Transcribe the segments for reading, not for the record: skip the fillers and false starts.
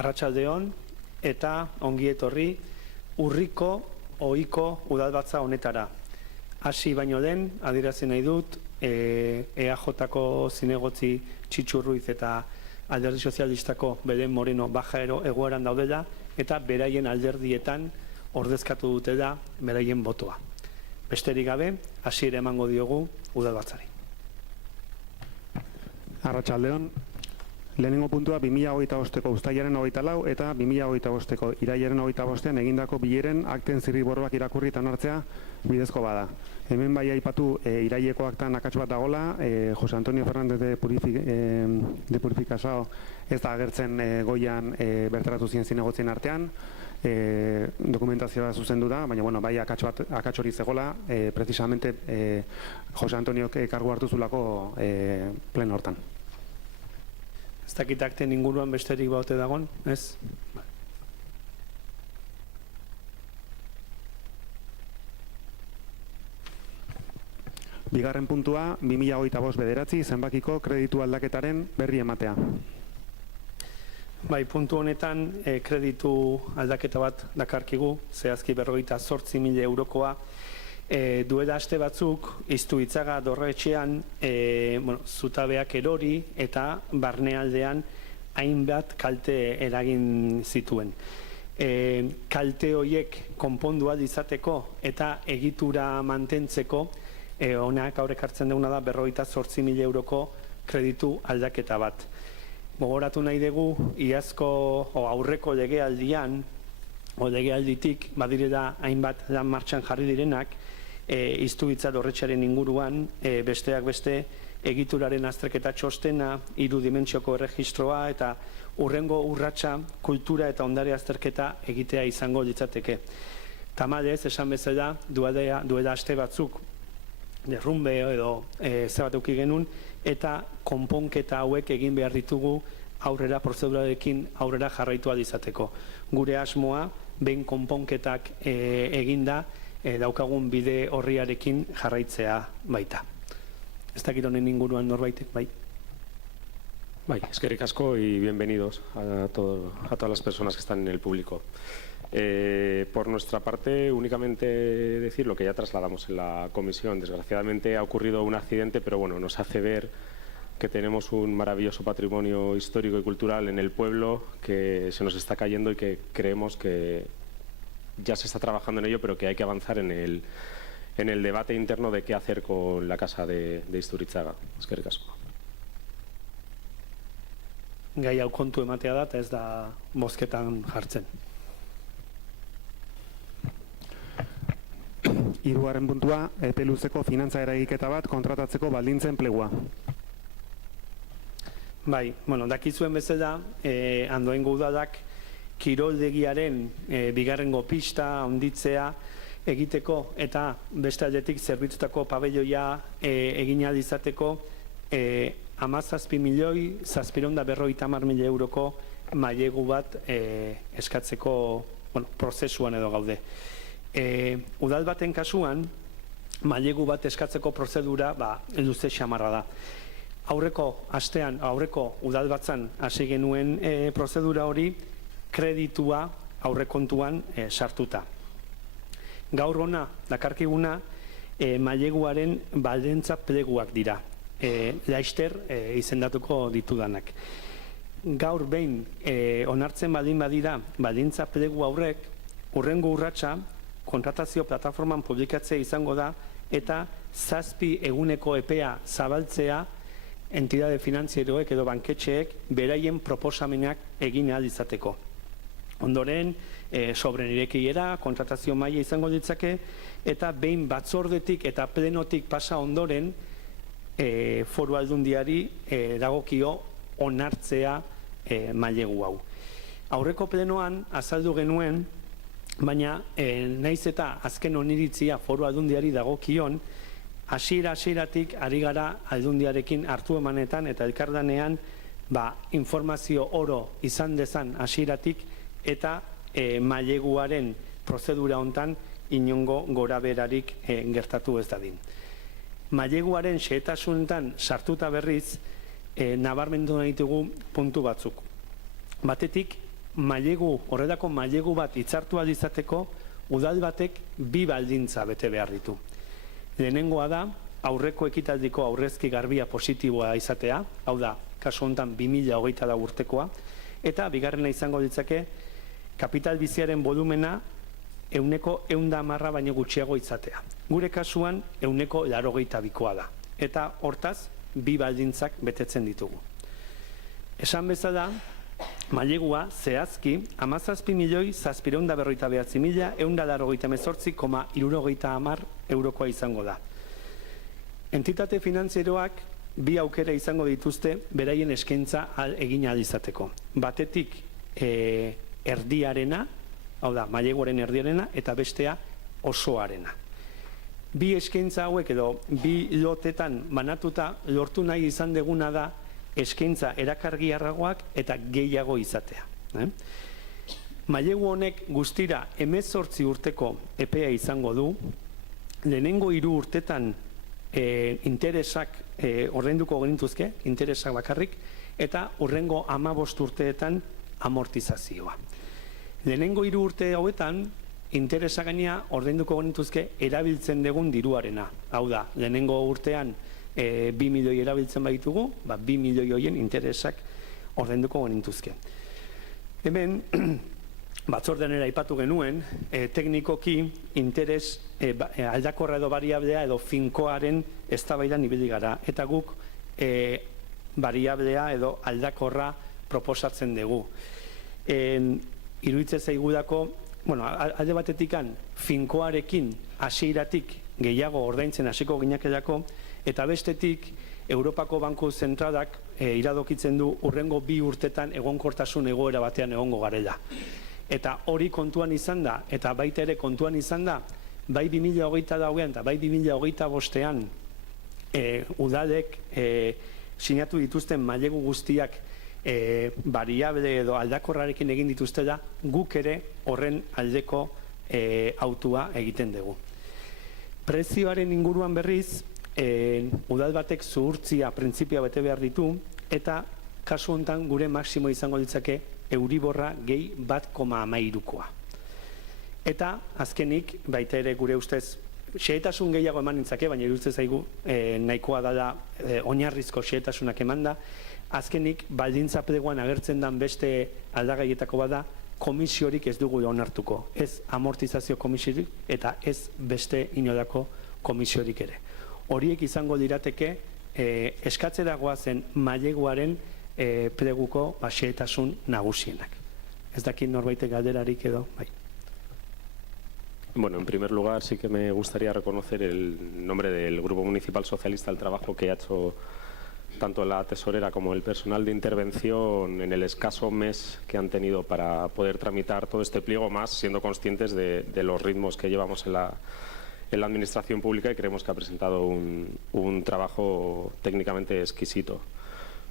Arratsaldeon eta ongi etorri urriko ohiko udalbatza honetara. Hasi baino den, adierazi nahi dut, EAJ-ko zinegotzi Txitxurruiz eta Alderdi Sozialistako Belen Moreno Bajaero egoeran daudela eta beraien alderdietan ordezkatu dutela beraien botoa. Besterik gabe, hasiera emango diogu udalbatzari. Arratsaldeon, lehenengo puntua 2025ko uztailaren 24 eta 2025ko irailaren 25ean egindako bileren akten zirriborroak irakurri eta onartzea bidezko bada. Hemen bai aipatu iraileko aktan akats bat dagola, Jose Antonio Fernández de Purificasao ez da agertzen goian bertaratu ziren zinegotzien artean, dokumentazioa zuzendu da, baina bueno, bai akats hori zegola, precisamente Jose Antonio kargu hartu zulako pleno hortan. Ez dakit akten inguruan besterik baute dagon, ez? Bigarren puntua, 2025 bederatzi zenbakiko kreditu aldaketaren berri ematea. Bai, puntu honetan kreditu aldaketa bat dakarkigu, zehazki 58.000 eurokoa. Duela aste batzuk, Iztuitzaga dorretxean zutabeak erori eta barnealdean hainbat kalte eragin zituen. Kalte horiek konpondu ahal izateko eta egitura mantentzeko honak aurrek hartzen duguna da 58.000 euroko kreditu aldaketa bat. Gogoratu nahi dugu, iazko aurreko legealdian, legealditik badirela hainbat lan martxan jarri direnak, Iztuitza dorretxearen inguruan, besteak beste, egituraren azterketa txostena, 3 dimentsioko erregistroa eta hurrengo urratsa kultura eta ondare azterketa egitea izango litzateke. Tamalez, esan bezala, duela aste batzuk, derrumbe edo zebat eduki genuen, eta konponketa hauek egin behar ditugu aurrera prozedurarekin aurrera jarraitu izateko. Gure asmoa, behin konponketak eginda, daukagun bide horriarekin jarraitzea baita. Ez dakit honen inguruan norbaitek, bai? Bai, eskerrik asko y bienvenidos a todas las personas que están en el público. Por nuestra parte, únicamente decir lo que ya trasladamos en la comisión. Desgraciadamente ha ocurrido un accidente, pero bueno, nos hace ver que tenemos un maravilloso patrimonio histórico y cultural en el pueblo que se nos está cayendo y que creemos que ya se está trabajando en ello, pero que hay que avanzar en el debate interno de qué hacer con la casa de Izturitzaga. Eskerrik asko. Gai hau kontu ematea da eta ez da bozketan jartzen. Hirugarren puntua, epe luzeko finantza eragiketa bat kontratatzeko baldintzen plegua. Bai, dakizuen bezala, Andoaingo udalak kiroldegiaren bigarrengo pista handitzea egiteko eta beste aldetik zerbitzutako pabelloia egin ahal izateko 17.750.000 euroko mailegu bat eskatzeko prozesuan edo gaude. Udal baten kasuan, mailegu bat eskatzeko prozedura luze xamarra da. Aurreko udal batzan hasi genuen prozedura hori kreditua aurrekontuan sartuta. Gaur hona, dakarkiguna, maileguaren baldintza pleguak dira. Laister izendatuko ditudanak. Gaur behin onartzen baldin badira baldintza plegu aurrek, hurrengo urratsa kontratazio plataforman publikatzea izango da eta 7 eguneko epea zabaltzea entidade finantzieroek edo banketxeek beraien proposamenak egin ahal izateko. Ondoren, sobren irekiera, kontratazio maila izango ditzake, eta behin batzordetik eta plenotik pasa ondoren, foru aldundiari dagokio onartzea mailegu hau. Aurreko plenoan azaldu genuen, baina naiz eta azken oniritzia foru aldundiari dagokion, hasieratik ari gara aldundiarekin hartu emanetan eta elkardanean informazio oro izan dezan hasieratik eta maileguaren prozedura hontan inongo goraberarik gertatu ez dadin. Maileguaren xehetasuntan sartuta berriz nabarmendu nahi ditugu puntu batzuk. Batetik, horretako mailegu bat hitzartu ahal izateko, udal batek 2 baldintza bete behar ditu. Lehenengoa da, aurreko ekitaldiko aurrezki garbia positiboa izatea, hau da, kasu honetan 2024 urtekoa, eta bigarrena izango ditzake, kapital biziaren volumena 110% baino gutxiago izatea. Gure kasuan 182koa da, eta hortaz, 2 baldintzak betetzen ditugu. Esan bezala, mailegua zehazki 17.759.188,70 eurokoa izango da. Entitate finantzieroak 2 aukera izango dituzte beraien eskaintza egin ahal izateko. Batetik erdiarena, hau da, maileguaren erdiarena, eta bestea osoarena. 2 eskaintza hauek edo 2 lotetan banatuta lortu nahi izan deguna da eskaintza erakargiarragoak eta gehiago izatea. Mailegu honek guztira 18 urteko epea izango du, lehenengo 3 urtetan interesak ordainduko genituzke, interesak bakarrik, eta hurrengo 15 urteetan amortizazioa. Lehenengo 3 urte hauetan, interesa gainea ordainduko genituzke erabiltzen dugun diruarena. Hau da, lehenengo urtean 2 milioi erabiltzen baitugu, 2 milioi horien interesak ordainduko genituzke. Hemen, batzordean aipatu genuen, teknikoki interes aldakorra edo variablea edo finkoaren eztabaidan ibili gara. Eta guk variablea edo aldakorra proposatzen dugu. Iruditzen zaigudako, alde batetikan finkoarekin hasieratik gehiago ordaintzen hasiko ginekelako, eta bestetik Europako Banku Zentralak iradokitzen du hurrengo 2 urtetan egonkortasun egoera batean egongo garela. Eta hori kontuan izan da, eta baita ere kontuan izan da, bai 2022an eta bai 2025an udalek sinatu dituzten mailegu guztiak variable edo aldakorrarekin egin dituztela, guk ere horren aldeko autua egiten dugu. Prezioaren inguruan berriz, udal batek zuhurtzia printzipioa bete behar ditu, eta kasu honetan gure maksimo izango ditzake Euriborra gehi 1,13koa. Eta azkenik, baita ere gure ustez, xehetasun gehiago eman nintzake, baina iruditzen zaigu nahikoa dela oinarrizko xehetasunak emanda, azkenik baldintza pleguan agertzen den beste aldagaietako bada, komisiorik ez dugu onartuko. Ez amortizazio komisiorik eta ez beste inolako komisiorik ere. Horiek izango lirateke eskatzera goazen maileguaren pleguko xehetasun nagusienak. Ez dakit norbaitek galderarik edo, bai. Bueno, en primer lugar sí que me gustaría reconocer el nombre del Grupo Municipal Socialista, el trabajo que ha hecho tanto la tesorera como el personal de intervención en el escaso mes que han tenido para poder tramitar todo este pliego, más siendo conscientes de los ritmos que llevamos en la administración pública, y creemos que ha presentado un trabajo técnicamente exquisito.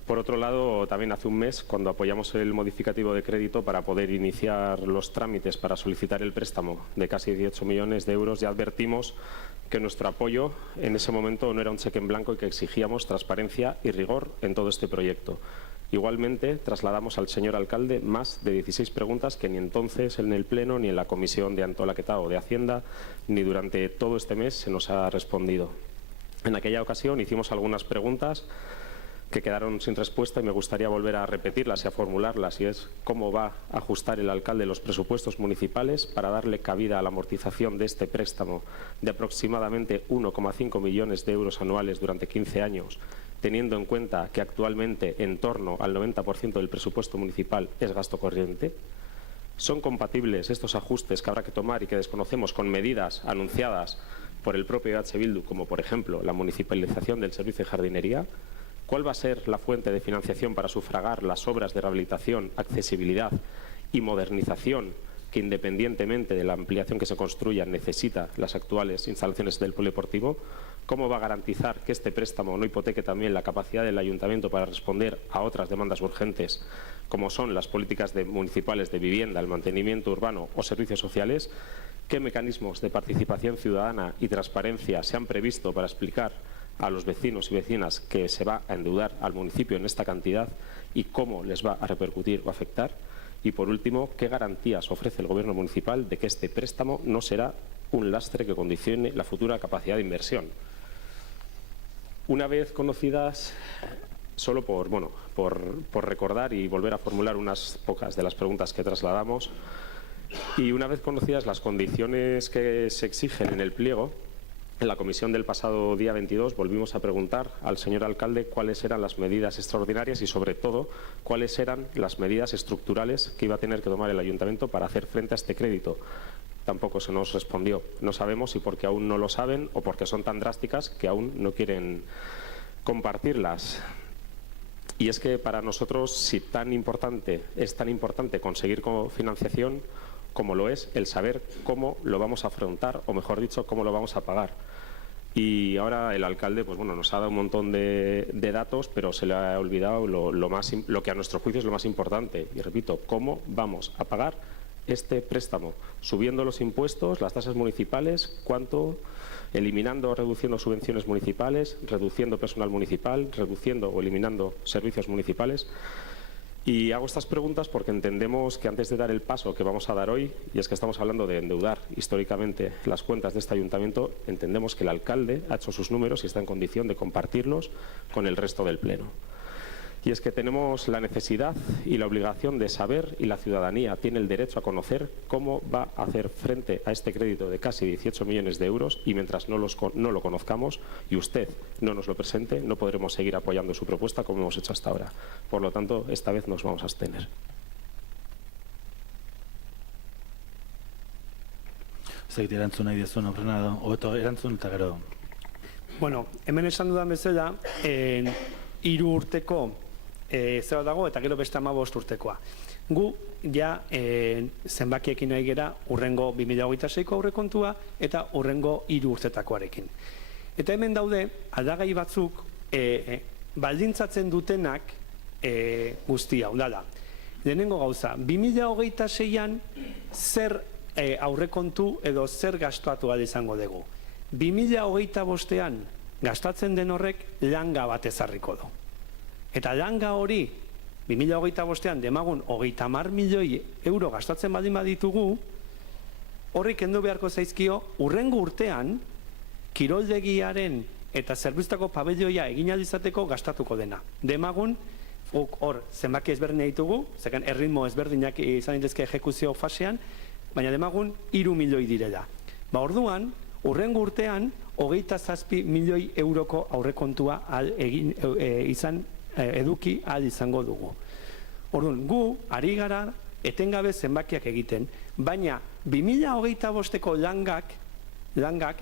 Por otro lado, también hace un mes, cuando apoyamos el modificativo de crédito para poder iniciar los trámites para solicitar el préstamo de casi 18 millones de euros, ya advertimos que nuestro apoyo en ese momento no era un cheque en blanco y que exigíamos transparencia y rigor en todo este proyecto. Igualmente, trasladamos al señor alcalde más de 16 preguntas que ni entonces en el Pleno, ni en la Comisión de Antola Quetao de Hacienda, ni durante todo este mes se nos ha respondido. En aquella ocasión hicimos algunas preguntas que quedaron sin respuesta y me gustaría volver a repetirlas y a formularlas, y es cómo va a ajustar el alcalde los presupuestos municipales para darle cabida a la amortización de este préstamo de aproximadamente 1,5 millones de euros anuales durante 15 años, teniendo en cuenta que actualmente en torno al 90% del presupuesto municipal es gasto corriente. ¿Son compatibles estos ajustes que habrá que tomar y que desconocemos con medidas anunciadas por el propio EH Bildu, como por ejemplo la municipalización del servicio de jardinería? ¿Cuál va a ser la fuente de financiación para sufragar las obras de rehabilitación, accesibilidad y modernización que, independientemente de la ampliación que se construya, necesita las actuales instalaciones del polideportivo? ¿Cómo va a garantizar que este préstamo no hipoteque también la capacidad del ayuntamiento para responder a otras demandas urgentes, como son las políticas municipales de vivienda, el mantenimiento urbano o servicios sociales? ¿Qué mecanismos de participación ciudadana y transparencia se han previsto para explicar a los vecinos y vecinas que se va a endeudar al municipio en esta cantidad y cómo les va a repercutir o afectar? Y por último, ¿qué garantías ofrece el Gobierno municipal de que este préstamo no será un lastre que condicione la futura capacidad de inversión? Una vez conocidas, solo por recordar y volver a formular unas pocas de las preguntas que trasladamos, y una vez conocidas las condiciones que se exigen en el pliego, en la comisión del pasado día 22 volvimos a preguntar al señor alcalde cuáles eran las medidas extraordinarias y, sobre todo, cuáles eran las medidas estructurales que iba a tener que tomar el ayuntamiento para hacer frente a este crédito. Tampoco se nos respondió. No sabemos si porque aún no lo saben o porque son tan drásticas que aún no quieren compartirlas. Y es que para nosotros, si es tan importante conseguir financiación, como lo es el saber cómo lo vamos a afrontar, o mejor dicho, cómo lo vamos a pagar. Y ahora el alcalde nos ha dado un montón de datos, pero se le ha olvidado lo que a nuestro juicio es lo más importante. Y repito, ¿cómo vamos a pagar este préstamo? Subiendo los impuestos, las tasas municipales, ¿cuánto? Eliminando o reduciendo subvenciones municipales, reduciendo personal municipal, reduciendo o eliminando servicios municipales. Y hago estas preguntas porque entendemos que antes de dar el paso que vamos a dar hoy, y es que estamos hablando de endeudar históricamente las cuentas de este ayuntamiento, entendemos que el alcalde ha hecho sus números y está en condición de compartirlos con el resto del Pleno. Y es que tenemos la necesidad y la obligación de saber, y la ciudadanía tiene el derecho a conocer, cómo va a hacer frente a este crédito de casi 18 millones de euros, y mientras no lo conozcamos y usted no nos lo presente, no podremos seguir apoyando su propuesta como hemos hecho hasta ahora. Por lo tanto, esta vez nos vamos a abstener. Erantzun nahi dezun aurrena, hobeto erantzun eta gero. Bueno, hemen esan dudan bezala, 3 urteko zera dago eta gero beste 15 urtekoa. Gu ja zenbakiekin nahi gera urrengo 2026ko aurrekontua eta urrengo 3 urtetakoarekin. Eta hemen daude aldagai batzuk baldintzatzen dutenak guztia, udala. Lehenengo gauza, 2026an zer aurrekontu edo zer gastatu ahal izango dugu. 2025an gastatzen den horrek langa bat ezarriko du. Eta langa hori 2025an demagun 30 milioi euro gastatzen baldin baditugu, horri kendu beharko zaizkio urrengo urtean kiroldegiaren eta zerbitzutako pabelloia egin ahal izateko gastatuko dena. Demagun hor zenbaki ezberdina ditugu, zekan erritmo ezberdinak izan daitezke ejekuzio fasean, baina demagun 3 milioi direla. Orduan, urrengo urtean 27 milioi euroko aurrekontua eduki ahal izango dugu. Orduan, gu ari gara etengabe zenbakiak egiten, baina 2025ko langak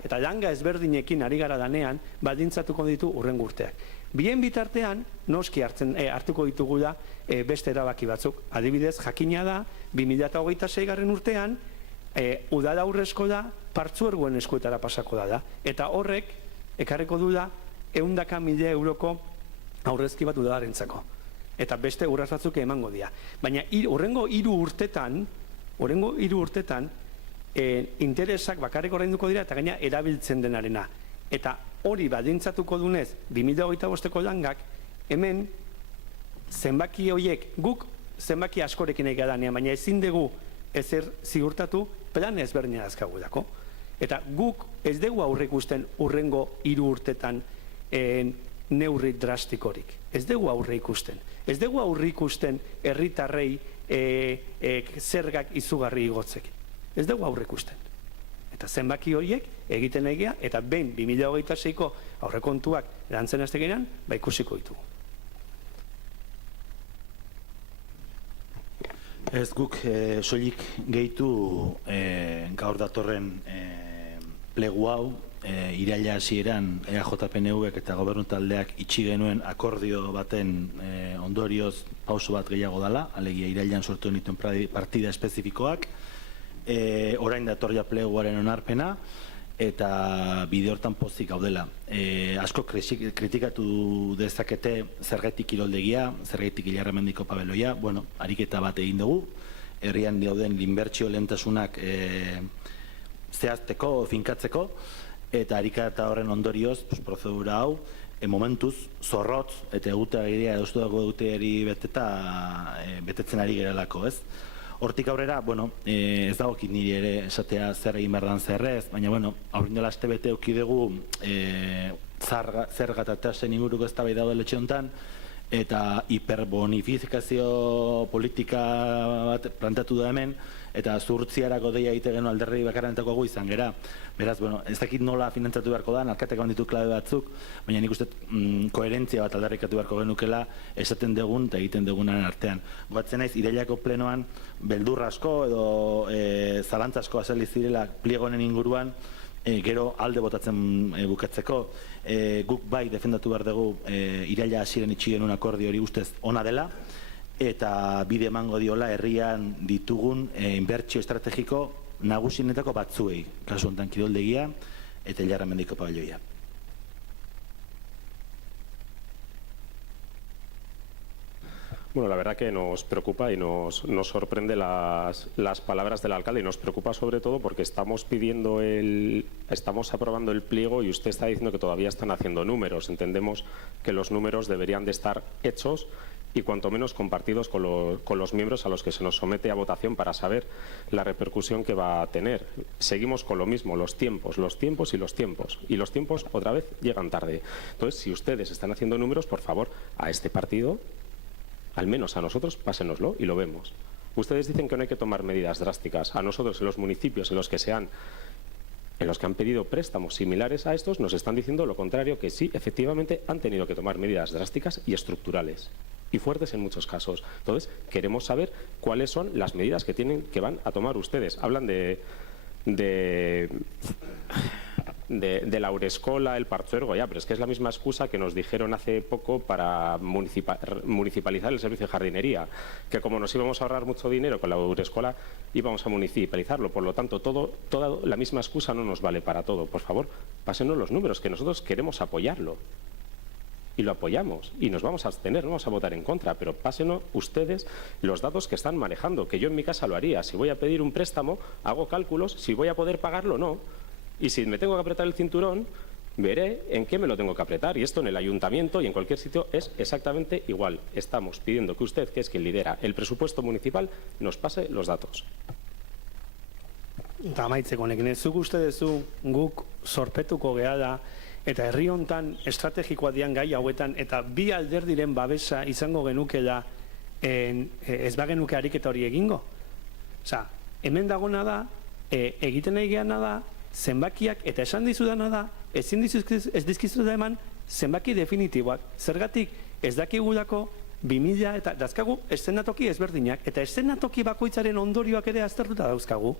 eta langa ezberdinekin ari gara danean baldintzatuko ditu urrengo urteak. Bien bitartean, noski hartuko ditugula beste erabaki batzuk. Adibidez, jakina da, 2026 urtean, udala aurreskola partzuergoen eskuetara pasako da. Eta horrek, ekarriko dula, 100.000 euroko aurrezki bat udalarentzako. Eta beste urraz batzuk emango dira. Baina urrengo 3 urtetan, interesak bakarrik ordainduko dira eta gaina erabiltzen denarena. Eta hori baldintzatuko dunez 2025ko langak, hemen zenbaki horiek, guk zenbaki askorekin egia danean, baina ezin dugu ezer ziurtatu plan ezberdina dazkagulako. Eta guk ez dugu aurreikusten urrengo 3 urtetan neurri drastikorik. Ez dugu aurreikusten. Ez dugu aurreikusten herritarrei zergak izugarri igotzekin. Ez dugu aurreikusten. Eta zenbaki horiek egiten egia, eta behin 2026ko aurrekontuak erantzen hastegeran, ikusiko ditugu. Ez guk soilik gehitu gaur datorren plegu hau, iraila hasieran EAJ-PNVek eta gobernu taldeak itxi genuen akordio baten ondorioz pauso bat gehiago dela, alegia irailan sortu nituen partida espezifikoak, orain datorria pleguaren onarpena, eta bide hortan pozik gaudela. Asko kritikatu dezakete zergatik kiroldegia, zergatik Ilarramendiko pabeloia, ariketa bat egin dugu, herrian dauden inbertsio lehentasunak zehazteko, finkatzeko, eta ariketa horren ondorioz, prozedura hau, momentuz, zorrotz, eta egutegia edostu dago egutegiari betetzen ari gerelako, ez? Hortik aurrera, bueno, ez dagokit niri ere esatea zer egin behar dan zerrez, baina, bueno, aurrin dela aste bete eukidegu zerga eta tasen inguruko eztabaida daude etxe honetan, eta hiperbonifikazio politika bat plantatu da hemen, eta zuhurtziarako deia egite genuen alderdi bakarrenetako gu izan gera. Beraz, bueno, ez dakit nola finantzatu beharko da, alkatek banditu klabe batzuk, baina nik uste koherentzia bat aldarrikatu beharko genukela esaten dugun eta egiten dugunan artean. Goatzen naiz, irailako plenoan beldur asko edo zalantza asko azali zirela pliegonen inguruan, gero alde botatzen bukatzeko. Guk bai defendatu behar dugu iraila hasieren itxi genuen akordio hori ustez ona dela, eta bide emango diola herrian ditugun inbertsio estrategiko nagusienetako batzuei, kasu honetan kiroldegia eta Ilarramendiko pabiloia. Bueno, la verdad que nos preocupa y nos sorprende las palabras del alcalde, y nos preocupa sobre todo porque estamos aprobando el pliego y usted está diciendo que todavía están haciendo números. Entendemos que los números deberían de estar hechos y cuanto menos compartidos con los miembros a los que se nos somete a votación para saber la repercusión que va a tener. Seguimos con lo mismo, los tiempos y los tiempos. Y los tiempos otra vez llegan tarde. Entonces, si ustedes están haciendo números, por favor, a este partido, al menos a nosotros, pásenoslo y lo vemos. Ustedes dicen que no hay que tomar medidas drásticas. A nosotros, en los municipios en los que han pedido préstamos similares a estos, nos están diciendo lo contrario, que sí, efectivamente, han tenido que tomar medidas drásticas y estructurales. Y fuertes en muchos casos. Entonces, queremos saber cuáles son las medidas que van a tomar ustedes. Hablan de la Urescola, el Partzuergo, ya, pero es que es la misma excusa que nos dijeron hace poco para municipalizar el servicio de jardinería, que como nos íbamos a ahorrar mucho dinero con la Urescola, íbamos a municipalizarlo. Por lo tanto, toda la misma excusa no nos vale para todo. Por favor, pásenos los números, que nosotros queremos apoyarlo. Y lo apoyamos, y nos vamos a abstener, no vamos a votar en contra, pero pásenos ustedes los datos que están manejando, que yo en mi casa lo haría. Si voy a pedir un préstamo, hago cálculos, si voy a poder pagarlo o no. Y si me tengo que apretar el cinturón, veré en qué me lo tengo que apretar. Y esto en el ayuntamiento y en cualquier sitio es exactamente igual. Estamos pidiendo que usted, que es quien lidera el presupuesto municipal, nos pase los datos. Eta amaitzeko honekin, zuk uste duzu guk zorpetuko geha da, eta herri hontan estrategikoa dian gai hauetan, eta bi alderdiren babesa izango genukela ez bagenuke ariketa hori egingo. Osa, hemen dagona da, egiten nahi geana da, zenbakiak, eta esan dizudana da, ez dizkizu da eman zenbaki definitiboak. Zergatik ez dakigulako 2000 eta dazkagu eszenatoki ezberdinak, eta eszenatoki bakoitzaren ondorioak ere aztertuta dauzkagu.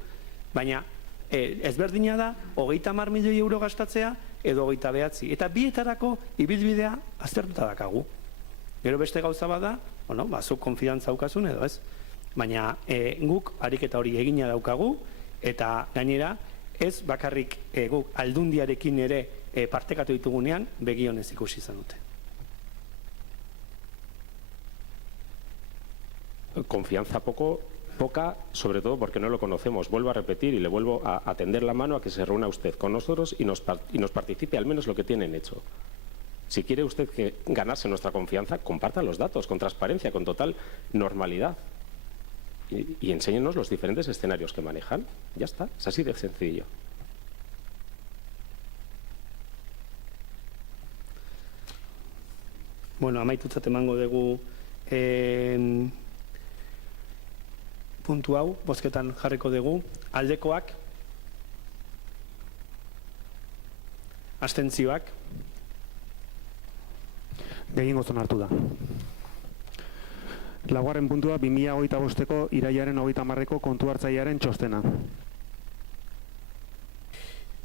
Baina ezberdina da 30 milioi euro gastatzea edo 29. Eta bietarako ibilbidea aztertuta dakagu. Gero beste gauza bada, bueno, zuk konfidantza daukasun edo ez. Baina guk ariketa hori egina daukagu, eta gainera ez bakarrik guk aldundiarekin ere partekatu ditugunean begionez ikusi izan dute. Confianza poca, sobre todo porque no lo conocemos. Vuelvo a repetir y le vuelvo a tender la mano a que se reúna usted con nosotros y nos participe al menos lo que tienen hecho. Si quiere usted ganarse nuestra confianza, comparta los datos con transparencia, con total normalidad. Y enséñenos los diferentes escenarios que manejan. Ya está, es así de sencillo. Bueno, amaitutzat emango dugu puntu hau, bozketan jarriko dugu. Aldekoak, abstentzioak, Gehiengoz onartu da. Laugarren puntua 2025ko irailaren 30ko kontu hartzailearen txostena.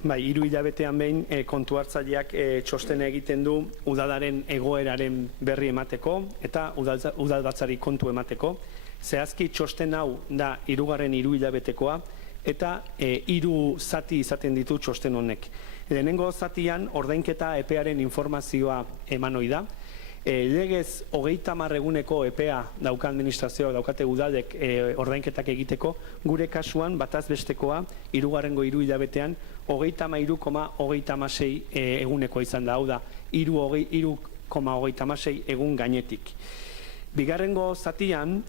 Bai, 3 hilabetean behin kontu hartzaileak txostena egiten du udalaren egoeraren berri emateko eta udalbatzari kontu emateko. Zehazki txosten hau da 3. 3 hilabetekoa eta 3 zati izaten ditu txosten honek. Lehenengo zatian ordainketa epearen informazioa eman ohi da. Legez 30 eguneko epea dauka administrazioa, daukate udalek ordainketak egiteko, gure kasuan bataz bestekoa hirugarrengo 3 hilabetean 33,36 egunekoa izan da, hau da 3,36 egun gainetik. Bigarrengo zatian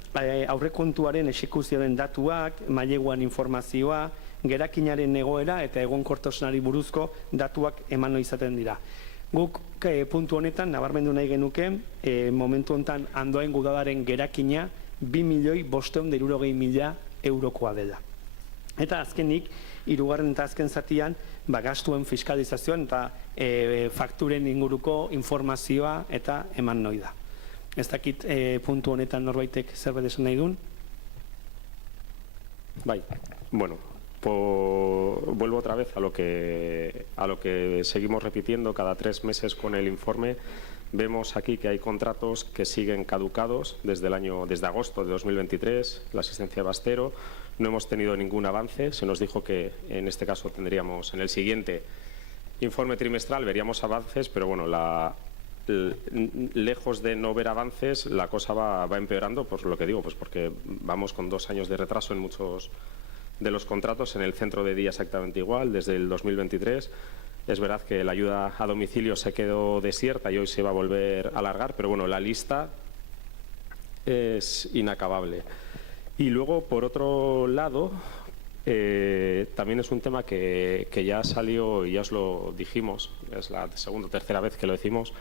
aurrekontuaren exekuzioaren datuak, maileguan informazioa, gerakinaren egoera eta egonkortasunari buruzko datuak eman izaten dira. Guk puntu honetan nabarmendu nahi genuke momentu honetan Andoain udalaren gerakina 2.560.000 eurokoa dela. Eta azkenik, hirugarren eta azken zatian, gastuen fiskalizazioan eta fakturen inguruko informazioa eta eman noi da. Ez dakit puntu honetan norbaitek zerbait esan nahi duen? Bai, bueno, vuelvo otra vez a lo que seguimos repitiendo cada 3 meses con el informe. Vemos aquí que hay contratos que siguen caducados desde agosto de 2023, la asistencia de Bastero. No hemos tenido ningún avance. Se nos dijo que en este caso tendríamos, en el siguiente informe trimestral veríamos avances, pero bueno, lejos de no ver avances, la cosa va empeorando, por lo que digo, pues porque vamos con 2 años de retraso en muchos de los contratos. En el centro de día exactamente igual, desde el 2023. Es verdad que la ayuda a domicilio se quedó desierta y hoy se va a volver a alargar, pero bueno, la lista es inacabable. Y luego, por otro lado, también es un tema que ya salió y ya os lo dijimos, es la segunda o tercera vez que lo decimos,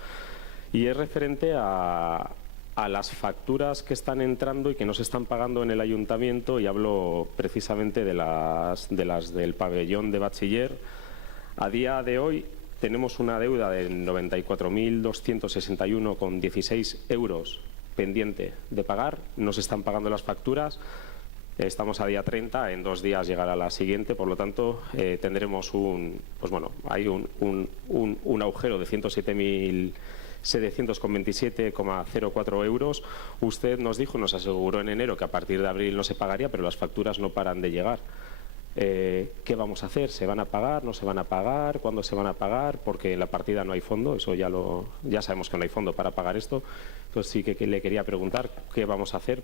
y es referente a las facturas que están entrando y que no se están pagando en el ayuntamiento, y hablo precisamente de las del pabellón de bachiller. A día de hoy tenemos una deuda de 94.261,16 euros pendiente de pagar. No se están pagando las facturas. Estamos a día 30, en 2 días llegará la siguiente, por lo tanto tendremos hay un agujero de 107.727,04 euros. Usted nos aseguró en enero que a partir de abril no se pagaría, pero las facturas no paran de llegar. ¿Qué vamos a hacer? ¿Se van a pagar? ¿No se van a pagar? ¿Cuándo se van a pagar? Porque en la partida no hay fondo, eso ya sabemos que no hay fondo para pagar esto. Entonces sí que le quería preguntar qué vamos a hacer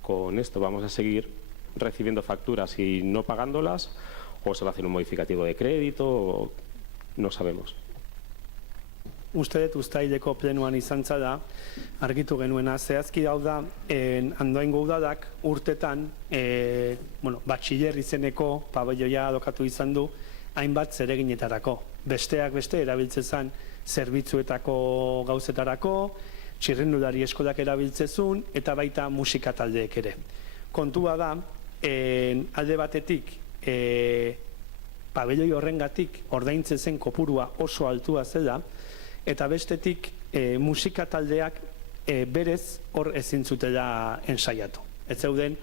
con esto. ¿Vamos a seguir recibiendo facturas y no pagándolas? ¿O se va a hacer un modificativo de crédito? O no sabemos. Uste dut uztaileko plenuan izan zada, argitu genuena, zehazki da Andoaingo udalak urtetan batxiller izeneko pabelloia adokatu izan du hainbat zereginetarako. Besteak beste erabiltzezan zerbitzuetako gauzetarako, txirrindulari eskolak erabiltzezun eta baita musika taldeek ere. Kontua da, alde batetik pabelloi horrengatik ordaintzen zen kopurua oso altua zela, eta bestetik musika taldeak berez hor ezin zutela ensaiatu. Ez zeuden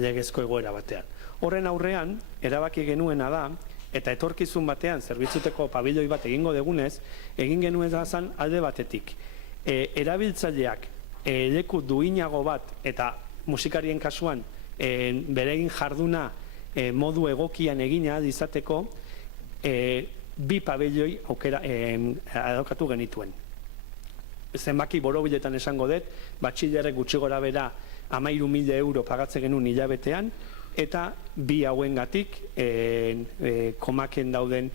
legezko egoera batean. Horren aurrean, erabaki genuena da, eta etorkizun batean zerbitzuteko pabelloi bat egingo degunez, egin genuen zan alde batetik. Erabiltzaileak leku duinago bat eta musikarien kasuan beregin jarduna modu egokian egina izateko bi pabelloi aukera adokatu genituen. Zenbaki borobiletan esango dut, batxillerrek gutxi gora bera 13.000 euro pagatze genuen hilabetean, eta bi hauengatik komaken dauden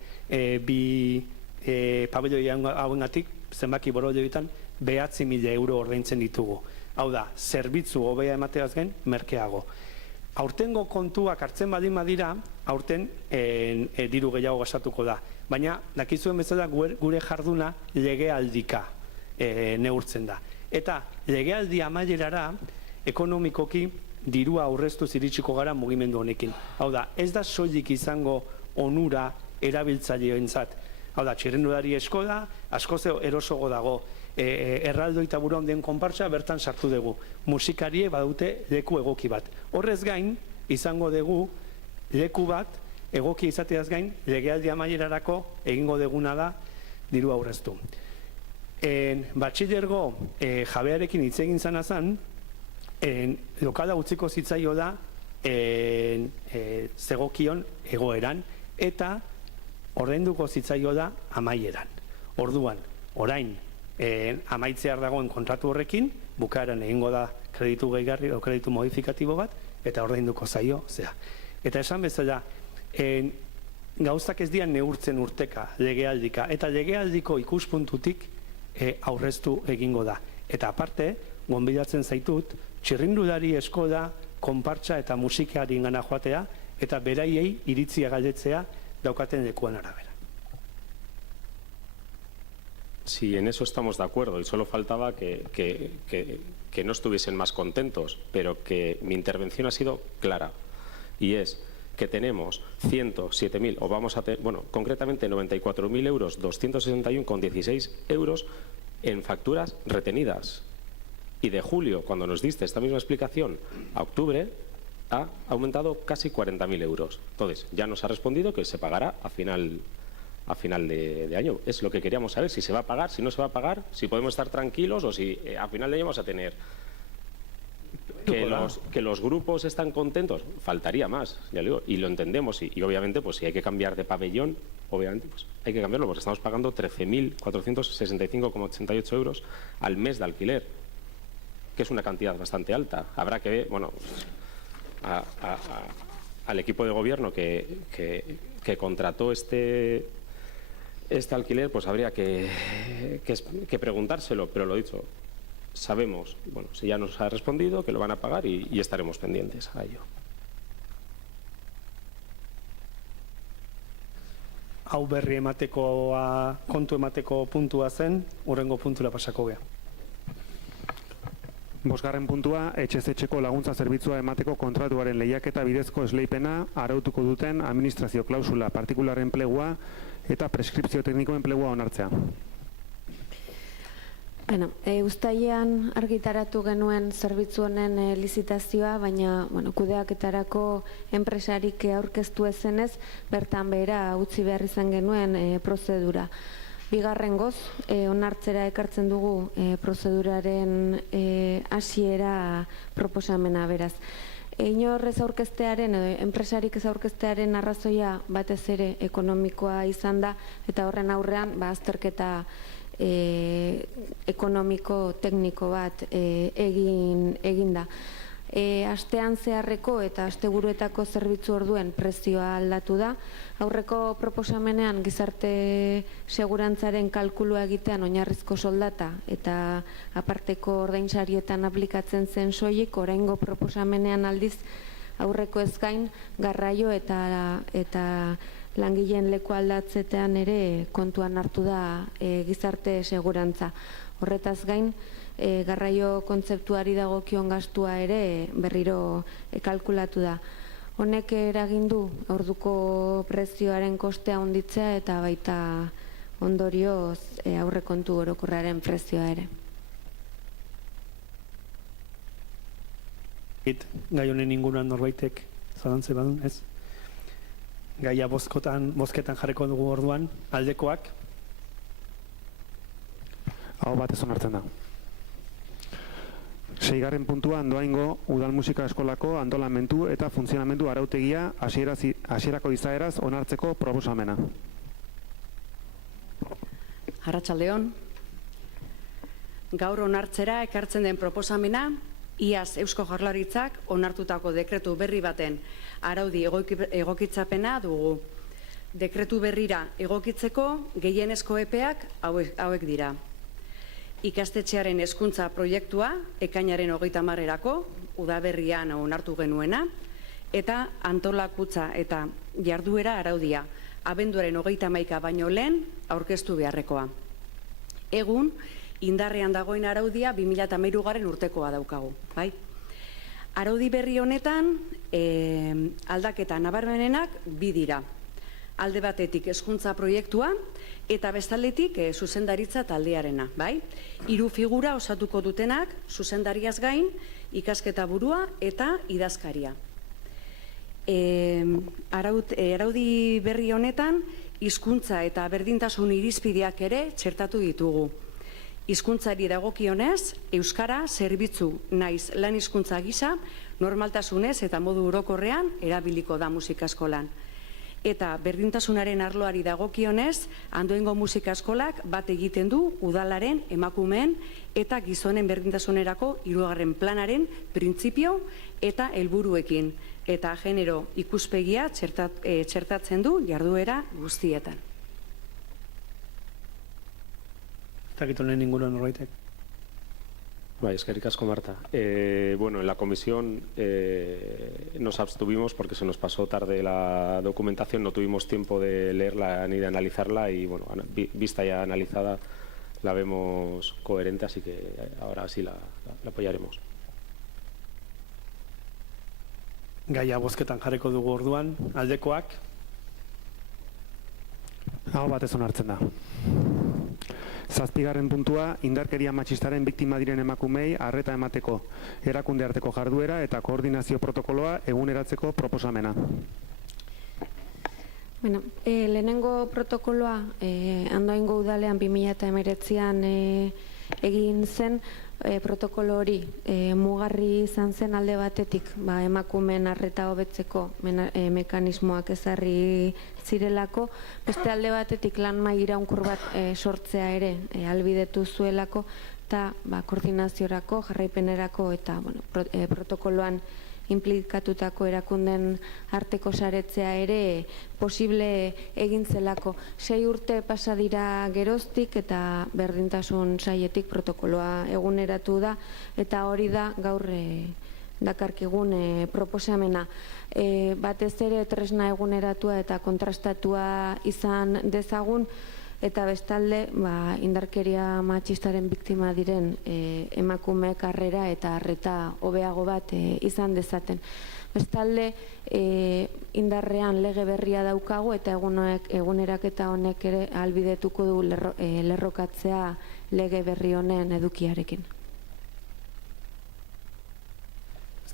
bi pabelloi hauengatik zenbaki borobiletan 9.000 euro ordaintzen ditugu. Hau da, zerbitzu hobea emateaz gain merkeago. Aurtengo kontuak hartzen baldin badira, aurten diru gehiago gastatuko da. Baina, dakizuen bezala gure jarduna legealdika neurtzen da. Eta legealdi amaierara ekonomikoki dirua aurreztu iritsiko gara mugimendu honekin. Hau da, ez da soilik izango onura erabiltzaileoentzat. Hau da, txirrindulari eskola, askoz erosogo dago. Erraldoi eta Burunden konpartsa bertan sartu dugu. Musikarie badute leku egoki bat. Horrez gain, izango dugu leku bat, egoki izateaz gain, legealdi amaierarako egingo deguna da diru aurreztu. Batxillergo jabearekin hitz egin zanazan, lokala utziko zitzaio da zegokion egoeran, eta ordainduko zitzaio da amaieran. Orduan, orain, amaitzear dagoen kontratu horrekin, bukaeran egingo da kreditu gehigarri o kreditu modifikatibo bat, eta ordainduko zaio, zea. Eta esan bezala, gauzak ez dian neurtzen urteka, legealdika, eta legealdiko ikuspuntutik aurreztu egingo da. Eta aparte, gonbidatzen zaitut, txirrindulari eskola, konpartsa eta musikari ingana joatea, eta beraiei iritzia galdetzea daukaten lekuan arabera. Sí, en eso estamos de acuerdo y solo faltaba que no estuviesen más contentos, pero que mi intervención ha sido clara y es que tenemos 107.000 o vamos a tener, bueno, concretamente 94.000 euros, 261,16 euros en facturas retenidas. Y de julio, cuando nos diste esta misma explicación, a octubre ha aumentado casi 40.000 euros. Entonces, ya nos ha respondido que se pagará a final de año. Es lo que queríamos saber, si se va a pagar, si no se va a pagar, si podemos estar tranquilos o si a final de año vamos a tener que los grupos están contentos. Faltaría más, ya le digo, y lo entendemos y obviamente pues si hay que cambiar de pabellón, obviamente pues hay que cambiarlo porque estamos pagando 13.465,88 euros al mes de alquiler, que es una cantidad bastante alta. Habrá que ver, bueno, al equipo de gobierno que contrató este alquiler, pues habría que preguntárselo, pero lo dicho, sabemos, bueno, si ya nos ha respondido, que lo van a pagar y estaremos pendientes a ello. Hau berri ematekoa, kontu emateko puntua zen, hurrengo puntura pasako gea. Bosgarren puntua, etxez etxeko laguntza zerbitzua emateko kontratuaren lehiaketa bidezko esleipena arautuko duten administrazio klausula partikular enplegua eta preskripzio tekniko enplegua onartzea. Bueno, uztailean argitaratu genuen zerbitzu honen lizitazioa, baina kudeaketarako enpresarik aurkeztu ezenez, bertan behera utzi behar izan genuen prozedura. Bigarrengoz, onartzera ekartzen dugu prozeduraren hasiera proposamena beraz. Inor ez aurkeztearen, enpresarik ez aurkeztearen arrazoia batez ere ekonomikoa izan da, eta horren aurrean azterketa ekonomiko tekniko bat egin da. Astean zeharreko eta asteburuetako zerbitzu orduen prezioa aldatu da. Aurreko proposamenean gizarte segurantzaren kalkulua egitean oinarrizko soldata eta aparteko ordainsarietan aplikatzen zen soilik, oraingo proposamenean aldiz aurreko ez gain garraio eta langileen leku aldatzetean ere kontuan hartu da gizarte segurantza. Horretaz gain, garraio kontzeptuari dagokion gastua ere berriro kalkulatu da. Honek eragin du orduko prezioaren kostea handitzea eta baita ondorioz aurrekontu orokorraren prezioa ere. Gai honen inguruan norbaitek zalantze badun, ez? Gaia bozketan jarriko dugu orduan, aldekoak. Hau batez onartzen da. 6. puntua, Andoaingo Udal Musika Eskolako antolamentu eta funtzionamendu arautegia hasierako izaeraz onartzeko proposamena. Arratsaldeon. Gaur onartzera ekartzen den proposamena, iaz Eusko Jaurlaritzak onartutako dekretu berri baten araudi egokitzapena dugu. Dekretu berrira egokitzeko gehienezko epeak hauek dira. Ikastetxearen hezkuntza proiektua ekainaren 30erako udaberrian onartu genuena eta antolakutza eta jarduera araudia abenduaren 31 baino lehen aurkeztu beharrekoa. Egun indarrean dagoen araudia 2013 urtekoa daukagu, bai? Araudi berri honetan aldaketa nabarmenenak bi dira. Alde batetik hezkuntza proiektua eta bestaldetik zuzendaritza taldearena, bai? 3 figura osatuko dutenak zuzendariaz gain ikasketa burua eta idazkaria. Araudi berri honetan hizkuntza eta berdintasun irizpideak ere txertatu ditugu. Hizkuntzari dagokionez, euskara zerbitzu naiz lan hizkuntza gisa normaltasunez eta modu orokorrean erabiliko da musika eskolan. eta berdintasunaren arloari dagokionez, Andoaingo musika eskolak bat egiten du udalaren, emakumeen eta gizonen berdintasunerako 3. planaren printzipio eta helburuekin, eta genero ikuspegia txertatzen du jarduera guztietan. Ez dakit honen inguruan norbaitek. Bai, eskerrik asko, Marta. Bueno, en la comisión nos abstuvimos porque se nos pasó tarde la documentación, no tuvimos tiempo de leerla ni de analizarla y, bueno, vista ya analizada, la vemos coherente, así que ahora sí la apoyaremos. Gaia bozketan jarriko dugu orduan, aldekoak, Aho batez onartzen da. 7. puntua, indarkeria matxistaren biktima diren emakumei arreta emateko erakunde arteko jarduera eta koordinazio protokoloa eguneratzeko proposamena. Bueno, lehenengo protokoloa Andoaingo udalean 2019an egin zen. Protokolo hori mugarri izan zen alde batetik emakumeen arreta hobetzeko mekanismoak ezarri zirelako, beste alde batetik lan mahai iraunkur bat sortzea ere ahalbidetu zuelako, eta koordinaziorako, jarraipenerako eta protokoloan implikatutako erakunden arteko saretzea ere posible egin zelako. 6 urte pasa dira geroztik eta berdintasun sailetik protokoloa eguneratu da, eta hori da gaur dakarkigun proposamena. Batez ere tresna eguneratua eta kontrastatua izan dezagun, eta bestalde indarkeria matxistaren biktima diren emakumeek harrera eta arreta hobeago bat izan dezaten. Bestalde indarrean lege berria daukagu eta eguneraketa honek ere ahalbidetuko du lerrokatzea lege berri honen edukiarekin.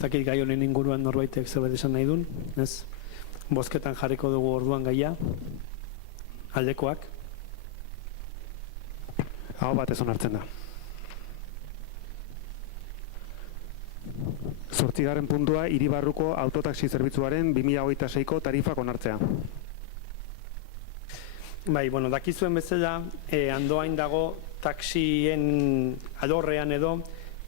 ez dakit gai honen inguruan norbaitek zerbait esan nahi duen, ez? Bozketan jarriko dugu orduan gaia, aldekoak. Aho batez onartzen da. 8. puntua, hiribarruko autotaxi zerbitzuaren 2026ko tarifak onartzea. Bai, bueno, dakizuen bezala, Andoain dago taxien alorrean edo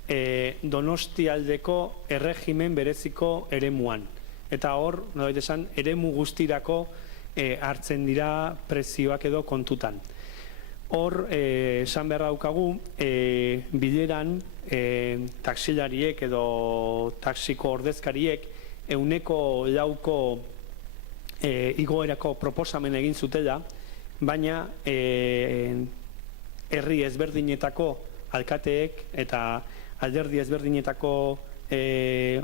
Donostialdeko erregimen bereziko eremuan. Eta hor, nolabait esan, eremu guztirako hartzen dira prezioak edo kontutan. Hor, esan beharra daukagu, bileran taxilariek edo taxiko ordezkariek 100% igoerako proposamen egin zutela, baina herri ezberdinetako alkateek eta alderdi ezberdinetako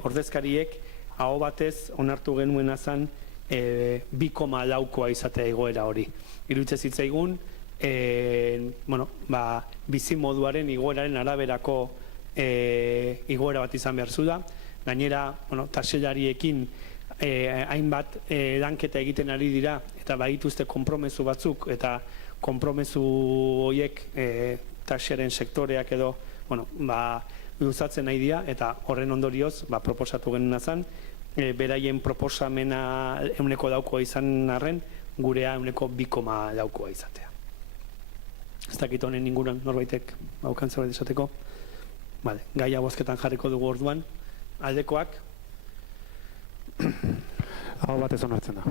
ordezkariek aho batez onartu genuena zen 2,4koa izatea igoera hori. Iruditzen zitzaigun, bizimoduaren igoeraren araberako igoera bat izan behar da. Gainera, taxilariekin hainbat lanketa egiten ari dira eta badituzte konpromezu batzuk, eta konpromezu horiek taxiaren sektoreak edo luzatzen nahi dira, eta horren ondorioz proposatu genuen zen, beraien proposamena 100%koa izan arren, gurea 2,4koa izatea. Ez dakit honen inguruan norbaitek baukan zerbait esateko. Gaia bozketan jarriko dugu orduan. Aldekoak. Aho batez onartzen da.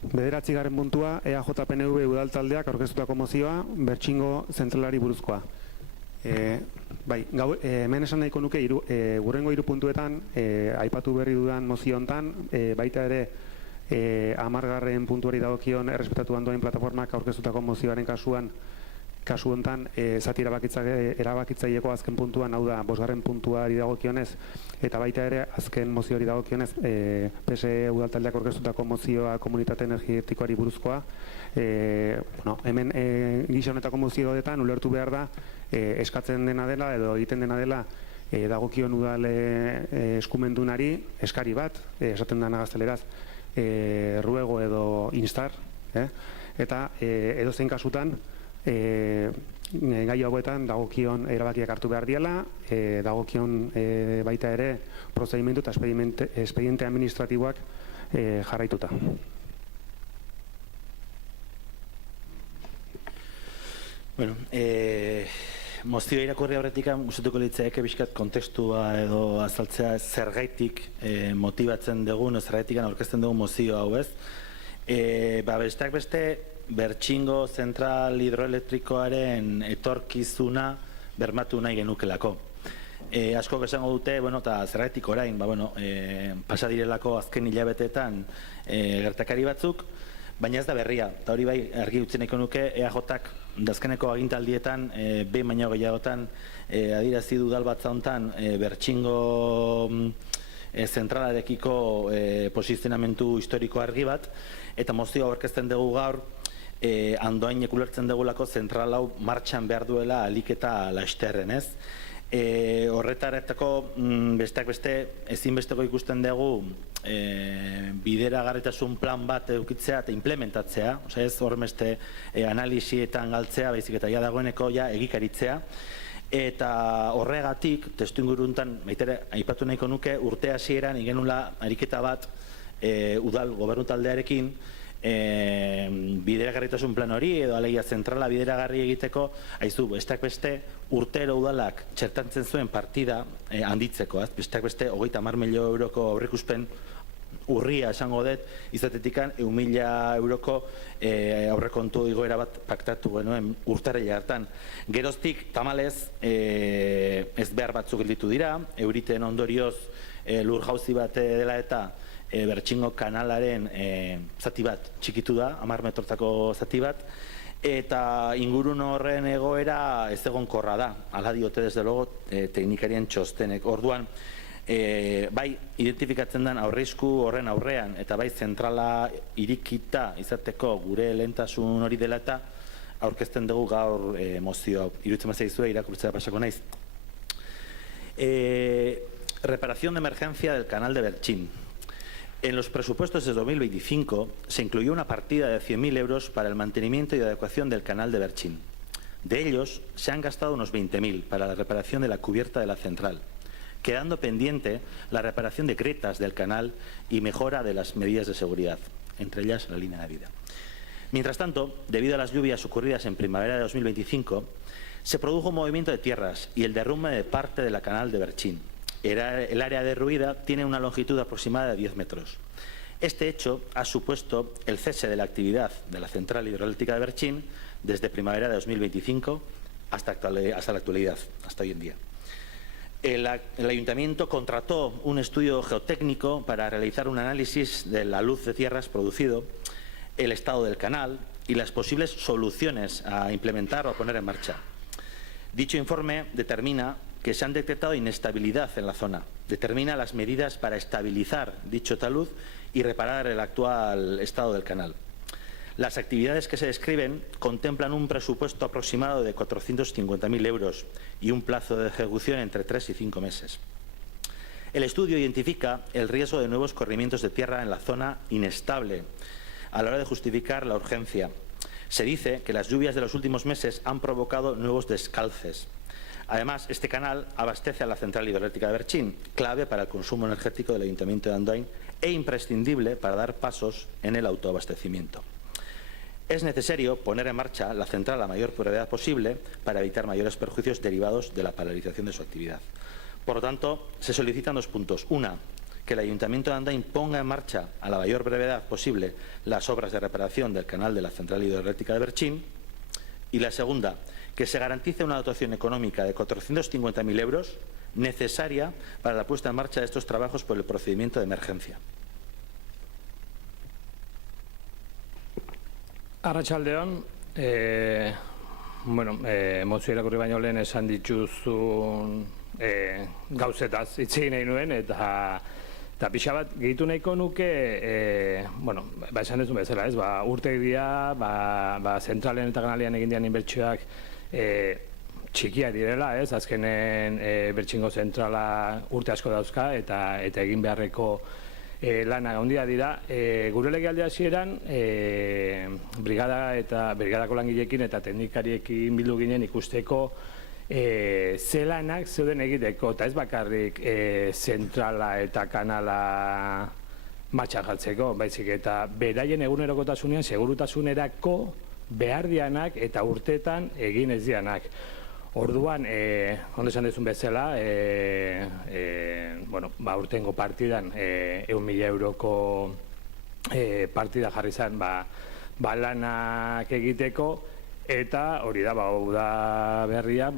Bederatzigarren puntua, EAJ-PNV udaltaldeak aurkeztutako mozioa Bertxingo zentralari buruzkoa. Hemen esan nahiko nuke hurrengo 3 puntuetan aipatu berri dudan mozio hontan, baita ere 10. puntuari dagokion errespetatu Andoain plataformak aurkeztutako mozioaren kasu hontan zati erabakitzaileko azken puntuan, hau da 5. puntuari dagokionez, eta baita ere azken mozioari dagokionez PSE udaltaldeak aurkeztutako mozioa komunitate energetikoari buruzkoa. Hemen gisa honetako mozioetan ulertu behar da eskatzen dena dela edo egiten dena dela dagokion udal eskumendunari eskari bat, esaten dena gazteleraz, ruego edo instar, eta edozein kasutan gai hauetan dagokion erabakiak hartu behar diela, dagokion baita ere prozedimentu eta espediente administratiboak jarraituta. Bueno, mozioa irakurri aurretik gustatuko litzaeke pixkat kontekstua edo azaltzea zergaitik motibatzen dugun, zergaitik aurkezten dugun mozio hau, ez? Besteak beste, Bertxingo zentral hidroelektrikoaren etorkizuna bermatu nahi genukelako. Askok esango dute, eta zergaitik orain, pasa direlako azken hilabeteetan gertakari batzuk, baina ez da berria, eta hori bai argi utzi nahiko nuke EAJak dazkeneko agintaldietan, behin baino gehiagotan adierazi du udalbatza hontan Bertxingo zentralarekiko posizionamentu historiko argi bat, eta mozioa aurkezten dugu gaur, Andoainek ulertzen dugulako zentral hau martxan behar duela ahalik eta lasterren, ez? Horretaretako besteak beste ezinbesteko ikusten dugu bideragarritasun plan bat edukitzea eta implementatzea, ez horremeste analisietan galtzea, baizik eta ja dagoeneko egikaritzea, eta horregatik, testu inguruntan, baitere, aipatu nahiko nuke, urte hasieran igenula ariketa bat udal gobernu taldearekin, bideragarritasun plan hori edo alegia zentrala bideragarri egiteko, aizu, besteak beste urtero udalak txertatzen zuen partida handitzeko, besteak beste 30 milioi euroko aurreikuspen urria esango dut, izatetikan 1.000 euroko aurrekontu igoera bat paktatu genuen urtarrila hartan. Geroztik, tamalez, ez behar batzuk gelditu dira, euriten ondorioz lur jauzi bat dela eta Bertxingo kanalaren zati bat txikitu da, 10 metrotako zati bat, eta ingurun horren egoera ez egonkorra da, ala diote desde logo teknikarien txostenek. Orduan, bai identifikatzen den aurreisku horren aurrean, eta bai zentrala irikita izateko gure lehentasun hori dela eta aurkezten dugu gaur mozio. Iruditzen bazaizue irakurtzea pasako naiz. Reparación de emergencia del canal de Bertxin. En los presupuestos de 2025 se incluyó una partida de 100.000 euros para el mantenimiento y adecuación del canal de Bertxin. De ellos se han gastado unos 20.000 para la reparación de la cubierta de la central, quedando pendiente la reparación de grietas del canal y mejora de las medidas de seguridad, entre ellas la línea de vida. Mientras tanto, debido a las lluvias ocurridas en primavera de 2025, se produjo un movimiento de tierras y el derrumbe de parte de la canal de Bertxin. El área derruida tiene una longitud aproximada de 10 metros. Este hecho ha supuesto el cese de la actividad de la central hidroeléctrica de Bertxin desde primavera de 2025 hasta la actualidad, hasta hoy en día. El Ayuntamiento contrató un estudio geotécnico para realizar un análisis de la luz de tierras producido, el estado del canal y las posibles soluciones a implementar o a poner en marcha. Dicho informe determina que se han detectado inestabilidad en la zona, determina las medidas para estabilizar dicho talud y reparar el actual estado del canal. Las actividades que se describen contemplan un presupuesto aproximado de 450.000 euros y un plazo de ejecución entre 3 y 5 meses. El estudio identifica el riesgo de nuevos corrimientos de tierra en la zona inestable a la hora de justificar la urgencia. Se dice que las lluvias de los últimos meses han provocado nuevos descalces. Además, este canal abastece a la central hidroeléctrica de Bertxin, clave para el consumo energético del Ayuntamiento de Andoain e imprescindible para dar pasos en el autoabastecimiento. Es necesario poner en marcha la central a la mayor brevedad posible para evitar mayores perjuicios derivados de la paralización de su actividad. Por lo tanto, se solicitan 2 puntos. Una, que el Ayuntamiento de Andoain ponga en marcha a la mayor brevedad posible las obras de reparación del canal de la central hidroeléctrica de Bertxin. Y la segunda, que se garantice una dotación económica de 450.000 euros necesaria para la puesta en marcha de estos trabajos por el procedimiento de emergencia. Arratsaldeon, mozio irakurri baino lehen esan dituzun gauzetaz hitz egin nahi nuen, eta pixa bat gehitu nahiko nuke, esan dezun bezala, urteak dira, zentralen eta kanalean egin dian inbertsioak txikiak direla, azkenen Bertxingo zentrala urte asko dauzka, eta egin beharreko lanak handia dira. Gure legealdi hasieran brigadako langileekin eta teknikariekin bildu ginen ikusteko zelanak zeuden egiteko, eta ez bakarrik zentrala eta kanala martxan jartzeko, baizik eta beraien egunerokotasunean segurutasunerako behar dianak eta urtetan egin ez dianak. Orduan, ondo esan dezun bezala, urtengo partidan 100.000 euroko partida jarri zen lanak egiteko, eta hori da, uda berria,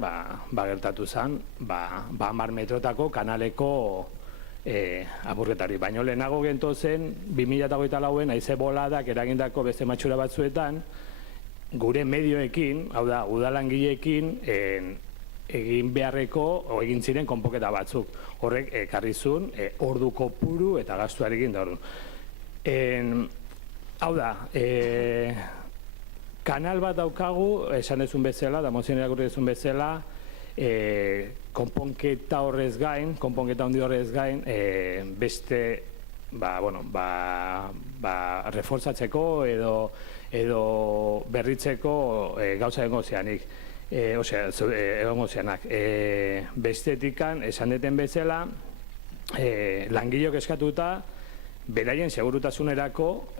gertatu zen, 10 metrotako kanaleko apurketari. Baina lehenago gentozen, 2024an haize boladak eragindako beste matxura batzuetan, gure medioekin, hau da, udalangileekin egin beharreko, egin ziren konpoketa batzuk. Horrek ekarrizun, ordu kopuru eta gastuarekin da orduan. Hau da, kanal bat daukagu, esan dezun bezala, da mozien irakurri dezun bezala, konponketa horrez gain, konponketa handi horrez gain, beste, reforzatzeko edo berritzeko gauza egongo zeanik. Egongo zeanak. Bestetikan, esan deten bezala, langileok eskatuta, beraien segurutasunerako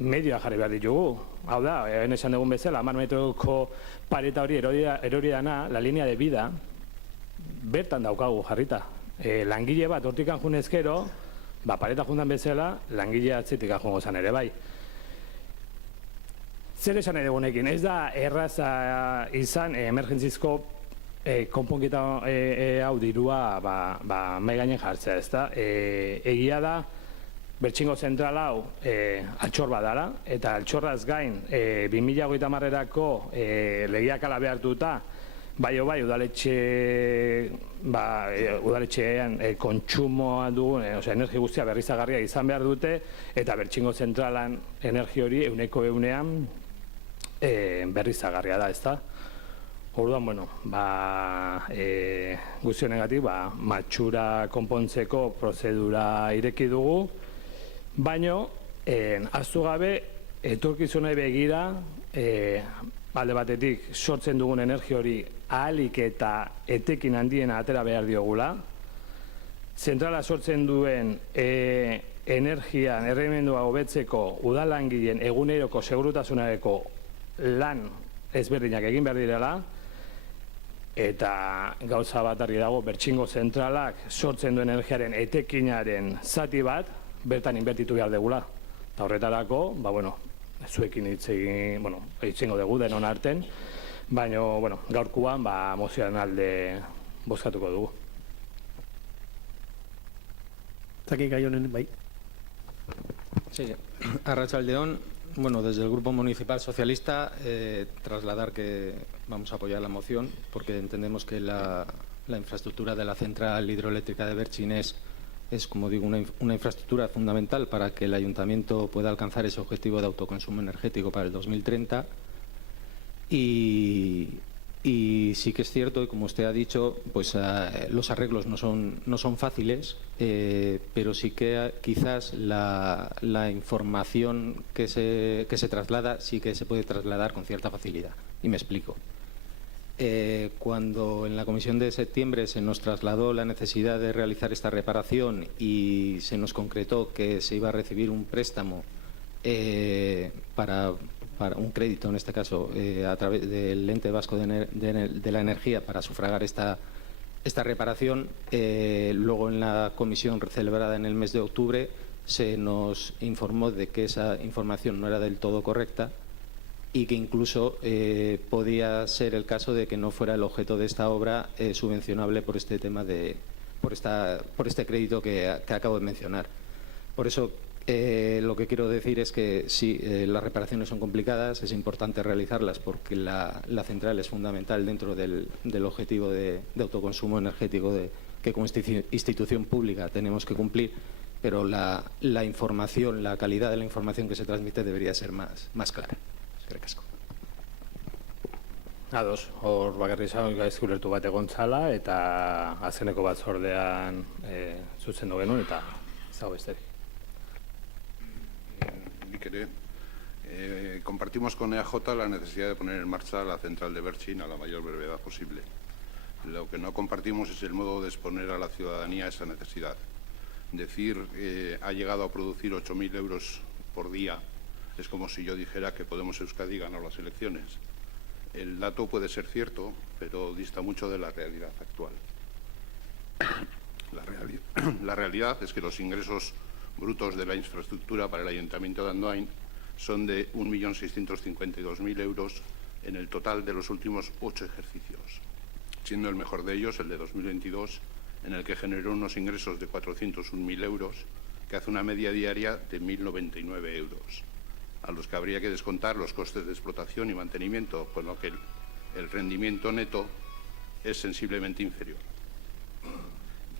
medioa jarri behar ditugu. Hau da, esan dugun bezala, 10 metroko pareta hori erori dana, la linea de vida, bertan daukagu jarrita. Langile bat hortikan junezkero, pareta jundan bezala, langile atzetik jungo zan ere bai. Zer esan egunekin, ez da erraza izan emergentzizko konponketa hau dirua mai gainen jartzea, ez da? Egia da, Bertxingo zentral hau altxor badara, eta altxorraz gain 2030erako legiak ala behartuta, bai udaletxean kontsumoa dugun, energi guztia berrizagarria izan behar dute, eta Bertxingo zentralan energi hori 100% berrizagarria da, ezta? Orduan, guzti honegatik, matxura konpontzeko prozedura ireki dugu, baina, ahaztu gabe, etorkizunei begira, alde batetik sortzen dugun energi hori ahalik eta etekin handiena atera behar diogula, zentrala sortzen duen energian erremendua hobetzeko udalangileen eguneroko segurutasunareko lan ezberdinak egin behar direla, eta gauza bat argi dago, Bertxingo zentralak sortzen duen energiaren etekinaren zati bat, bertan inbertitu behar degula. Eta horretarako, zuekin hitzingo dugu denon arten, baina gaurkuan mozioaren alde bozkatuko dugu. Zaki gai honen, bai. Sí, arratsaldeon. Desde el Grupo Municipal Socialista trasladar que vamos a apoyar la moción porque entendemos que la infraestructura de la central hidroeléctrica de Bertxin es, como digo, una infraestructura fundamental para que el Ayuntamiento pueda alcanzar ese objetivo de autoconsumo energético para el 2030 y sí que es cierto, y como usted ha dicho, pues los arreglos no son fáciles, pero sí que quizás la información que se traslada sí que se puede trasladar con cierta facilidad. Y me explico. Cuando en la comisión de septiembre se nos trasladó la necesidad de realizar esta reparación y se nos concretó que se iba a recibir un préstamo para un crédito, en este caso, a través del Ente Vasco de la Energía para sufragar esta reparación, luego en la comisión celebrada en el mes de octubre se nos informó de que esa información no era del todo correcta y que incluso podía ser el caso de que no fuera el objeto de esta obra subvencionable por este tema por este crédito que acabo de mencionar. Por eso lo que quiero decir es que sí, las reparaciones son complicadas, es importante realizarlas porque la central es fundamental dentro del objetivo de autoconsumo energético que como institución pública tenemos que cumplir, pero la información, la calidad de la información que se transmite debería ser más clara. Ados, hor bakarri izan gaizki ulertu bat egon zala eta azeneko batzordean zuzendu genuen eta ez dago besterik. Nik ere, compartimos con EAJ la necesidad de poner en marcha la central de Berchin a la mayor brevedad posible. Lo que no compartimos es el modo de exponer a la ciudadanía esa necesidad. Decir ha llegado a producir 8.000 euros por día es como si yo dijera que Podemos Euskadi ganó las elecciones. El dato puede ser cierto, pero dista mucho de la realidad actual. La realidad es que los ingresos brutos de la infraestructura para el Ayuntamiento de Andoain son de 1.652.000 euros en el total de los últimos 8 ejercicios, siendo el mejor de ellos el de 2022, en el que generó unos ingresos de 401.000 euros, que hace una media diaria de 1.099 euros, a los que habría que descontar los costes de explotación y mantenimiento, con lo que el rendimiento neto es sensiblemente inferior.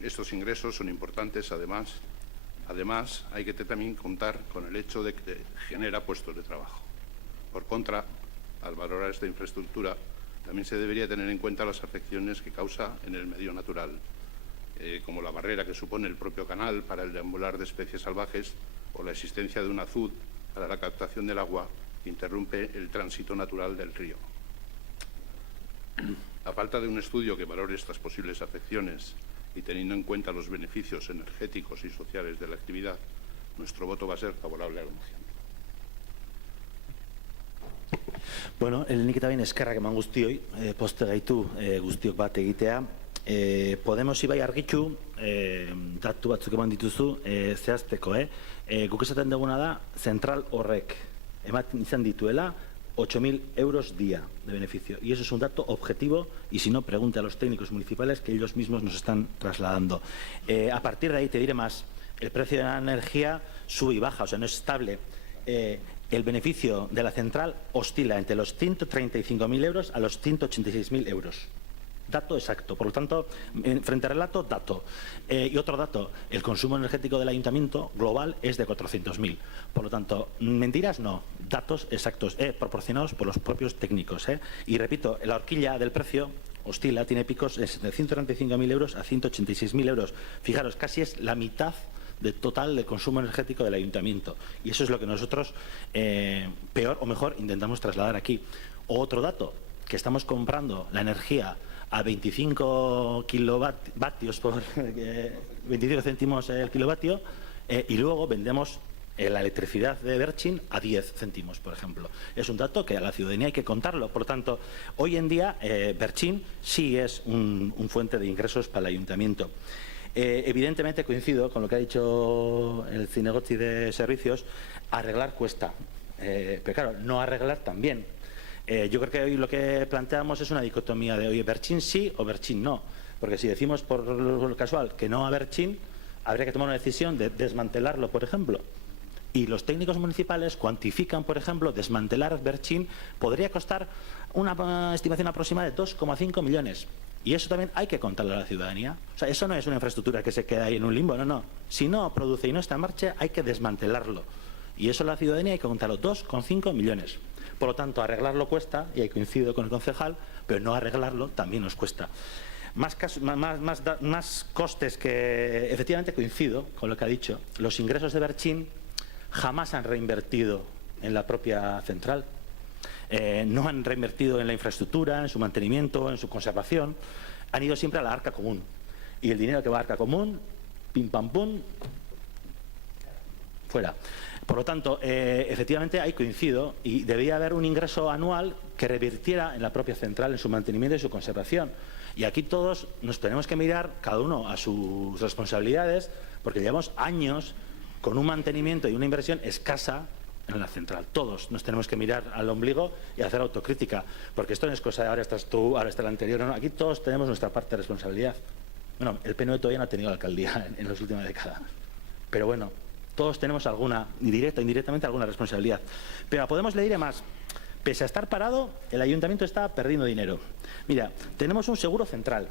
Estos ingresos son importantes, además hay que también contar con el hecho de que genera puestos de trabajo. Por contra, al valorar esta infraestructura, también se debería tener en cuenta las afecciones que causa en el medio natural, como la barrera que supone el propio canal para el deambular de especies salvajes o la existencia de un azud para la captación del agua que interrumpe el tránsito natural del río. A falta de un estudio que valore estas posibles afecciones y teniendo en cuenta los beneficios energéticos y sociales de la actividad, nuestro voto va a ser favorable a la moción. Bueno, nik eta behin eskerrak eman guztioi, poste gaitu guztiok bat egitea. Podemos ibai argitxu, datu batzuk eman dituzu, zehazteko, guk esaten duguna da, zentral horrek ematen izan dituela 8.000 euros día de beneficio. Y eso es un dato objetivo y si no, pregunte a los técnicos municipales que ellos mismos nos están trasladando. A partir de ahí te diré más. El precio de la energía sube y baja, o sea, no es estable. El beneficio de la central oscila entre los 135.000 euros a los 186.000 euros. Dato exacto. Por lo tanto, frente a relato, dato. Y otro dato, el consumo energético del ayuntamiento global es de 400.000. Por lo tanto, mentiras no, datos exactos, proporcionados por los propios técnicos. Y repito, la horquilla del precio oscila, tiene picos de 135.000 euros a 186.000 euros. Fijaros, casi es la mitad del total de consumo energético del ayuntamiento. Y eso es lo que nosotros, peor o mejor, intentamos trasladar aquí. Otro dato, que estamos comprando la energía a 25 kilovatios por 25 céntimos el kilovatio y luego vendemos la electricidad de Berchin a 10 céntimos, por ejemplo. Es un dato que a la ciudadanía hay que contarlo. Por lo tanto, hoy en día Berchin sí es un fuente de ingresos para el ayuntamiento. Evidentemente coincido con lo que ha dicho el Zinegotzi de Servicios, arreglar cuesta, pero claro, no arreglar también. Yo creo que hoy lo que planteamos es una dicotomía de, oye, Berchin sí o Berchin no, porque si decimos por lo casual que no a Berchin, habría que tomar una decisión de desmantelarlo, por ejemplo. Y los técnicos municipales cuantifican, por ejemplo, desmantelar Berchin podría costar una estimación aproximada de 2,5 millones. Y eso también hay que contarlo a la ciudadanía. O sea, eso no es una infraestructura que se queda ahí en un limbo, no, no. Si no produce y no está en marcha, hay que desmantelarlo. Y eso a la ciudadanía hay que contarlo, 2,5 millones. Por lo tanto, arreglarlo cuesta, y ahí coincido con el concejal, pero no arreglarlo también nos cuesta. Más costes que, efectivamente coincido con lo que ha dicho, los ingresos de Berchin jamás han reinvertido en la propia central. No han reinvertido en la infraestructura, en su mantenimiento, en su conservación. Han ido siempre a la arca común. Y el dinero que va a arca común, pim pam pum, fuera. Por lo tanto, efectivamente ahí coincido y debería haber un ingreso anual que revirtiera en la propia central, en su mantenimiento y su conservación. Y aquí todos nos tenemos que mirar, cada uno a sus responsabilidades, porque llevamos años con un mantenimiento y una inversión escasa en la central. Todos nos tenemos que mirar al ombligo y hacer autocrítica, porque esto no es cosa de ahora estás tú, ahora está el anterior, no, aquí todos tenemos nuestra parte de responsabilidad. Bueno, el PNV todavía no ha tenido alcaldía en las últimas décadas, pero bueno, todos tenemos alguna, directa o indirectamente, alguna responsabilidad. Pero a Podemos le diré más. Pese a estar parado, el ayuntamiento está perdiendo dinero. Mira, tenemos un seguro central,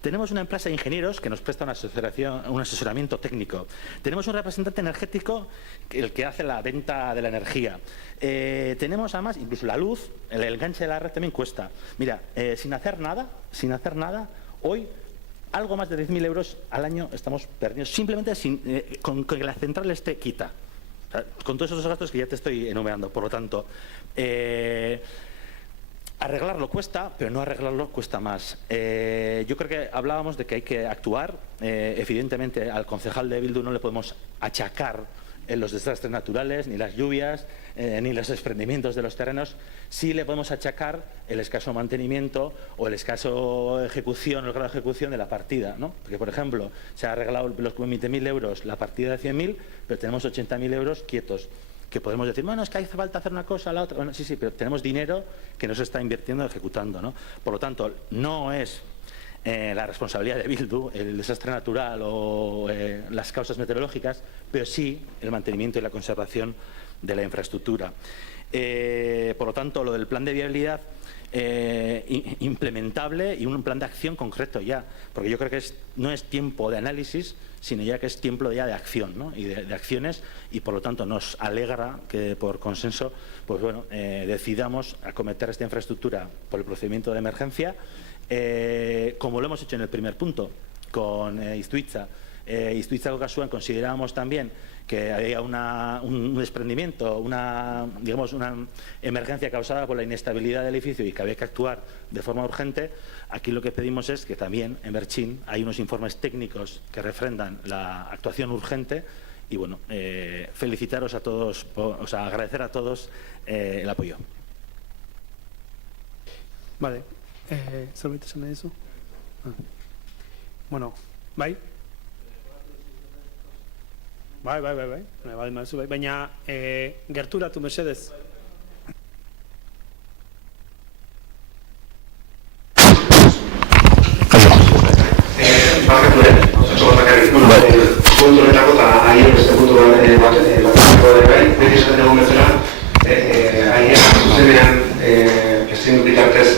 Tenemos una empresa de ingenieros que nos presta un asesoramiento técnico. Tenemos un representante energético, el que hace la venta de la energía. Tenemos además, incluso la luz, el enganche de la red también cuesta. Mira, sin hacer nada, hoy algo más de 10.000 euros al año estamos perdiendo, simplemente con que la central esté quita. O sea, con todos esos gastos que ya te estoy enumerando. Por lo tanto, arreglarlo cuesta, pero no arreglarlo cuesta más. Yo creo que hablábamos de que hay que actuar. Evidentemente, al concejal de Bildu no le podemos achacar los desastres naturales, ni las lluvias, ni los desprendimientos de los terrenos. Sí le podemos achacar el escaso mantenimiento o el escaso ejecución, el grado de ejecución de la partida, ¿no? Porque, por ejemplo, se ha arreglado los 20.000 euros la partida de 100.000, pero tenemos 80.000 euros quietos. Que podemos decir, bueno, es que hace falta hacer una cosa, la otra. Bueno, sí, pero tenemos dinero que no se está invirtiendo, ejecutando, ¿no? Por lo tanto, no es la responsabilidad de Bildu el desastre natural o las causas meteorológicas, pero sí el mantenimiento y la conservación de la infraestructura. Por lo tanto, lo del plan de viabilidad implementable y un plan de acción concreto ya, porque yo creo que no es tiempo de análisis, sino ya que es tiempo ya de acción, ¿no? Y de acciones, y por lo tanto nos alegra que por consenso pues bueno, decidamos acometer esta infraestructura por el procedimiento de emergencia, como lo hemos hecho en el primer punto con Iztuitza. Iztuitzako kasuan considerábamos también que había un desprendimiento, una emergencia causada por la inestabilidad del edificio y que había que actuar de forma urgente. Aquí lo que pedimos es que también en Berchín hay unos informes técnicos que refrendan la actuación urgente y bueno, felicitaros a todos, o sea, agradecer a todos el apoyo. Vale, zerbait esan nahi duzu? Bueno, bai? Bai, baina gerturatu mesedez. Puntu honetako eta agian beste puntu bateko ere bai, beti esaten egon bezala, agian zuzenean ezin dut bitartez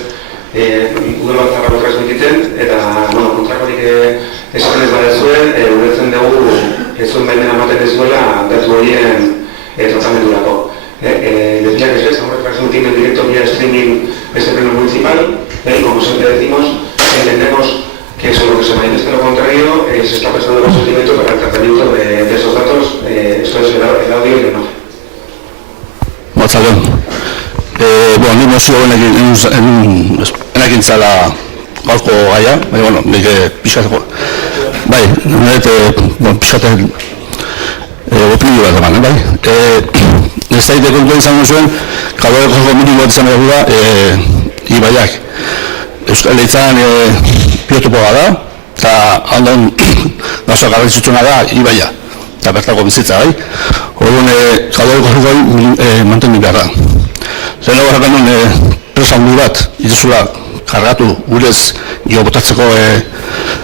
udal batzarrako transmititzen, eta kontrakorik esaten ez badezuen, ulertzen dugu ez zuen baimena ematen dezuela datu horien tratamendurako. Decía que es esto, una transmisión en directo vía streaming desde el pleno municipal, y como siempre decimos, entendemos que eso es lo que se manifiesta, lo contrario, se está prestando el consentimiento para el tratamiento de esos datos, esto es el audio y la imagen. Batzaldeon. Ni mozio enekin zala gaurko gaia, baina, nik pixateko. Bai, pixaten opinio bat eman, bai. Ez daite kontua izango zuen, kaloreko minimo bat izan behar da, ibaiak. Euskal Leitzan biotopo da, eta handon gazoa garrantzitsuna da ibaia, eta bertako bizitza, bai. Horren, kaloreko mantendu behar da. Zene horrekan duen presa handi bat, ituzula kargatu gurez geobotatzeko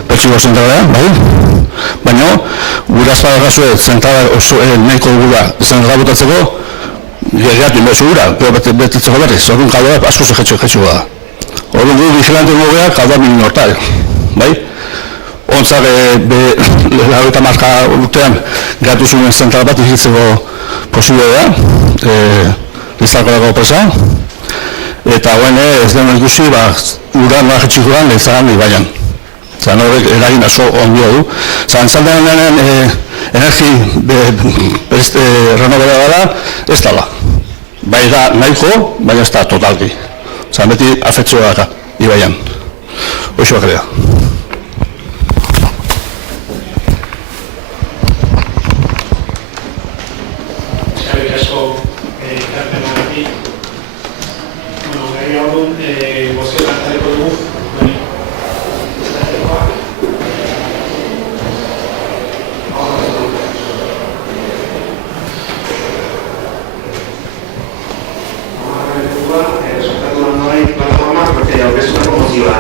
pertsiko zentralea, bai? Baina, gure azpada gazue zentrala oso nahiko gura zentrala geratu inbezu gura, betetzeko berriz, horren kaldoa asko zehetxo da. Horren gu vigilante nogea kaldoa minin hortal, bai? Ontzak eta marka urtean geratu zuen zentrala bat ikitzeko posible da, Lizarko dago presa, eta guen ez den ikusi, uran nola jetxikoan lehizagan ibaian. Zan horrek eragin oso ondia du. Zan zaldean energi renovera dela, ez dala. Bai da nahiko, baina ez da totalki. Zan beti afetzioa daka ibaian. Hoxo bakrea.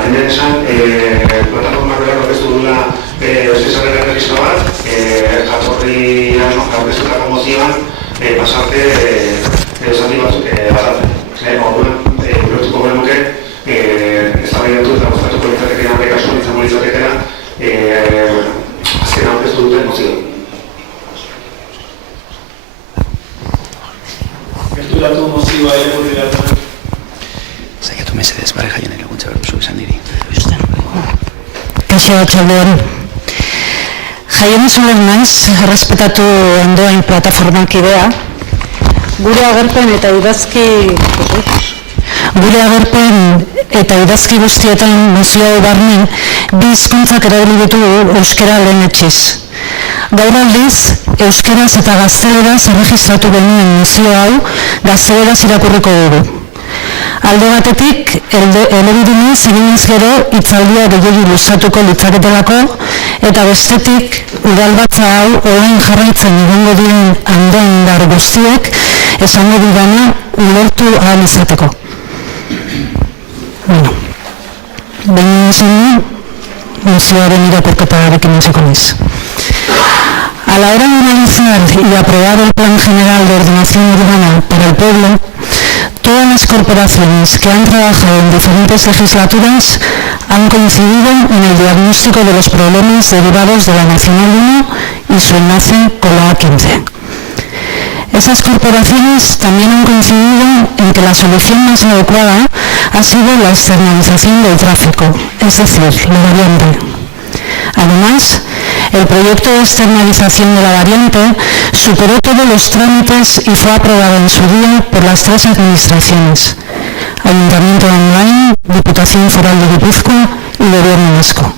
Hemen esan, plataformak behar aurkeztu duela zesarrera erregistro bat, jatorrian aurkeztutako mozioan pasarte zati batzuk batatzen. Orduan, ulertuko genuke, eztabaidatu eta bozkatuko litzatekeena bekasun izango litzatekeena mesedez, pareja jene laguntza behar duzu esan niri. Kaixo, txaldean. Jaien zuler naiz, errespetatu ondoain plataformak idea. Gure agerpen eta idazki guztietan mozio barne bi hizkuntzak erabili ditugu euskara lehenetsiz. Gaur aldiz, euskaraz eta gazteleraz erregistratu genuen mozio hau gazteleraz irakurriko dugu. Alde batetik, elebidunez eginez gero hitzaldia gehiegi luzatuko litzaketelako, eta bestetik, udalbatza hau orain jarraitzen egongo diren andoindar guztiek esango didana ulertu ahal izateko. Behin izan mozioaren irakurketarekin hasiko naiz. A la hora de analizar y aprobar el Plan General de Ordenación Urbana para el Pueblo, todas las corporaciones que han trabajado en diferentes legislaturas han coincidido en el diagnóstico de los problemas derivados de la Nacional 1 y su enlace con la A15. Esas corporaciones también han coincidido en que la solución más adecuada ha sido la externalización del tráfico, es decir, la variante. Además, el proyecto de externalización de la variante superó todos los trámites y fue aprobado en su día por las tres administraciones: Ayuntamiento de Andoain, Diputación Foral de Guipúzcoa y Gobierno vasco.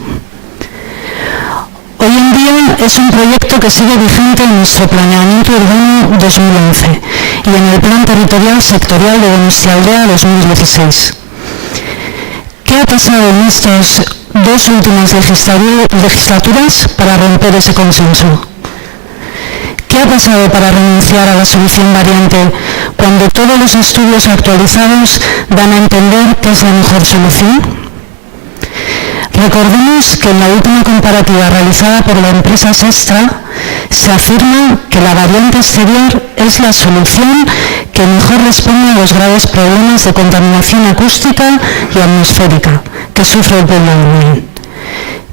Hoy en día es un proyecto que sigue vigente en nuestro Planeamiento Urbano 2011 y en el Plan Territorial Sectorial de Donostialdea 2016. ¿Qué ha pasado en estas dos últimas legislaturas para romper ese consenso? ¿Qué ha pasado para renunciar a la solución variante cuando todos los estudios actualizados dan a entender que es la mejor solución? Recordemos que en la última comparativa realizada por la empresa Sestra se afirma que la variante exterior es la solución que mejor responde a los graves problemas de contaminación acústica y atmosférica que sufre el pueblo de Andoain,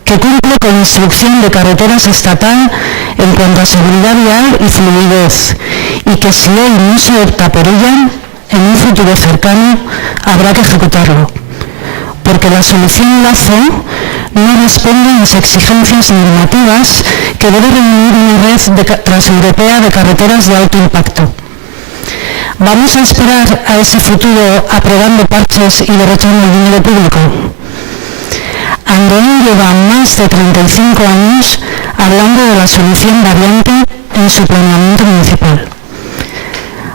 que cumple con instrucción de carreteras estatal en cuanto a seguridad vial y fluidez, y que si hoy no se opta por ella, en un futuro cercano habrá que ejecutarlo, porque la solución enlace no responde a las exigencias normativas que debe reunir una red transeuropea de carreteras de alto impacto. ¿Vamos a esperar a ese futuro aprobando parches y derrochando el dinero público? Andoain lleva más de 35 años hablando de la solución variante en su planeamiento municipal.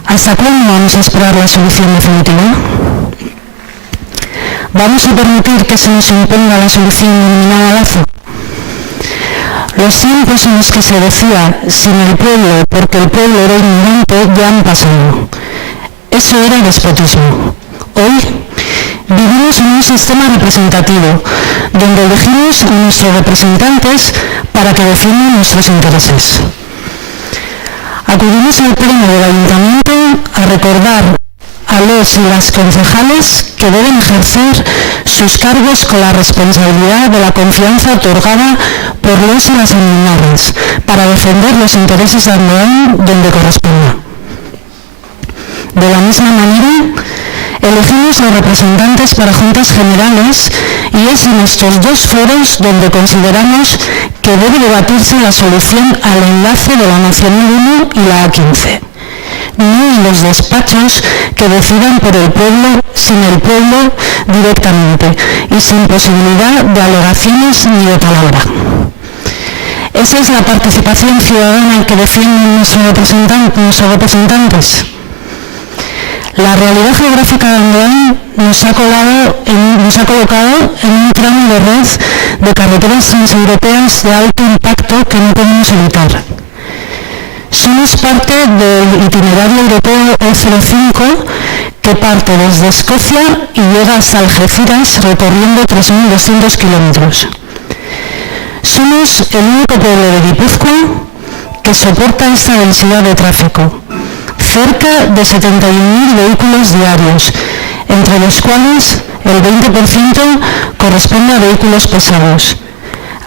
¿Hasta cuándo vamos a esperar la solución definitiva? ¿Vamos a permitir que se nos imponga la solución denominada Lazo? Los tiempos en los que se decía sin el pueblo porque el pueblo era ignorante ya han pasado. Eso era despotismo. Hoy vivimos en un sistema representativo donde elegimos a nuestros representantes para que defiendan nuestros intereses. Acudimos al pleno del ayuntamiento a recordar a los y las concejales que deben ejercer sus cargos con la responsabilidad de la confianza otorgada por los y las enmendadas para defender los intereses de Andoain donde corresponda. De la misma manera, elegimos a representantes para juntas generales y es en estos dos foros donde consideramos que debe debatirse la solución al enlace de la Nacional 1 y la A15. No en los despachos que decidan por el pueblo, sin el pueblo directamente y sin posibilidad de alegaciones ni de palabra. Esa es la participación ciudadana que defienden nuestros representantes. La realidad geográfica de Andoain nos ha colocado en un tramo de red de carreteras transeuropeas de alto impacto que no podemos evitar. Somos parte del itinerario europeo E05 que parte desde Escocia y llega hasta Algeciras recorriendo 3.200 kilómetros. Somos el único pueblo de Guipúzcoa que soporta esta densidad de tráfico. Cerca de 71.000 vehículos diarios, entre los cuales el 20% corresponde a vehículos pesados.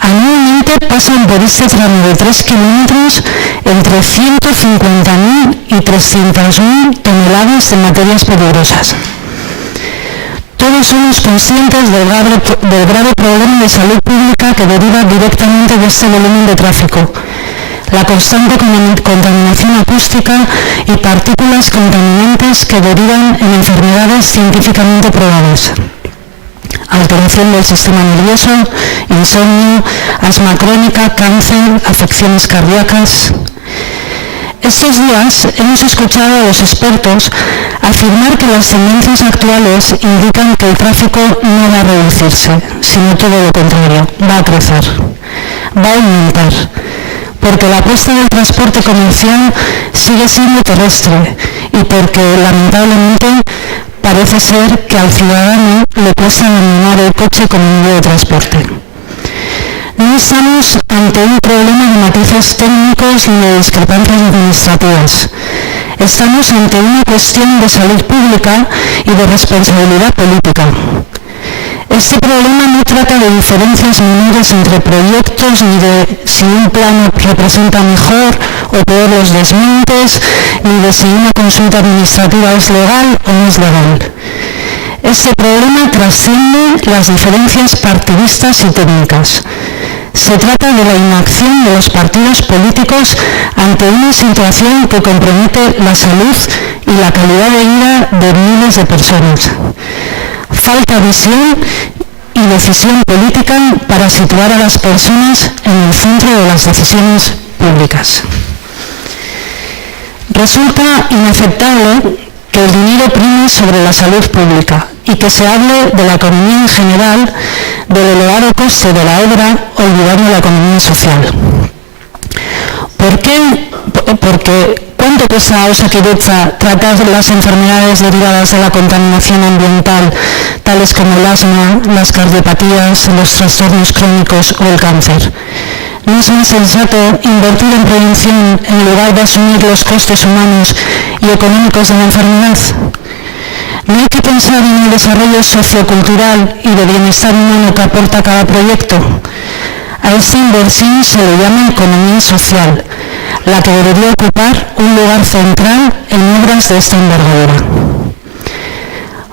Anualmente pasan por este tramo de 3 kilómetros entre 150.000 y 300.000 toneladas de materias peligrosas. Todo todos somos conscientes del grave problema de salud pública que deriva directamente de este volumen de tráfico. La constante contaminación acústica y partículas contaminantes que derivan en enfermedades científicamente probadas. Alteración del sistema nervioso, insomnio, asma crónica, cáncer, afecciones cardíacas. Estos días hemos escuchado a los expertos afirmar que las tendencias actuales indican que el tráfico no va a reducirse, sino todo lo contrario, va a crecer, va a aumentar, porque la apuesta del transporte comercial sigue siendo terrestre y porque, lamentablemente, parece ser que al ciudadano le cuesta dominar el coche como medio de transporte. No estamos ante un problema de matices técnicos ni de discrepancias administrativas. Estamos ante una cuestión de salud pública y de responsabilidad política. Este problema no trata de diferencias menores entre proyectos ni de si un plano representa mejor o peor los desmontes, ni de si una consulta administrativa es legal o no es legal. Este problema trasciende las diferencias partidistas y técnicas. Se trata de la inacción de los partidos políticos ante una situación que compromete la salud y la calidad de vida de miles de personas. Falta visión y decisión política para situar a las personas en el centro de las decisiones públicas. Resulta inaceptable que el dinero prime sobre la salud pública y que se hable de la economía en general, del elevado coste de la obra, olvidando la economía social. ¿Por qué? Porque ¿cuánto cuesta a Osakidetza tratar las enfermedades derivadas de la contaminación ambiental, tales como el asma, las cardiopatías, los trastornos crónicos o el cáncer? ¿No es más sensato invertir en prevención en lugar de asumir los costes humanos y económicos de la enfermedad? ¿No hay que pensar en el desarrollo sociocultural y de bienestar humano que aporta cada proyecto? A esta inversión se le llama economía social, la que debería ocupar un lugar central en obras de esta envergadura.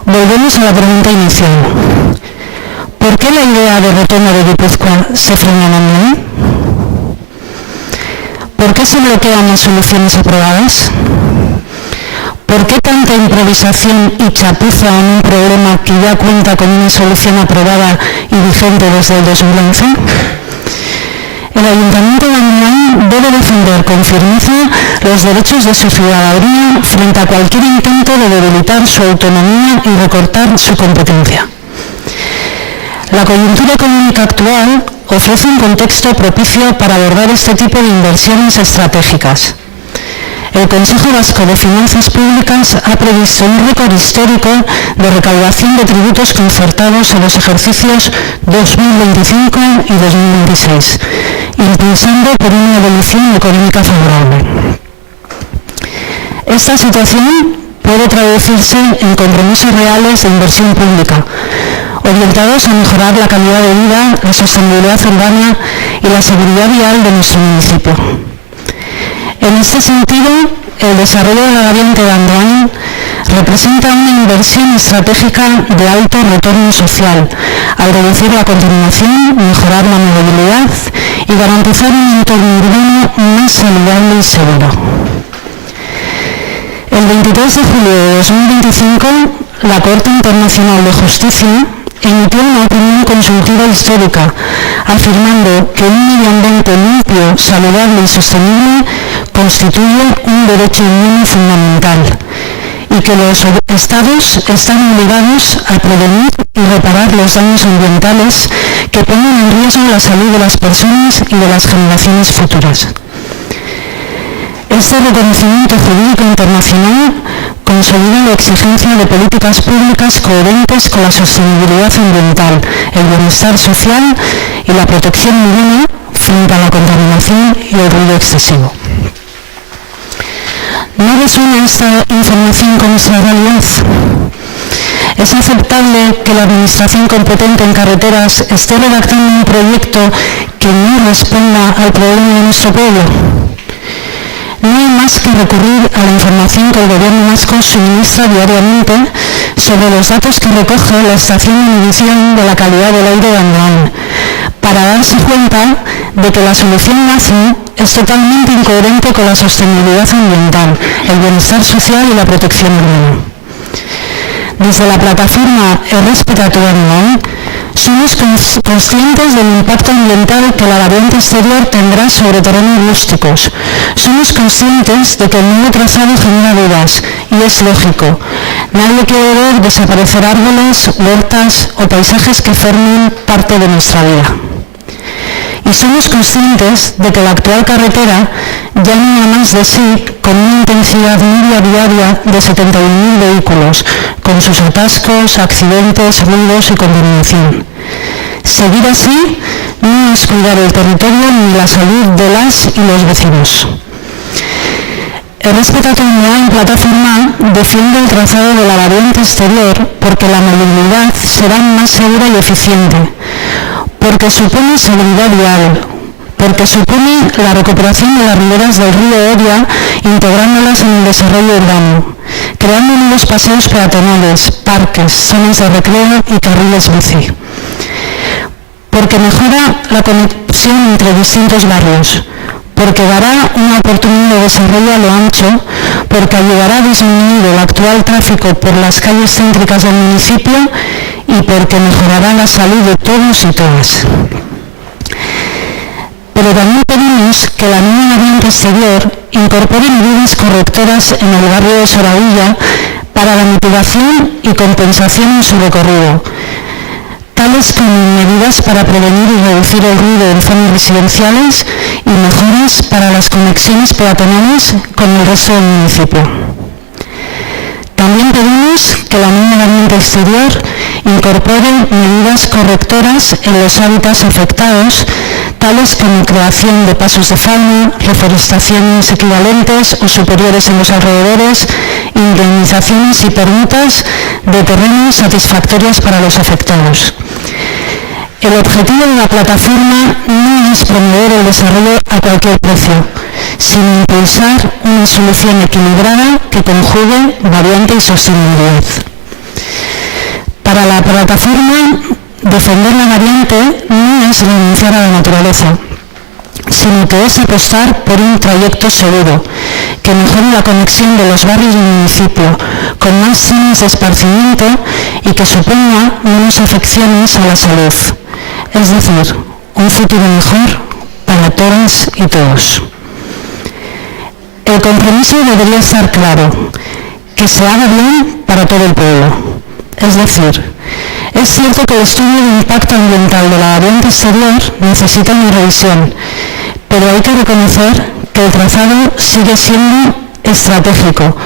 Volvemos a la pregunta inicial. ¿Por qué la idea de retorno de Guipúzcoa se frena en Andoni? ¿Por qué se bloquean las soluciones aprobadas? ¿Por qué tanta improvisación y chapuza en un problema que ya cuenta con una solución aprobada y vigente desde el 2011? El Ayuntamiento de Andoni debe defender con firmeza los derechos de su ciudadanía frente a cualquier intento de debilitar su autonomía y recortar su competencia. La coyuntura económica actual ofrece un contexto propicio para abordar este tipo de inversiones estratégicas. El Consejo Vasco de Finanzas Públicas ha previsto un récord histórico de recaudación de tributos concertados en los ejercicios 2025 y 2026, impulsando por una evolución económica favorable. Esta situación puede traducirse en compromisos reales de inversión pública, orientados a mejorar la calidad de vida, la sostenibilidad urbana y la seguridad vial de nuestro municipio. En este sentido, el desarrollo de la variante de Andoain representa una inversión estratégica de alto retorno social, al reducir la contaminación, mejorar la movilidad y garantizar un entorno urbano más saludable y seguro. El 23 de julio de 2025, la Corte Internacional de Justicia emitió una opinión consultiva histórica, afirmando que un medio ambiente limpio, saludable y sostenible constituye un derecho humano fundamental y que los Estados están obligados a prevenir y reparar los daños ambientales que pongan en riesgo la salud de las personas y de las generaciones futuras. Este reconocimiento jurídico internacional consolida la exigencia de políticas públicas coherentes con la sostenibilidad ambiental, el bienestar social y la protección humana frente a la contaminación y el ruido excesivo. ¿No resuena esta información con nuestra realidad? ¿Es aceptable que la Administración competente en carreteras esté redactando un proyecto que no responda al problema de nuestro pueblo? No hay más que recurrir a la información que el Gobierno vasco suministra diariamente sobre los datos que recoge la estación de medición de la calidad del aire de Andoain, para darse cuenta de que la solución nazi es totalmente incoherente con la sostenibilidad ambiental, el bienestar social y la protección urbana. Desde la plataforma Errespetatu Andoain, somos conscientes del impacto ambiental que la variante exterior tendrá sobre terrenos rústicos. Somos conscientes de que el nuevo trazado genera dudas, y es lógico. Nadie quiere ver desaparecer árboles, huertas o paisajes que formen parte de nuestra vida. Y somos conscientes de que la actual carretera ya no da más de sí con una intensidad media diaria de 71.000 vehículos, con sus atascos, accidentes, ruidos y contaminación. Seguir así no es cuidar el territorio ni la salud de las y los vecinos. Errespetatu Andoain plataforma defiende el trazado de la variante exterior porque la movilidad será más segura y eficiente, porque supone seguridad vial, porque supone la recuperación de las riberas del río Oria, integrándolas en el desarrollo urbano, creando nuevos paseos peatonales, parques, zonas de recreo y carriles bici. Porque mejora la conexión entre distintos barrios, porque dará una oportunidad de desarrollo a lo ancho, porque ayudará a disminuir el actual tráfico por las calles céntricas del municipio y porque mejorará la salud de todos y todas. Pero también pedimos que la nueva variante exterior incorpore medidas correctoras en el barrio de Soravilla para la mitigación y compensación en su recorrido, tales como medidas para prevenir y reducir el ruido en zonas residenciales y mejoras para las conexiones peatonales con el resto del municipio. También pedimos que la nueva variante exterior incorpore medidas correctoras en los hábitats afectados, tales como creación de pasos de fauna, reforestaciones equivalentes o superiores en los alrededores, indemnizaciones y permutas de terrenos satisfactorias para los afectados. El objetivo de la plataforma no es promover el desarrollo a cualquier precio, sino impulsar una solución equilibrada que conjugue variante y sostenibilidad. Para la plataforma, defender la variante no es renunciar a la naturaleza, sino que es apostar por un trayecto seguro, que mejore la conexión de los barrios del municipio, con más zonas de esparcimiento y que suponga menos afecciones a la salud. Es decir, un futuro mejor para todas y todos. El compromiso debería estar claro, que se haga bien para todo el pueblo. Es decir, es cierto que el estudio de impacto ambiental de la variante exterior necesita una revisión, pero hay que reconocer que el trazado sigue siendo estratégico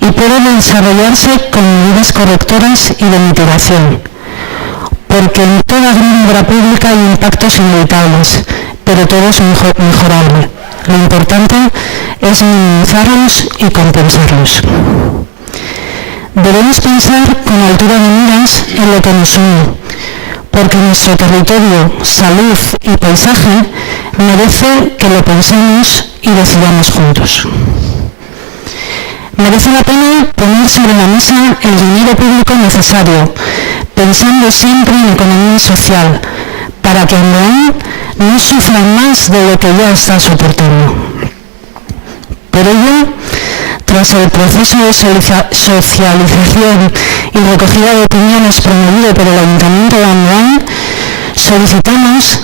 y puede desarrollarse con medidas correctoras y de mitigación. Porque en toda gran obra pública hay impactos inevitables, pero todo es mejorable. Lo importante es minimizarlos y compensarlos. Debemos pensar con altura de miras en lo que nos une, porque nuestro territorio, salud y paisaje merece que lo pensemos y decidamos juntos. Merece la pena poner sobre la mesa el dinero público necesario, pensando siempre en economía social, para que Andoain no sufra más de lo que ya está soportando. Por ello, tras el proceso de socialización y recogida de opiniones promovido por el Ayuntamiento de Andoain, solicitamos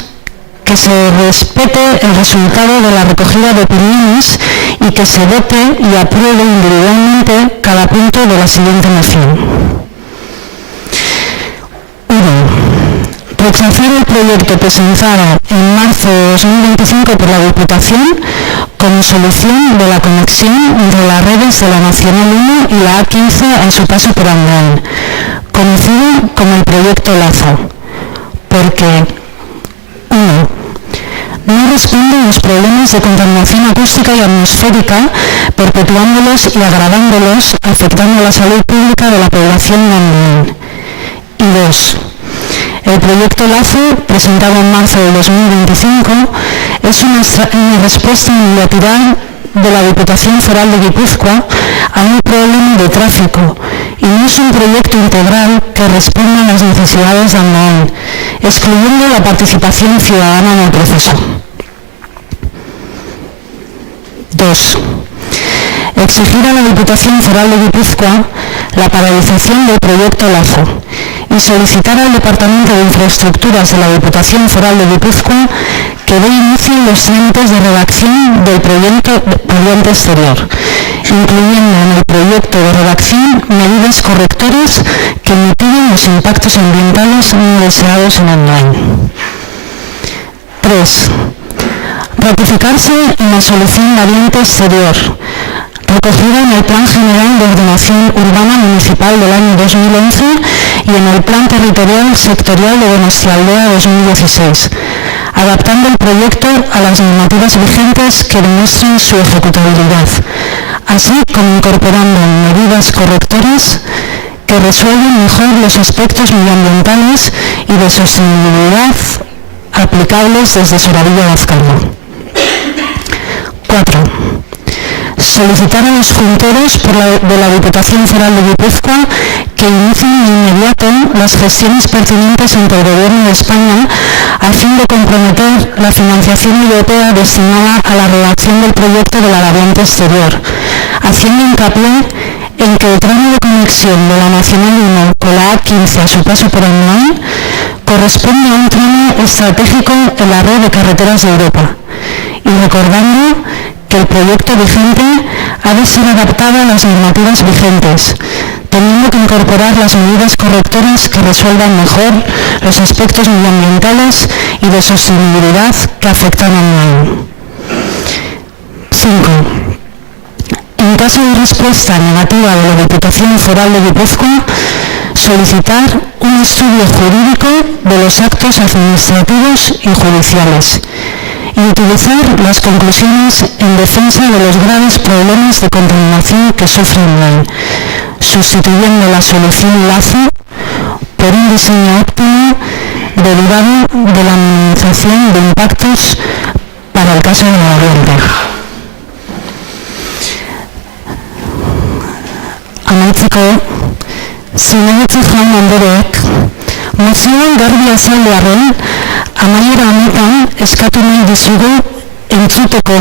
que se respete el resultado de la recogida de opiniones y que se vote y apruebe individualmente cada punto de la siguiente moción. 1. Rechazar el proyecto presentado en marzo de 2025 por la Diputación como solución de la conexión entre las redes de la Nacional 1 y la A15 en su paso por Andoain, conocido como el proyecto Lazo, porque 1. No responde a los problemas de contaminación acústica y atmosférica, perpetuándolos y agravándolos, afectando a la salud pública de la población de Andoain. Y 2. El proyecto Lazo, presentado en marzo de 2025, es una respuesta unilateral de la Diputación Foral de Guipúzcoa a un problema de tráfico y no es un proyecto integral que responda a las necesidades de Andoain, excluyendo la participación ciudadana en el proceso. 2. Exigir a la Diputación Foral de Guipúzcoa la paralización del proyecto Lazo y solicitar al Departamento de Infraestructuras de la Diputación Foral de Guipúzcoa que dé inicio a los trámites de redacción del proyecto exterior, incluyendo en el proyecto de redacción medidas correctoras que mitiguen los impactos ambientales no deseados en Andoain. 3. Ratificarse en la solución variante exterior, recogida en el Plan General de Ordenación Urbana Municipal del año 2011 y en el Plan Territorial Sectorial de Donostialdea 2016, adaptando el proyecto a las normativas vigentes que demuestren su ejecutabilidad, así como incorporando medidas correctoras que resuelven mejor los aspectos medioambientales y de sostenibilidad aplicables desde Soravilla de Azcarra. 4. Solicitar a los junteros de la Diputación Foral de Guipúzcoa que inicien de inmediato las gestiones pertinentes ante el Gobierno de España a fin de comprometer la financiación europea destinada a la redacción del proyecto de la variante exterior, haciendo hincapié en que el tramo de conexión de la Nacional 1 con la A15 a su paso por Andoain corresponde a un tramo estratégico en la red de carreteras de Europa, y recordando que el proyecto vigente ha de ser adaptado a las normativas vigentes, teniendo que incorporar las medidas correctoras que resuelvan mejor los aspectos medioambientales y de sostenibilidad que afectan a Andoain. 5. En caso de respuesta negativa de la Diputación Foral de Guipúzcoa, solicitar un estudio jurídico de los actos administrativos y judiciales y utilizar las conclusiones en defensa de los graves problemas de contaminación que sufre Andoain, sustituyendo la solución Lazo por un diseño óptimo derivado de la minimización de impactos para el caso de la variante. Amaitzeko, zinegitza jaun Andreek, mozioan garbi azaldu arren, amaiera honetan eskatu nahi dizugu entzuteko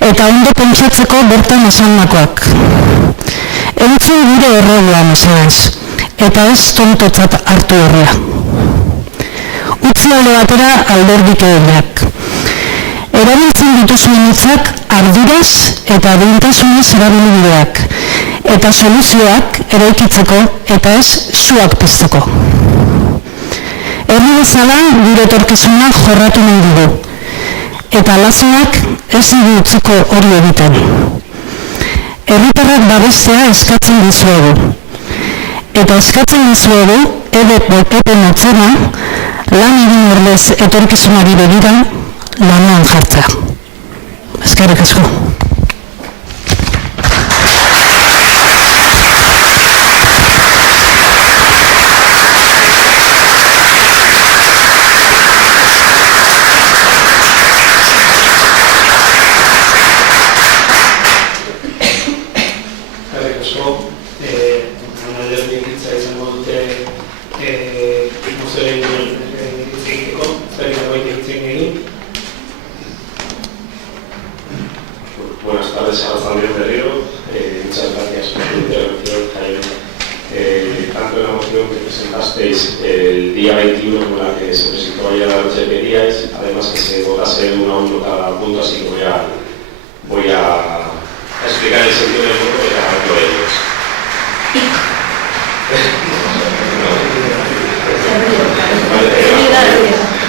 eta ondo pentsatzeko bertan esandakoak. Entzun gure errola mesedez, eta ez tontotzat hartu horria. Utzi alde batera alderdikeriak. Erabiltzen dituzuen hitzak arduraz eta duintasunez erabili bideak, eta soluzioak eraikitzeko eta ez zuak pizteko. Herri bezala gure etorkizuna jorratu nahi dugu, eta Lazoak ez digu utziko hori egiten. Herritarrak babestea eskatzen dizuegu, eta eskatzen dizuegu Epe Motzena lan egin ordez etorkizunari begira lanean jartzea. Eskerrik asko. Buenas tardes a Rafael Berrero. Muchas gracias por tu intervención, Jaime. Tanto en la moción que presentasteis el día 21 como la que se presentó ayer a la noche pedíais, además que se votase uno a uno cada punto, así que voy a explicar el sentido del voto de cada uno de ellos.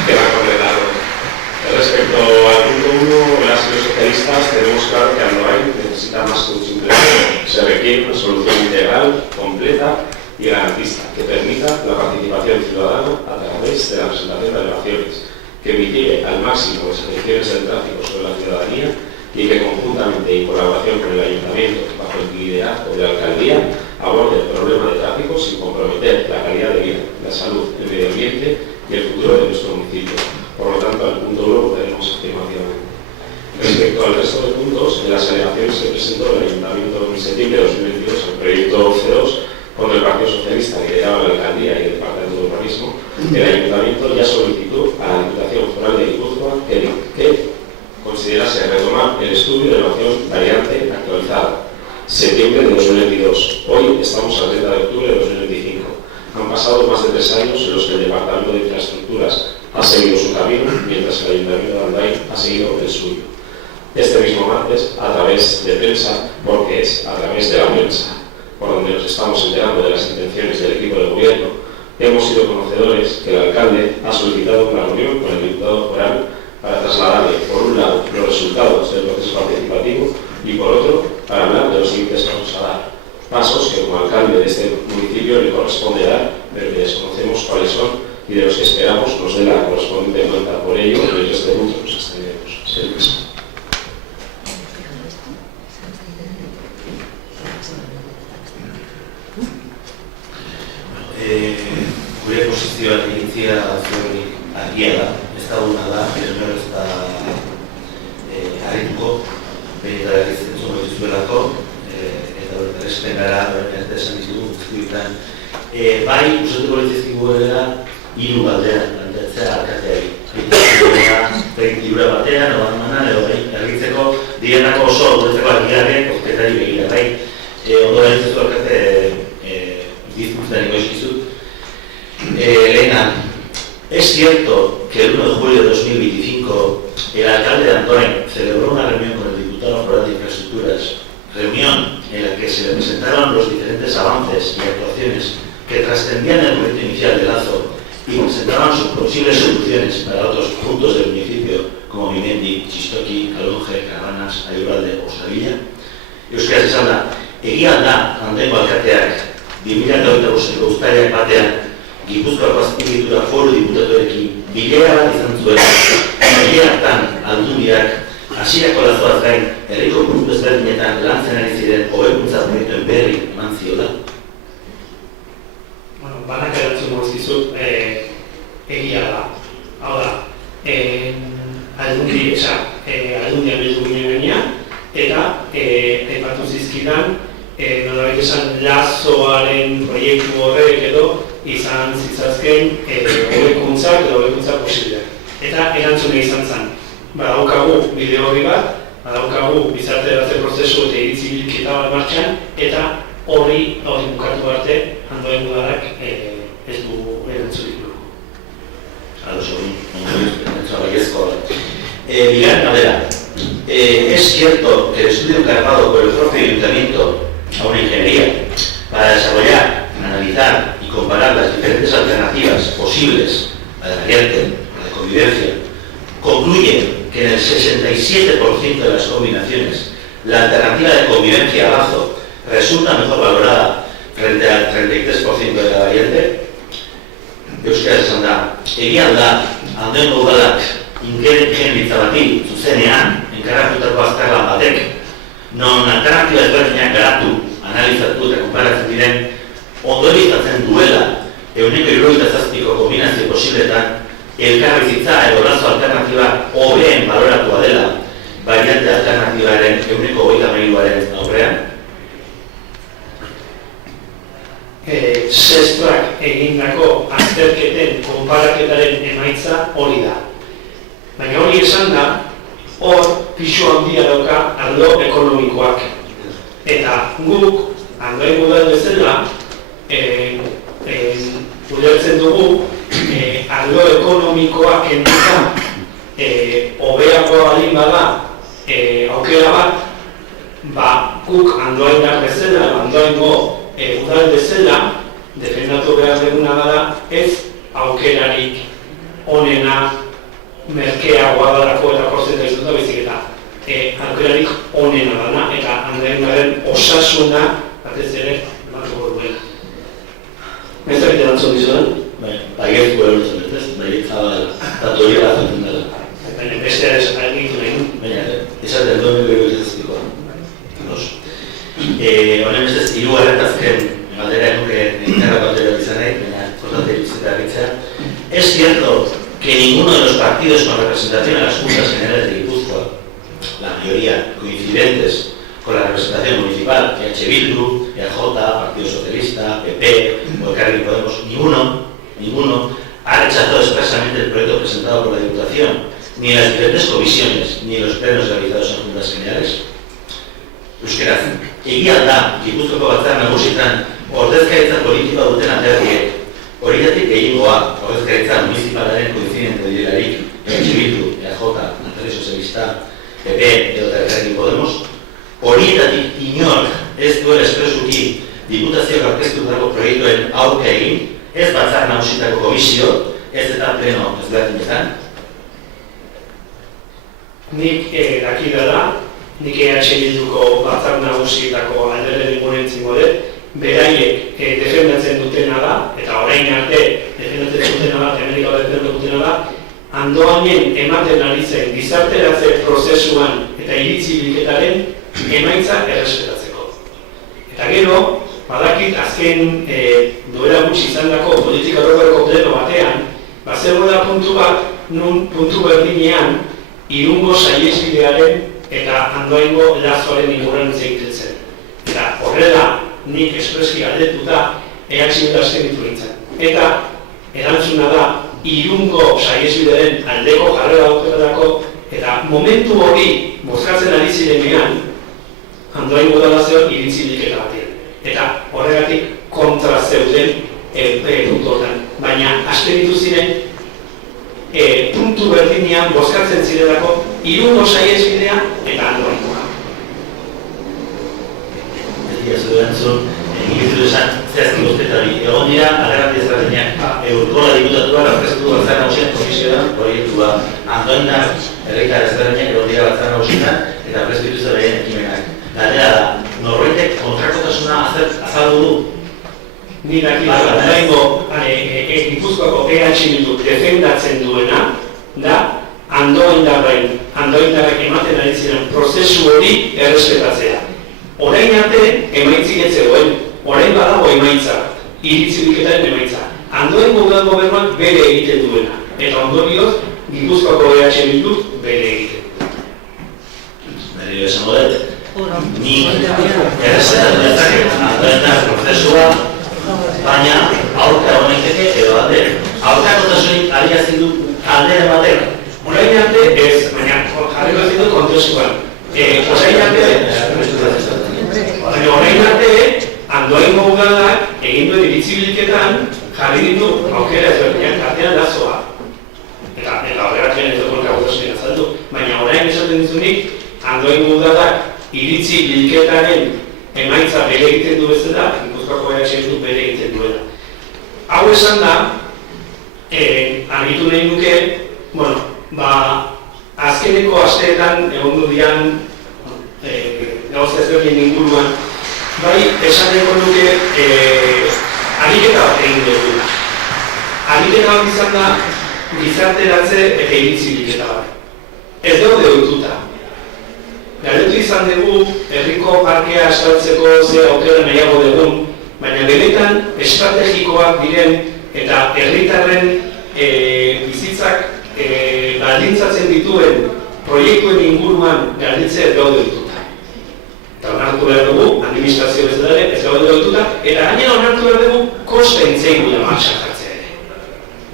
Queda completado. Respecto al punto 1, las y los socialistas tenemos claro que Andoain necesita más que un simple apoyo. Se requiere una solución integral, completa y garantista que permita la participación ciudadana a través de la presentación de alegaciones, que mitigue al máximo las afecciones del tráfico sobre la ciudadanía y que conjuntamente y en colaboración con el Ayuntamiento, bajo el liderazgo de la Alcaldía, aborde el problema de tráfico sin comprometer la calidad de vida, la salud, el medio ambiente y el futuro de nuestro municipio. Por lo tanto, al punto 1 votaremos afirmativamente. Respecto al resto de puntos, en las alegaciones que presentó el Ayuntamiento en septiembre de 2022 al proyecto C2, socialista lideraba la alcaldía y el departamento de urbanismo, el ayuntamiento ya solicitó a la Diputación Foral de Guipúzcoa que considerase retomar el estudio de evaluación variante actualizada. Septiembre de 2022. Hoy estamos al 30 de octubre de 2025. Han pasado más de 3 años en los que el Departamento de Infraestructuras ha seguido su camino, mientras que el Ayuntamiento de Andoain ha seguido el suyo. Este mismo martes, a través de prensa, porque es a través de la prensa, por donde nos estamos enterando de las intenciones del equipo de gobierno, hemos sido conocedores que el alcalde ha solicitado una reunión con el diputado foral para trasladarle, por un lado, los resultados del proceso participativo y, por otro, para hablar de los siguientes pasos a dar. Pasos que, como alcalde de este municipio, le corresponde dar, pero que desconocemos cuáles son y de los que esperamos nos dé la correspondiente cuenta. Por ello, en este punto nos abstendremos. Gure posizioa egitzia zuenik argia da, ez da guna da, ez da harrituko, benetan egitzen zuen dizuelako, eta berresten gara, berresten esan dizugu guztietan. Bai, usatuko litzizkigu gara, 3 galdean, planteatzea alkateari. Perspektibura batean, oban edo argitzeko, dienako oso, guretzeko argiarek, osketari begira, bai. Ondo gaitzezu alkate, disfrutaniko eskizut. Elena, es cierto que el 1 de julio de 2025 el alcalde de Andoain celebró una reunión con el diputado foral de Infraestructuras, reunión en la que se le presentaron los diferentes avances y actuaciones que trascendían el proyecto inicial de Lazo y presentaban sus posibles soluciones para otros puntos del municipio como Mimendi, Txistoki, Calonge, Carranas, Ayurralde o Sabilla. Euskaraz esan da, egia da Andoaingo alkateak 2025ko uztailak batean Gipuzkoako azpiegitura foru diputatuekin bilera bat izan zuen. Bileratan aldundiak hasierako Lazoaz gain herriko puntu ezberdinetan lantzen ari ziren hobekuntza proiektuen berri eman ziola. Banak erantzun guztizut egia da. Hau da, aldundia bildu ginen gainean, eta aipatu zizkidan nolabait esan Lazoaren proiektu horrek edo izan zitzazken hobekuntzak edo hobekuntza posible. Eta erantzune izan zen. Badaukagu bideo horri bat, badaukagu gizarteratze prozesu eta iritzi bilketa bat martxan, eta horri bukatu arte Andoain udarak ez du erantzunik dugu. Bigarren galdera. Es cierto que el estudio encargado por el propio ayuntamiento a una ingeniería para desarrollar, analizar y comparar las diferentes alternativas posibles a la variante, a la convivencia, concluye que en el 67% de las combinaciones la alternativa de convivencia a Lazo resulta mejor valorada frente al 33% de la variante. Euskaraz esan da, egia da, Andoaingo udalak ingeniaritza bati zuzenean enkargatutako azterlan batek, non alternatiba ezberdinak garatu, analizatu eta konparatzen diren, ondorioztatzen duela 177ko kombinazio posibletan elkarbizitza edo Lazo alternatiba hobeen baloratua dela variante alternatibaren 123aren aurrean. Sestrak egindako azterketen konparaketaren emaitza hori da. Baina hori esan da, hor pisu handia dauka arlo ekonomikoak. Eta guk, Andoain udal bezala, ulertzen dugu, arlo ekonomikoak enduta hobeagoa balin bada aukera bat, guk Andoainak bezala, Andoaingo udal bezala, defendatu behar deguna bada, ez aukerarik onena merkeagoa darako eta portzenta izuta bezik eta aukerarik onena dana eta Andoainaren osasuna batez ere batuko duela. Ez da bite dantzun dizudan? Baiet guerutzen dut, ez? Baiet zabala, eta hori eratzen dela. Baina beste egitu nahi du. Baina, esaten duen guerutzen eztikoa. Honen bestez, hirugarren azken galdera nuke interra galdera izan nahi, baina importante bizita agitzea. Es cierto que ninguno de los partidos con representación en las Juntas Generales de Guipúzcoa, la mayoría coincidentes con la representación municipal, EH Bildu, EAJ, Partido Socialista, PP o Elkarrekin Podemos, ninguno ha rechazado expresamente el proyecto presentado por la Diputación, ni en las diferentes comisiones, ni en los plenos realizados en juntas generales. Euskaraz, egia da, Gipuzkoako Batzar Nagusietan ordezkaritza politikoa duten alderdiek, horietatik gehiengoa ordezkaritza municipalaren koinzidente direlarik, Bildu, EAJ, Alderdi Sozialista, PP edo Elkarrekin Podemos, horietatik inork ez duela espresuki Diputazioak aurkeztutako proiektuen aurka egin, ez Batzar Nagusietako komisio, ez eta pleno ezberdinetan. Nik dakidala, nik Bilduko Batzar Nagusietako alderdi gurentziko dut, beraiek defendatzen dutena da, eta orain arte defendatzen dutena da, Amerika defendatzen dutena da, Andoainen ematen ari zen gizarteratze prozesuan eta iritzi bilketaren emaitza errespetatzeko. Eta gero, badakit azken duela gutxi izandako politika orokorreko pleno batean, bazegoela puntu bat, nun puntu berdinean, Irungo saihesbidearen eta Andoaingo lazoaren inguruan hitz egiten zen. Eta horrela, nik espreski galdetuta EH azken ditu nintzen. Eta erantzuna da, Irungo saihesbidearen aldeko jarrera dauketarako, eta momentu hori bozkatzen ari zirenean, Andoaingo lazioan iritzi bilketa batean. Eta horregatik kontra zeuden puntu hortan. Baina, asteritu ziren, puntu berdinean bozkatzen zirelako Irungo saihesbidea eta Andoaingoa. Ez du erantzun, egitu esan zehazki bozketari. Egon dira, alerrati ezberdinak, Urkola diputatuak aurkeztu Batzar Nagusien komisioan proiektua. Andoainar herritar ezberdinak egon dira Batzar Nagusietan eta aurkeztu dituzte beraien ekimenak. Galdera da, norbaitek kontrakotasuna azaldu du? Ni dakit, Andoaingo Gipuzkoako EH Bildu defendatzen duena, da Andoaindarrek ematen ari ziren prozesu hori errespetatzea. Orain arte emaitzik ez zegoen, orain badago emaitza, iritzi bilketaren emaitza. Andoaingo udal gobernuak bere egiten duena, eta ondorioz Gipuzkoako EH Bildu bere egiten duena. Berriro esango dut, ni errespetatu dezaket Andoaindar prozesua, baina aurka honaiteke edo alde. Aurkakotasunik adierazi du alderen batek. Orain arte ez, baina jarriko ez ditu kontestuan. Orain arte, Andoaingo udalak egin duen iritzi bilketan jarri ditu aukera ezberdinak artean lazoa. Eta horregatzen ez dut kontakotasunik azaldu. Baina orain esaten dizunik, Andoaingo udalak iritzi bilketaren emaitza bere egiten du bezala, Gipuzkoako EH Bildu bere egiten duela. Hau esan da, argitu nahi nuke, azkeneko asteetan egon du dian gauza ezberdin inguruan, bai esaneko nuke ariketa bat egin dugula. Ariketa bat izan da gizarteratze eta iritzi bilketa bat. Ez daude ohituta. Galdetu izan dugu, herriko parkea estaltzeko ze aukera nahiago dugun, baina benetan estrategikoak diren eta herritarren bizitzak baldintzatzen dituen proiektuen inguruan galdetzea ez gaude dituta. Eta onartu behar dugu, administrazio bezala ez gaude dituta, eta gainera onartu behar dugu koste intzeigu da marxa jartzea ere.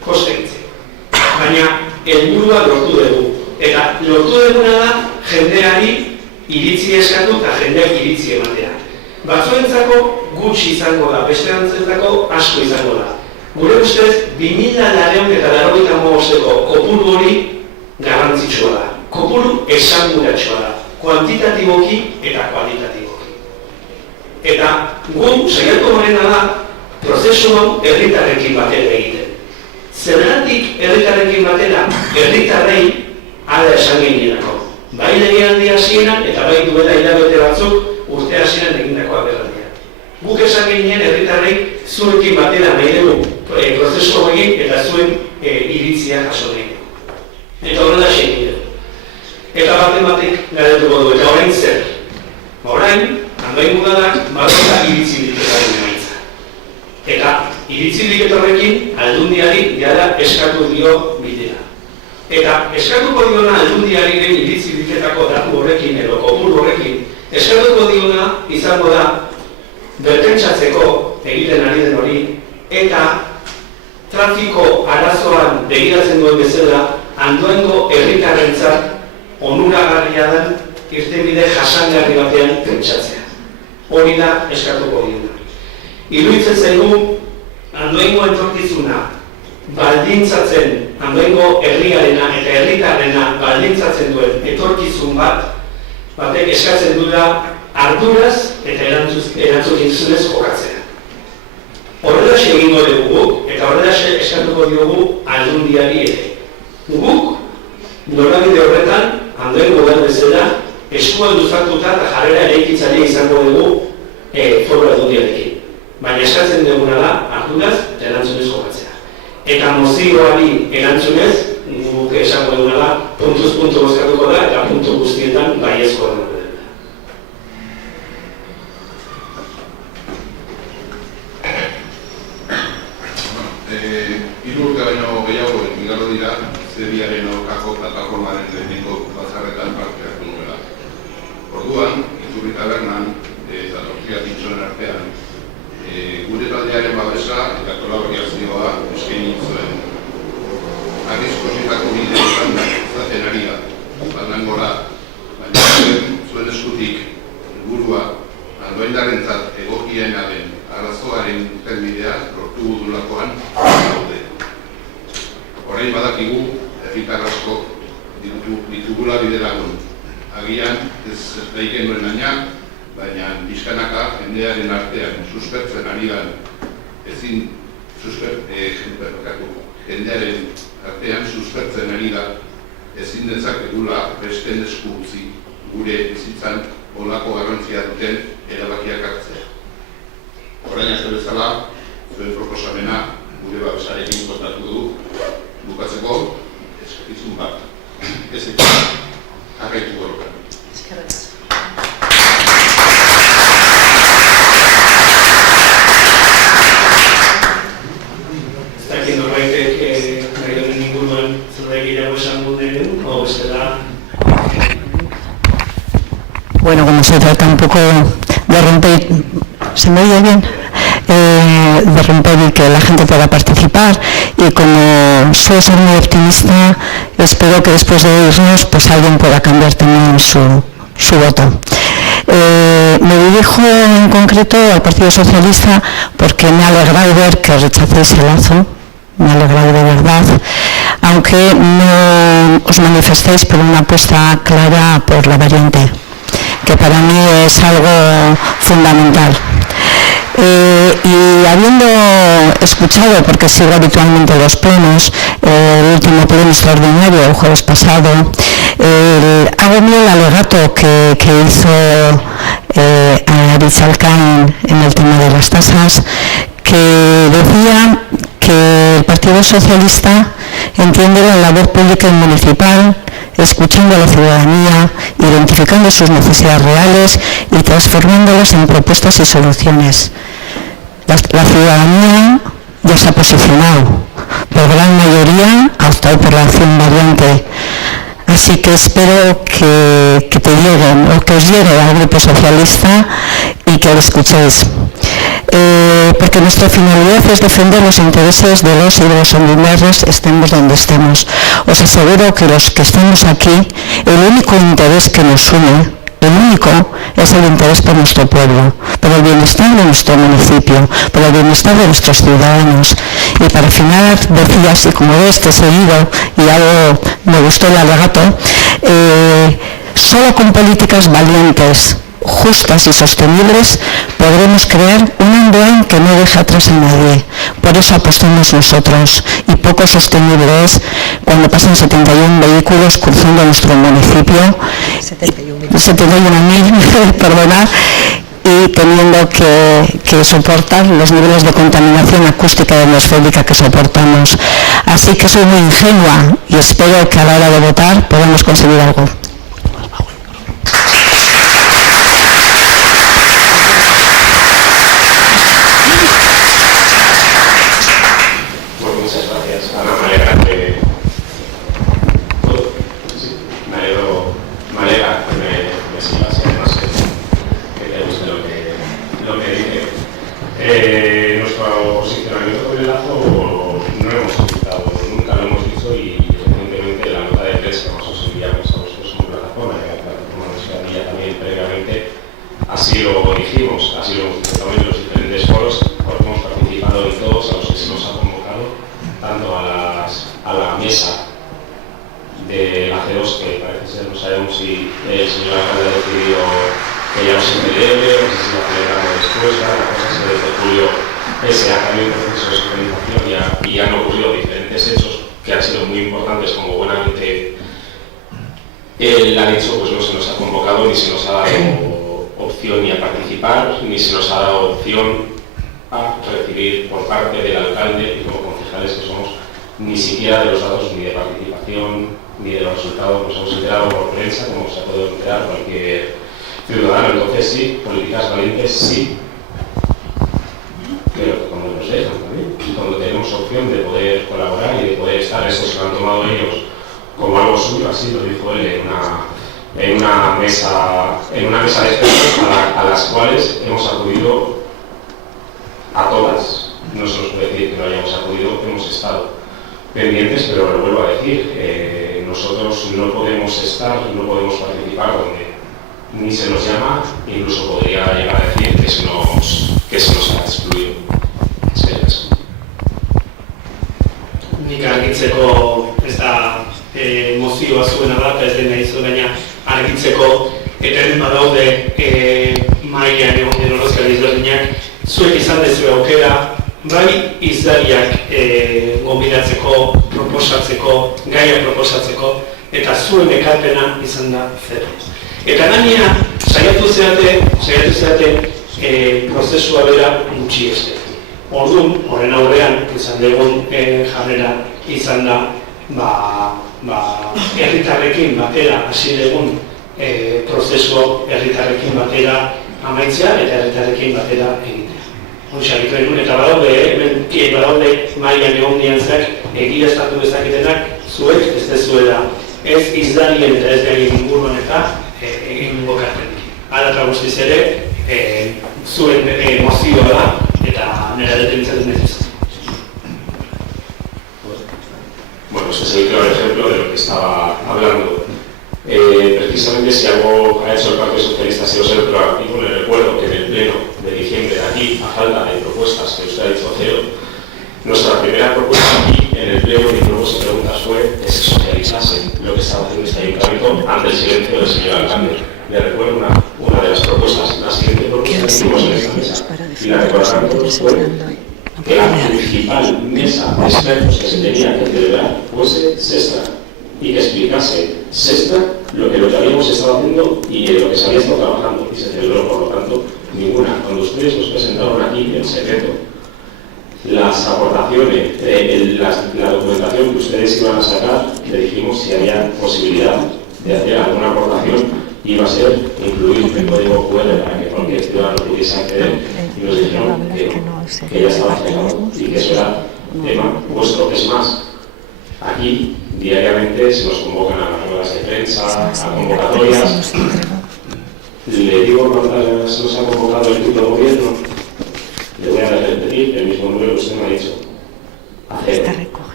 Koste intzeigu. Baina helburua lortu dugu. Eta lortu duguna da jendeari iritzi eskatu eta jendeak iritzi ematea. Batzuentzako gutxi izango da, beste antzentzako asko izango da. Gure ustez, 2085ko kopuru hori garrantzitsua da. Kopuru esanguratsua da, kuantitatiboki eta kualitatiboki. Eta gu saiatu horrena da, prozesu hau herritarrekin batera egiten. Zergatik herritarrekin batera, herritarrei hala esan gehienako. Bai legealdi hasieran eta bai duela hilabete batzuk urte hasieran egindako agerraldia. Guk esan gehien herritarrei zuekin batera nahi dugu prozesu egin eta zuen iritzia jaso nahi dugu. Eta horrela egin dugu. Eta batek galdetuko du, eta orain zer? Orain, Andoaingo udalak badauka iritzi bilketaren emaitza. Eta iritzi bilketa horrekin aldundiari jada eskatu dio bidea. Eta eskatuko diona aldundiari den iritzi bilketako datu horrekin edo kopuru horrekin, eskatuko diona izango da berpentsatzeko egiten ari den hori eta trafiko arazoan begiratzen duen bezala, Andoaingo herritarrentzat onuragarria den irtenbide jasangarri batean pentsatzea. Hori da eskatuko diena. Iruditzen zaigu Andoaingo etorkizuna baldintzatzen, Andoaingo herriarena eta herritarrena baldintzatzen duen etorkizun batek eskatzen duela arduraz eta erantzukizunez jokatzea. Horrelaxe egingo dugu guk, eta horrelaxe eskatuko diogu Aldundiari ere. Guk, norabide horretan, Andoaingo behar bezala, eskua luzatuta eta jarrera eraikitzaile izango dugu Foru Aldundiarekin. Baina eskatzen duguna da, arduraz eta erantzunez jokatzea. Eta mozioari erantzunez, guk esango duguna da, puntuz puntu bozkatuko da, eta puntu guztietan baiezkoa da. Hiru urte baino gehiago igaro dira, zeriaren aurkako plataformaren lehenengo batzarretan parte hartu nuela. Orduan, Iturri Tabernan eta Tortilla Pintxoen artean, gure taldearen babesa eta kolaborazioa eskaini zuen. Arrizkositako bide izaten ari da, Aldangora, baina zuen eskutik helburua Andoaindarrentzat egokiena den arazoaren irtenbidea lortu dulakoan daude. Orain badakigu, herritar asko ditugula bidelagun. Agian ez daiken duen aina, baina bizkanaka jendearen artean suspertzen ari da, jendearen artean suspertzen ari da, ezin dezakegula besten esku utzi gure bizitzan olako garrantzia duten erabakiak hartzea. Orain ez bezala, zuen proposamena gure babesarekin kontatu du, bukatzeko eskakizun bat. Ez eta jarraitu gorka. Ez dakit norbaitek nahi honen inguruan zerbait gehiago esan duen, o bestela. Bueno, como se trata un poco de romper, ¿se me oye bien? De romper y que la gente pueda participar, y como suelo ser muy optimista, espero que después de oírnos pues alguien pueda cambiar también su voto. Me dirijo en concreto al Partido Socialista porque me ha alegrado ver que rechacéis el lazo, me ha alegrado de verdad, aunque no os manifestéis por una apuesta clara por la variante, que para mí es algo fundamental. Y habiendo escuchado, porque sigo habitualmente los plenos, el último pleno extraordinario el jueves pasado, hago mío el alegato que hizo Aritz Alcain en el tema de las tasas, que decía que el Partido Socialista entiende la labor pública y municipal escuchando a la ciudadanía, identificando sus necesidades reales y transformándolas en propuestas y soluciones. La ciudadanía ya se ha posicionado, por gran mayoría ha optado por la acción variante. Así que espero que te lleguen, o que os llegue al Grupo Socialista y que lo escuchéis. Porque nuestra finalidad es defender los intereses de los y de los andinares, estemos donde estemos. Os aseguro que los que estamos aquí, el único interés que nos une, el único, es el interés por nuestro pueblo, por el bienestar de nuestro municipio, por el bienestar de nuestros ciudadanos. Y para finalizar, decía, así como ves que he seguido, y algo me gustó el alegato, solo con políticas valientes, justas y sostenibles podremos crear un Andoain que no deje atrás a nadie. Por eso apostamos nosotros, y poco sostenible es cuando pasan 71 vehículos cruzando nuestro municipio, 71.000, perdonad, y teniendo que soportar los niveles de contaminación acústica y atmosférica que soportamos. Así que soy muy ingenua y espero que a la hora de votar podamos conseguir algo. Nuestro posicionamiento relato no hemos utilizado, nunca lo hemos dicho y recientemente la nota de prensa que nosotros enviamos a vosotros como plataforma, que la plataforma nos envía también previamente, así lo dijimos, así lo hemos dicho también en los diferentes foros, porque hemos participado en todos a los que se nos ha convocado, tanto a la mesa de la G2, que parece ser, no sabemos si el señor alcalde ha decidido que ya no se celebre, no sé si la celebramos después, la cosa es que desde julio se ha cambiado el proceso de organización y han ocurrido diferentes hechos que han sido muy importantes, como buenamente él ha dicho, pues no se nos ha convocado ni se nos ha dado opción ni a participar, ni se nos ha dado opción a recibir por parte del alcalde y como concejales que somos, ni siquiera de los datos ni de participación ni de los resultados. Nos hemos enterado por prensa, como se ha podido enterar cualquier ciudadano. Entonces sí, políticas valientes sí, pero cuando nos dejan también y cuando tenemos opción de poder colaborar y de poder estar, estos se lo han tomado ellos como algo suyo, así lo dijo él en una mesa de expertos a las cuales hemos acudido a todas. No se nos puede decir que no hayamos acudido, hemos estado pendientes, pero lo vuelvo a decir, nosotros no podemos estar, no podemos participar donde ni se nos llama, incluso podría llegar a decir que se nos ha excluido. Nik argitzeko ez da mozioa zuena da, eta ez dena izu, baina argitzeko eta hemen badaude mailan egon den orozkari ezberdinak, zuek izan dezue aukera, bai izdariak gonbidatzeko, proposatzeko, gaia proposatzeko, eta zuen ekarpena izan da zer. Eta gainera, saiatu zeate prozesua bera gutxi eske. Orduan, horren aurrean, izan dugun jarrera izan da, herritarrekin batera, hasi dugun prozesu herritarrekin batera amaitzea eta herritarrekin batera egitea. Hontxe agitu egun, eta badaude mailan egon diantzak egiaztatu bezakitenak, zuek ez dezuela ez izdarien eta ez gari inguruan eta egin gokartenik. Hala guztiz ere, zuen mozioa da, eta nera detenitzaten necesito. Bueno, este es el claro ejemplo de lo que estaba hablando. Precisamente si algo ha hecho el Partido Socialista ha sido ser proactivo. Le recuerdo que en el pleno de diciembre, aquí, a falta de propuestas que usted ha dicho cero, nuestra primera propuesta aquí en el pleno de nuevos y preguntas fue que se socializase lo que estaba haciendo este ayuntamiento ante el silencio del señor alcalde. Le recuerdo una de las propuestas, la siguiente propuesta que tuvimos en esta mesa, y la recordarán todos, fue que la principal mesa de expertos que se tenía que celebrar fuese Sestra y que explicase Sestra lo que habíamos estado haciendo y lo que se había estado trabajando, y se celebró, por lo tanto, ninguna. Cuando ustedes nos presentaron aquí en secreto las aportaciones, la documentación que ustedes iban a sacar, le dijimos si había posibilidad de hacer alguna aportación, iba a ser incluir el código QR para que cualquier ciudadano pudiese acceder, y nos dijeron que ya estaba cerrado y que eso era tema vuestro. Es más, aquí diariamente se nos convocan a ruedas de prensa, a convocatorias. Le digo cuántas se nos ha convocado el equipo de gobierno. Le voy a repetir el mismo número que usted me ha dicho. A cero.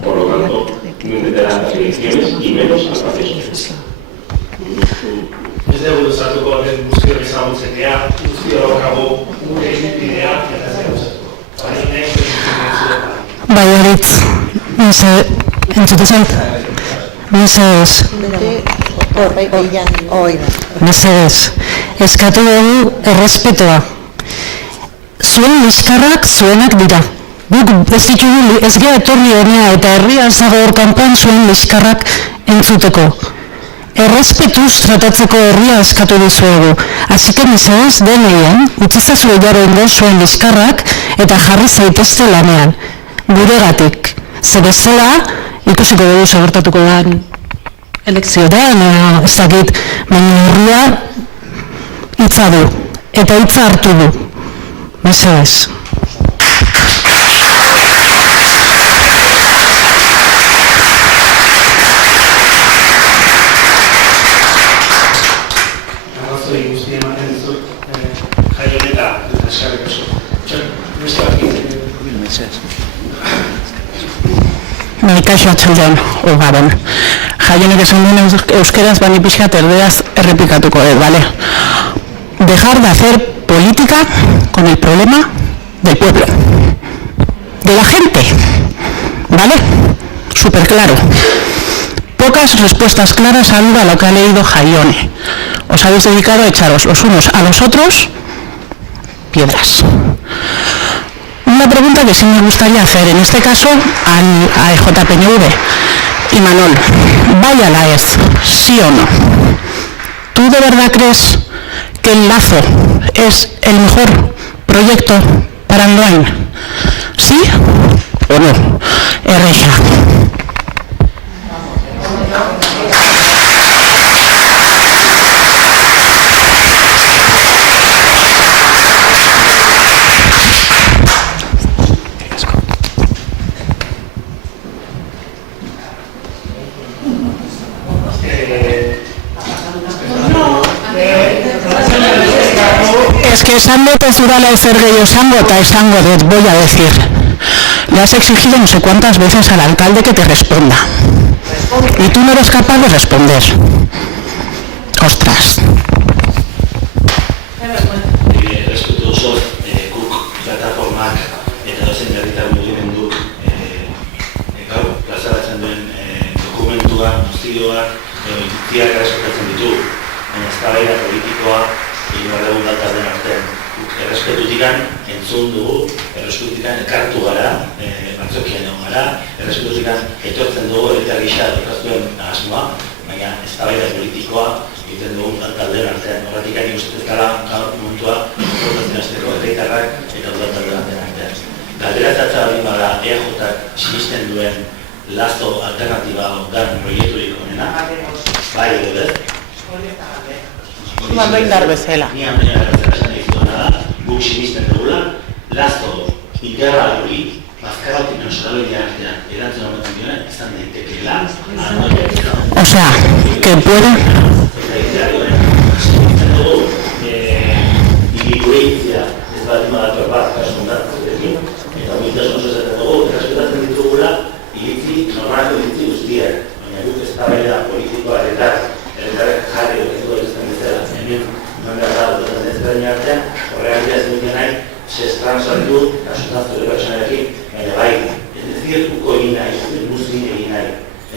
Por lo tanto, no entenderán las elecciones y menos al Partido Socialista. Ez dugu duzatuko den guztiok ezagutzekea, guztiok daukagu gure ibilbidea eta zer duzatuko. Bai, Aritz, entzute zait? Mesedez, eskatu dugu errespetoa. Zuen liskarrak zuenak dira. Guk ez ditugu, ez gea etorri honea eta herria zago hor kanpoan zuen liskarrak entzuteko. Errespetuz tratatzeko herria eskatu dizuegu. Así que mesedez denean, utzizazu edarengo zuen liskarrak eta jarri zaitezte lanean. Guregatik. Ze bezala, ikusiko dugu segertatuko den elekzioetan, ez dakit, baina herria hitza du. Eta hitza hartu du. Mesedez. Eskerrik asko. Beste bat Bai, kaixo atxaldean, Gabon. Jaionek esan duen euskeraz, bani pixkat erderaz errepikatuko, vale? Dejar de hacer política con el problema del pueblo, de la gente, ¿vale? Súper claro. Pocas respuestas claras a lo que ha leído Jaione. Os habéis dedicado a echaros los unos a los otros piedras. Una pregunta que sí me gustaría hacer, en este caso a JPNV y Manol. ¿Vaya a la EZ, sí o no? ¿Tú de verdad crees que el Lazo es el mejor proyecto para Andoain? ¿Sí o no? Erreixa. Es que esan dut ez dudala ezer gehiago esango eta esango dut, voy a decir. Le has exigido no sé cuántas veces al alcalde que te responda. Y tú no eres capaz de responder. Ostras. Respetu oso, guk plataformak eta dozen herritar mugimenduk gaur plazaratzen duen dokumentua, mozioak, iritziak errespetatzen ditu, baina eztabaida politikoa egin behar dugu taldean artean. Errespetutikan entzun dugu, errespetutikan ekartu gara, bantzokien egon gara, errespetutikan etortzen dugu eta gisa dokaztuen asmoa, baina eztabaida politikoa egiten dugu taldean artean. Horretik ari guztetala gaur momentua portatzen azteko herritarrak eta taldean artean. Galdera zatza baldin bada EAJak sinisten duen Lazo alternatiba dan proiekturik honena, bai edo ez? Mando indar bezala. Ni handean esan egiten da, guk sinisten dugula, Lazo integral hori, bazkaratik Euskaloia artean erantzun amaten duen, izan daitekeela, O sea, que puede... Eta sinisten dugu, irigoitzia ez baldin badator bat kasun datzetekin, eta humiltasun oso dugu, errespetatzen ditugula, iritzi, normalako iritzi guztiak, baina guk eztabaida politikoa eta jarri horretu egiten bezala. Hemen, non behar da, dutatzen ezberdin artean, horregatik ez dut nahi, sestran sortu, kasutan zure pertsonarekin, baina bai, ez dut uko egin nahi, ez dut muzin egin nahi.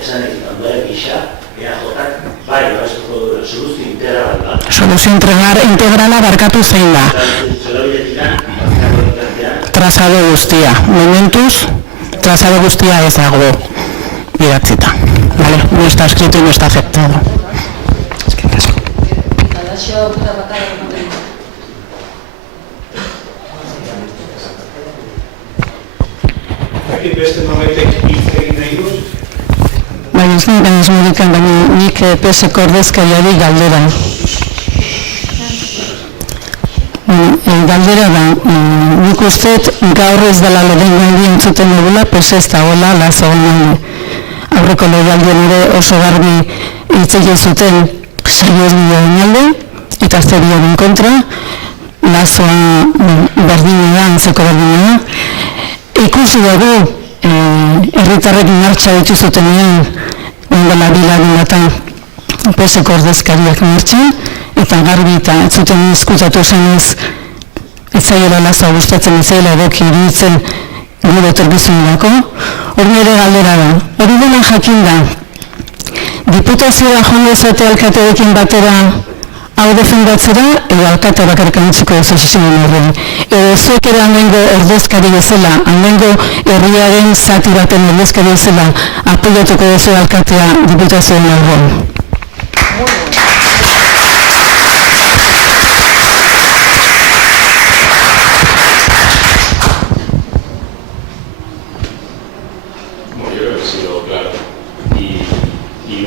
Esan egin ondoen gisa, EAJak, bai, baizko soluzio integral bat. Soluzio integrala barkatu zein da. Zolabiletikan, bazkako ditartean, Trazado guztia. Momentuz, trazado guztia ez dago idatzita. Vale, no está escrito y no está aceptado. Baina ez nik ez medikan, baina nik PSko ordezkariari galdera. Galdera da, nik usteet gaur ez dela lehenengo entzuten dugula, PS ez dagoela Lazo honen. Aurreko legealdian ere oso garbi hitz egin zuten saioaren alde eta zerioaren kontra, Lazoa berdina da, antzeko berdina da. Ikusi dugu herritarrek martxa ditu zutenean, ondela bilagun bata PSko ordezkariak martxan, eta garbi eta ez zuten izkutatu zenez ez zaiela Lazoa gustatzen, ez zaiela egoki iruditzen gure etorkizunerako. Hori ere galdera da. Hori dena jakin da. Diputazioa joan dezate alkateekin batera hau defendatzera, edo alkate bakarrik utziko duzu sesimen horren. Edo zuek ere handengo ordezkari bezala, handengo herriaren zati baten ordezkari bezala, apoiatuko duzu alkatea diputazioan algon.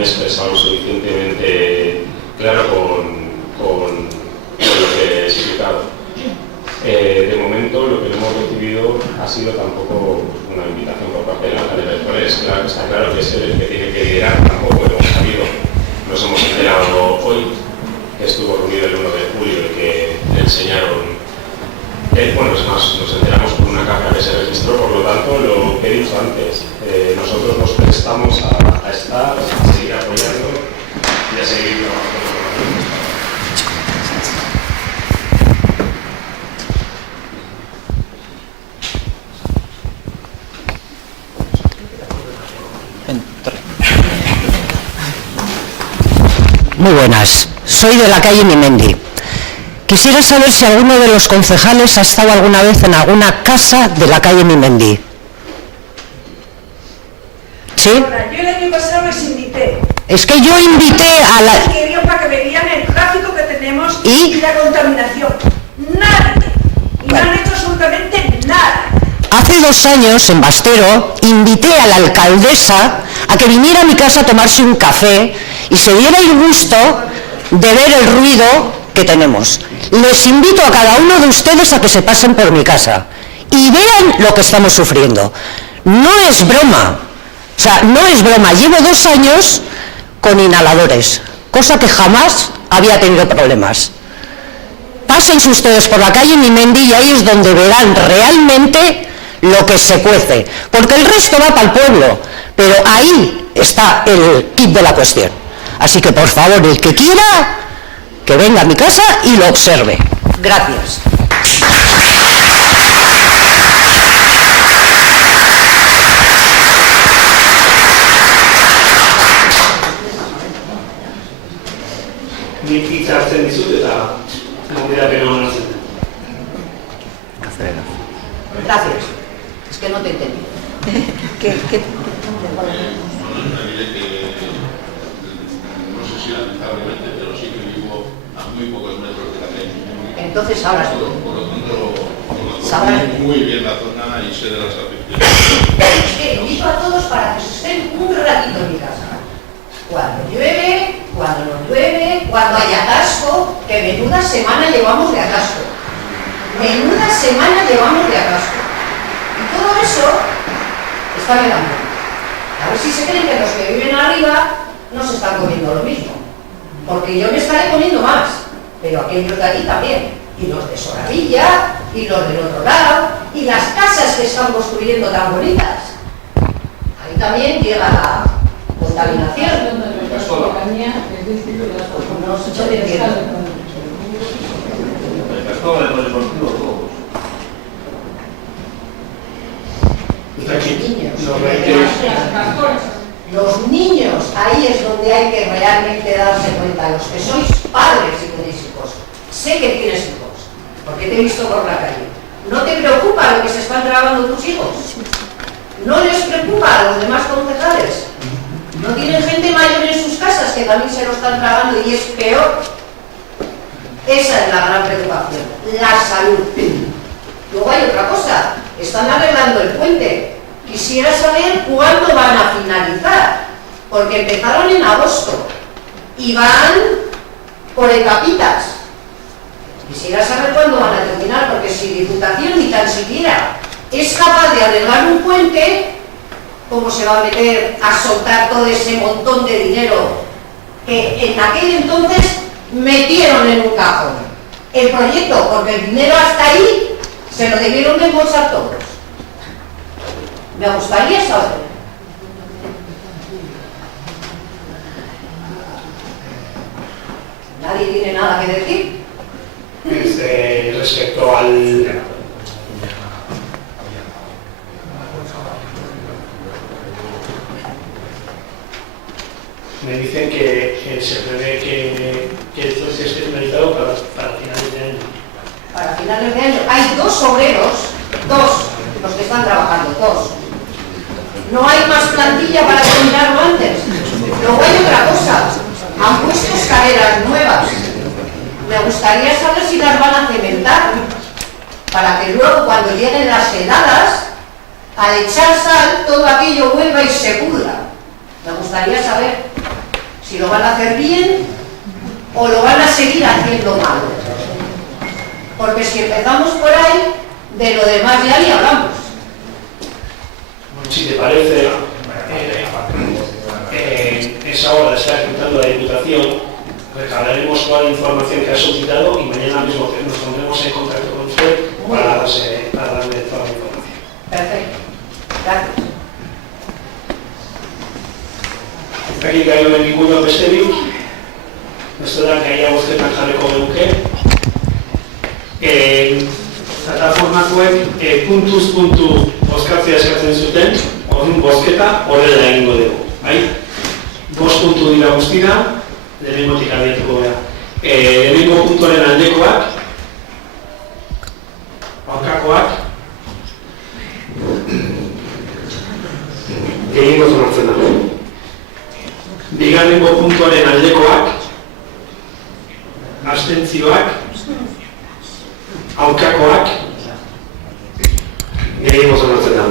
Expresado suficientemente claro con lo que he explicado. De momento lo que no hemos recibido ha sido tampoco una invitación por parte del alcalde de Pérez. Claro, está claro que es el que tiene que liderar, tampoco hemos sabido. Nos hemos enterado hoy que estuvo reunido el 1 de julio y que le enseñaron. Bueno, es más, nos enteramos por una carta que se registró, por lo tanto lo que he dicho dicho antes, nosotros nos prestamos a estar, a seguir apoyando y a seguir trabajando con la Muy buenas, soy de la calle Mimendi. Quisiera saber si alguno de los concejales ha estado alguna vez en alguna casa de la calle Mimendi. ¿Sí? Ahora, yo el año pasado les invité. Es que yo invité a la... Quería para que veían el tráfico que tenemos y la contaminación. Nadie. Y no han hecho absolutamente nada. Hace 2 años, en Bastero, invité a la alcaldesa a que viniera a mi casa a tomarse un café y se diera el gusto de ver el ruido que tenemos. Les invito a cada uno de ustedes a que se pasen por mi casa y vean lo que estamos sufriendo. No es broma, o sea, no es broma. Llevo 2 años con inhaladores, cosa que jamás había tenido problemas. Pásense ustedes por la calle Mimendi y ahí es donde verán realmente lo que se cuece, porque el resto va para el pueblo, pero ahí está el kit de la cuestión. Así que, por favor, el que quiera, que venga a mi casa y lo observe. Gracias. Nik hitza hartzen dizut eta gonbidapena onartzen. Gracias. Es que no te entendí. ¿Qué? No sé si lamentablemente, pero sí que vivo a muy pocos metros de la calle. Entonces hablas tú. Por lo tanto, muy bien la zona y sé de las afecciones. Es que invito a todos para que se estén un ratito en mi casa. Cuando llueve, cuando no llueve, cuando hay atasco, que menuda semana llevamos de atasco. Menuda semana llevamos de atasco. Y todo eso está quedando. A ver si se creen que los que viven arriba no se están comiendo lo mismo. Porque yo me estaré comiendo más, pero aquellos de allí también. Y los de Soravilla, y los del otro lado, y las casas que están construyendo tan bonitas. Ahí también llega la contaminación. No se entiende. Los niños, ahí es donde hay que realmente darse cuenta, los que sois padres y tenéis hijos. Sé que tienes hijos, porque te he visto por la calle. ¿No te preocupa lo que se están trabajando tus hijos? ¿No les preocupa a los demás concejales? ¿No tienen gente mayor en sus casas que también se lo están trabajando y es peor? Esa es la gran preocupación, la salud. Luego hay otra cosa, están arreglando el puente. Quisiera saber cuándo van a finalizar, porque empezaron en agosto y van por etapitas. Quisiera saber cuándo van a terminar, porque si Diputación ni tan siquiera es capaz de arreglar un puente, ¿cómo se va a meter a soltar todo ese montón de dinero que en aquel entonces metieron en un cajón? El proyecto, porque el dinero hasta ahí se lo debieron de embolsar todos. Me gustaría saber. ¿Nadie tiene nada que decir? Respecto al... Me dicen que se prevé que esto esté finalizado para finales de año. Para finales de año. Hay 2 obreros, 2, los que están trabajando, 2. No hay más plantilla para terminarlo antes. Luego hay otra cosa. Han puesto escaleras nuevas. Me gustaría saber si las van a cementar para que luego cuando lleguen las heladas, al echar sal, todo aquello vuelva y se pudra. Me gustaría saber si lo van a hacer bien o lo van a seguir haciendo mal. Porque si empezamos por ahí, de lo demás ya ni hablamos. Si te parece, esa hora está ejecutando la Diputación, recabaremos toda la información que ha solicitado y mañana mismo nos pondremos en contacto con usted para darle toda la información. Perfecto. Gracias. Zaki gai honen inguruan besterik, beste da gaia bozketan jarriko genuke. Plataformakoek puntuz puntu bozkatzea eskatzen zuten, orduan bozketa horrela egingo dugu, bai? 5 puntu dira guztira, lehenengotik abiatuko gara. Lehenengo puntuaren aldekoak, aurkakoak, gehiengoz onartzen da. Bigarrengo puntuaren aldekoak, abstentzioak, aurkakoak, gehiengoz onartzen da.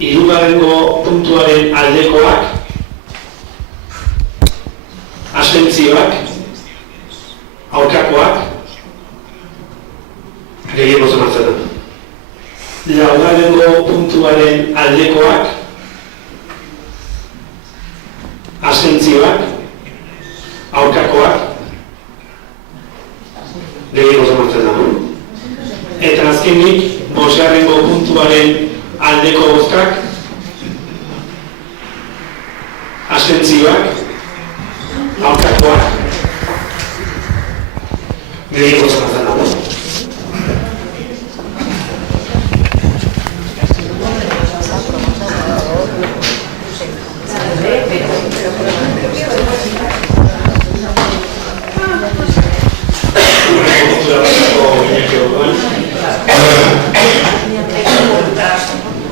Hirugarrengo puntuaren aldekoak, abstentzioak, aurkakoak, gehiengoz onartzen da. Laugarrengo puntuaren aldekoak, abstentzioak, aurkakoak, gehiengoz onartzen da. Eta azkenik, 5. puntuaren aldeko bozkak, abstentzioak, aurkakoak, gehiengoz onartzen da.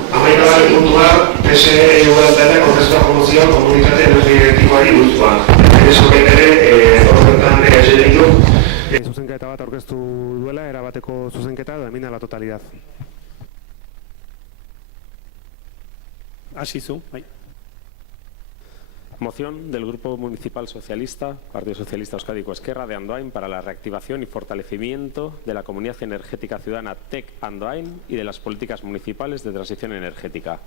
Amaikabaren puntua, PSE udaletara kontestuak promozioa komunitate energetikoari buruzkoa. Eso ere, horretan egin zuzenketa bat aurkeztu duela, erabateko zuzenketa edo enmienda a la totalidad. Asizu, bai. Moción del Grupo Municipal Socialista, Partido Socialista Euskadiko Esquerra de Andoain para la reactivación y fortalecimiento de la comunidad energética ciudadana TEC Andoain y de las políticas municipales de transición energética.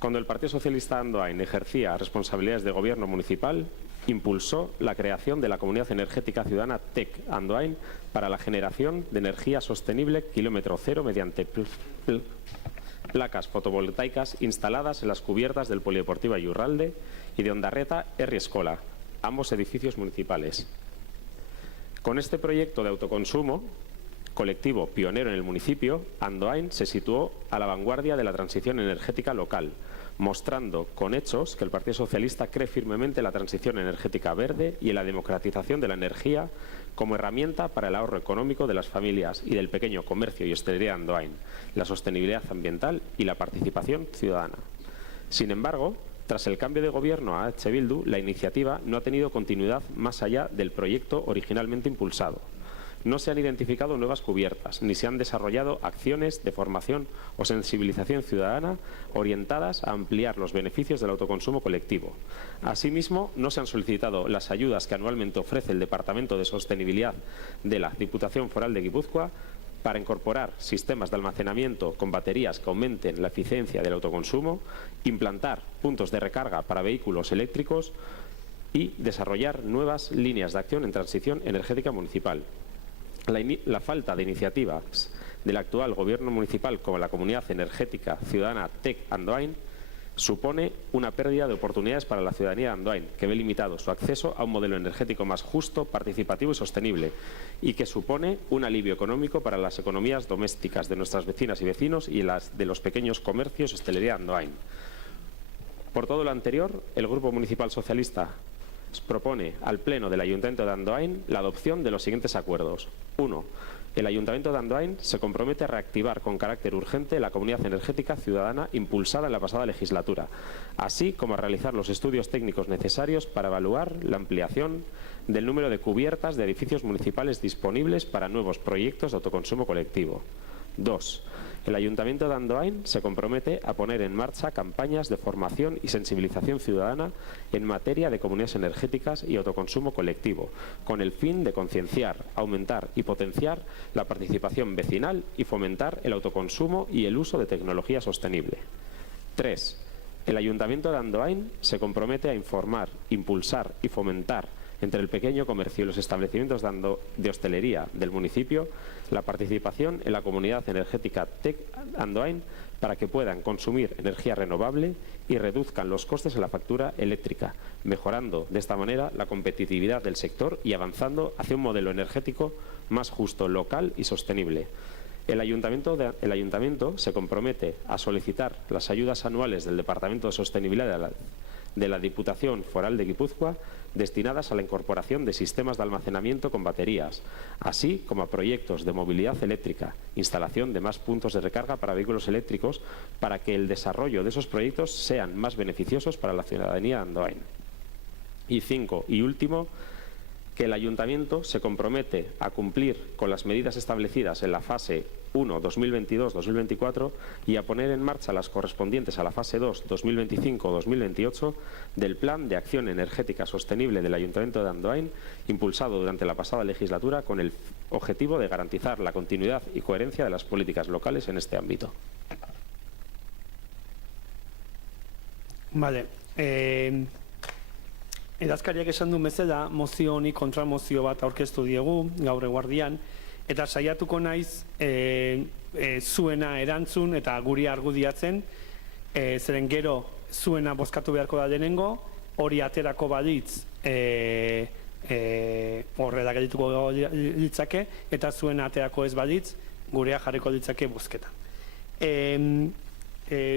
Cuando el Partido Socialista Andoain ejercía responsabilidades de gobierno municipal, impulsó la creación de la comunidad energética ciudadana TEC Andoain para la generación de energía sostenible kilómetro cero mediante placas fotovoltaicas instaladas en las cubiertas del Polideportivo Ayurralde y de Ondarreta Herri Eskola, ambos edificios municipales. Con este proyecto de autoconsumo colectivo pionero en el municipio, Andoain se situó a la vanguardia de la transición energética local, mostrando con hechos que el Partido Socialista cree firmemente en la transición energética verde y en la democratización de la energía como herramienta para el ahorro económico de las familias y del pequeño comercio y hostelería de Andoain, la sostenibilidad ambiental y la participación ciudadana. Sin embargo, tras el cambio de gobierno a H. Bildu, la iniciativa no ha tenido continuidad más allá del proyecto originalmente impulsado. No se han identificado nuevas cubiertas, ni se han desarrollado acciones de formación o sensibilización ciudadana orientadas a ampliar los beneficios del autoconsumo colectivo. Asimismo, no se han solicitado las ayudas que anualmente ofrece el Departamento de Sostenibilidad de la Diputación Foral de Guipúzcoa para incorporar sistemas de almacenamiento con baterías que aumenten la eficiencia del autoconsumo, implantar puntos de recarga para vehículos eléctricos y desarrollar nuevas líneas de acción en transición energética municipal. La falta de iniciativas del actual gobierno municipal como la Comunidad Energética Ciudadana TEC Andoain supone una pérdida de oportunidades para la ciudadanía de Andoain, que ve limitado su acceso a un modelo energético más justo, participativo y sostenible, y que supone un alivio económico para las economías domésticas de nuestras vecinas y vecinos y las de los pequeños comercios y hostelería de Andoain. Por todo lo anterior, el Grupo Municipal Socialista propone al Pleno del Ayuntamiento de Andoain la adopción de los siguientes acuerdos. 1. El Ayuntamiento de Andoain se compromete a reactivar con carácter urgente la comunidad energética ciudadana impulsada en la pasada legislatura, así como a realizar los estudios técnicos necesarios para evaluar la ampliación del número de cubiertas de edificios municipales disponibles para nuevos proyectos de autoconsumo colectivo. 2. El Ayuntamiento de Andoain se compromete a poner en marcha campañas de formación y sensibilización ciudadana en materia de comunidades energéticas y autoconsumo colectivo, con el fin de concienciar, aumentar y potenciar la participación vecinal y fomentar el autoconsumo y el uso de tecnología sostenible. 3. El Ayuntamiento de Andoain se compromete a informar, impulsar y fomentar entre el pequeño comercio y los establecimientos de hostelería del municipio la participación en la comunidad energética TEC Andoain para que puedan consumir energía renovable y reduzcan los costes en la factura eléctrica, mejorando de esta manera la competitividad del sector y avanzando hacia un modelo energético más justo, local y sostenible. El Ayuntamiento se compromete a solicitar las ayudas anuales del Departamento de Sostenibilidad de la Diputación Foral de Guipúzcoa destinadas a la incorporación de sistemas de almacenamiento con baterías, así como a proyectos de movilidad eléctrica, instalación de más puntos de recarga para vehículos eléctricos, para que el desarrollo de esos proyectos sean más beneficiosos para la ciudadanía de Andoain. Y 5, y último, que el Ayuntamiento se compromete a cumplir con las medidas establecidas en la fase 1 2022-2024 y a poner en marcha las correspondientes a la fase 2 2025-2028 del Plan de Acción Energética Sostenible del Ayuntamiento de Andoain, impulsado durante la pasada legislatura con el objetivo de garantizar la continuidad y coherencia de las políticas locales en este ámbito. Vale. Idazkariak esan du bezala, mozio honi kontramozio bat aurkeztu diegu gaur eguardian, eta saiatuko naiz zuena erantzun eta guri argudiatzen, zeren gero zuena bozkatu beharko da denengo, hori aterako balitz horrela geldituko litzake, eta zuena aterako ez balitz gurea jarriko litzake bozketa.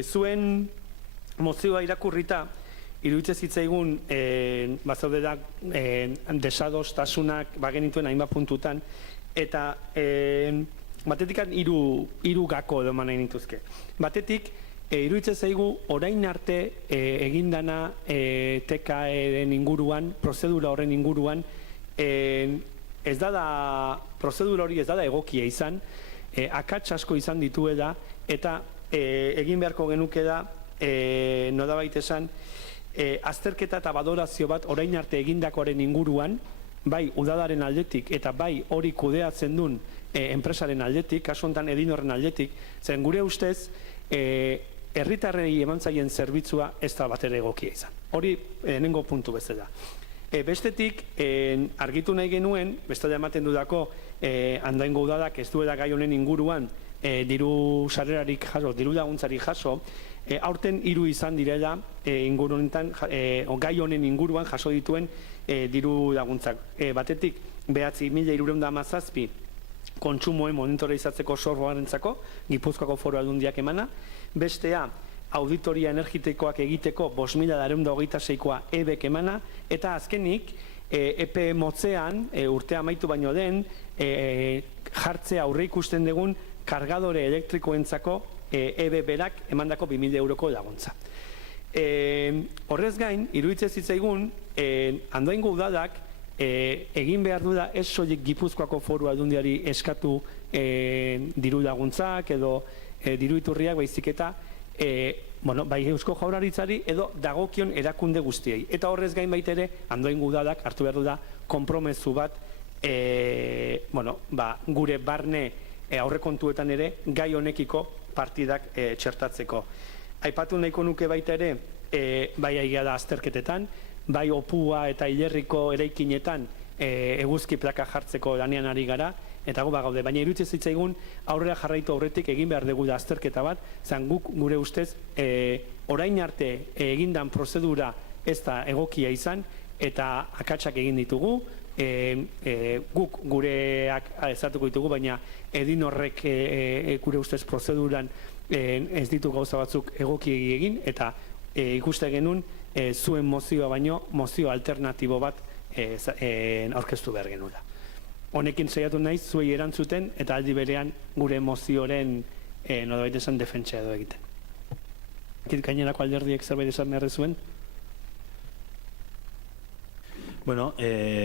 Zuen mozioa irakurrita, iruditzen zitzaigun bazaudela desadostasunak bagenituen hainbat puntutan, eta batetik hiru gako edo eman nahi nituzke. Batetik, iruditzen zaigu orain arte egindana TKE-en inguruan, prozedura horren inguruan, prozedura hori ez da egokia izan, akats asko izan dituela, eta egin beharko genuke da, nolabait esan, azterketa eta balorazio bat orain arte egindakoaren inguruan, bai udalaren aldetik eta bai hori kudeatzen duen enpresaren aldetik, kasu honetan Edinorren aldetik, zen gure ustez herritarrei eman zaien zerbitzua ez da batere egokia izan. Hori lehenengo puntu bezala. Bestetik, argitu nahi genuen, bestela ematen dudako Andoaingo udalak ez duela gai honen inguruan diru sarrerarik jaso, diru laguntzarik jaso, aurten 3 izan direla gai honen inguruan jaso dituen diru laguntzak. Batetik, 9.317 kontsumoen monitorizatzeko sorboarentzako, Gipuzkoako Foru Aldundiak emana, bestea, auditoria energetikoak egiteko 5.226koa EBEK emana, eta azkenik, epe motzean, urtea amaitu baino den, jartzea aurre ikusten dugun kargadore elektrikoentzako EBE berak emandako 2.000 euroko laguntza. Horrez gain, iruditzen zitzaigun, Andoaingo udalak egin behar duda ez soilik Gipuzkoako Foru Aldundiari eskatu diru laguntzak edo diru iturriak, baizik eta bai Eusko Jaurlaritzari edo dagokion erakunde guztiei. Eta horrez gain baitere, Andoaingo udalak hartu behar duda konpromezu bat gure barne aurrekontuetan ere gai honekiko partidak txertatzeko. Aipatu nahiko nuke baita ere, bai aigia da azterketetan, bai Opua eta Hilerriko eraikinetan eguzki plaka jartzeko lanean ari gara, eta gaude, baina iruditzen zitzaigun aurrera jarraitu aurretik egin behar dugu da azterketa bat, zan guk gure ustez orain arte egindan prozedura ez da egokia izan, eta akatsak egin ditugu, guk gureak ezatuko ditugu, baina Edinorrek gure ustez prozeduran ez ditu gauza batzuk egoki egin, eta ikuste genuen zuen mozioa baino mozio alternatibo bat aurkeztu behar genuela. Honekin saiatu naiz zuei erantzuten eta aldi berean gure mozioren nolabait esan defentsa edo egiten. Gainerako alderdiek zerbait esan behar zuen? Bueno,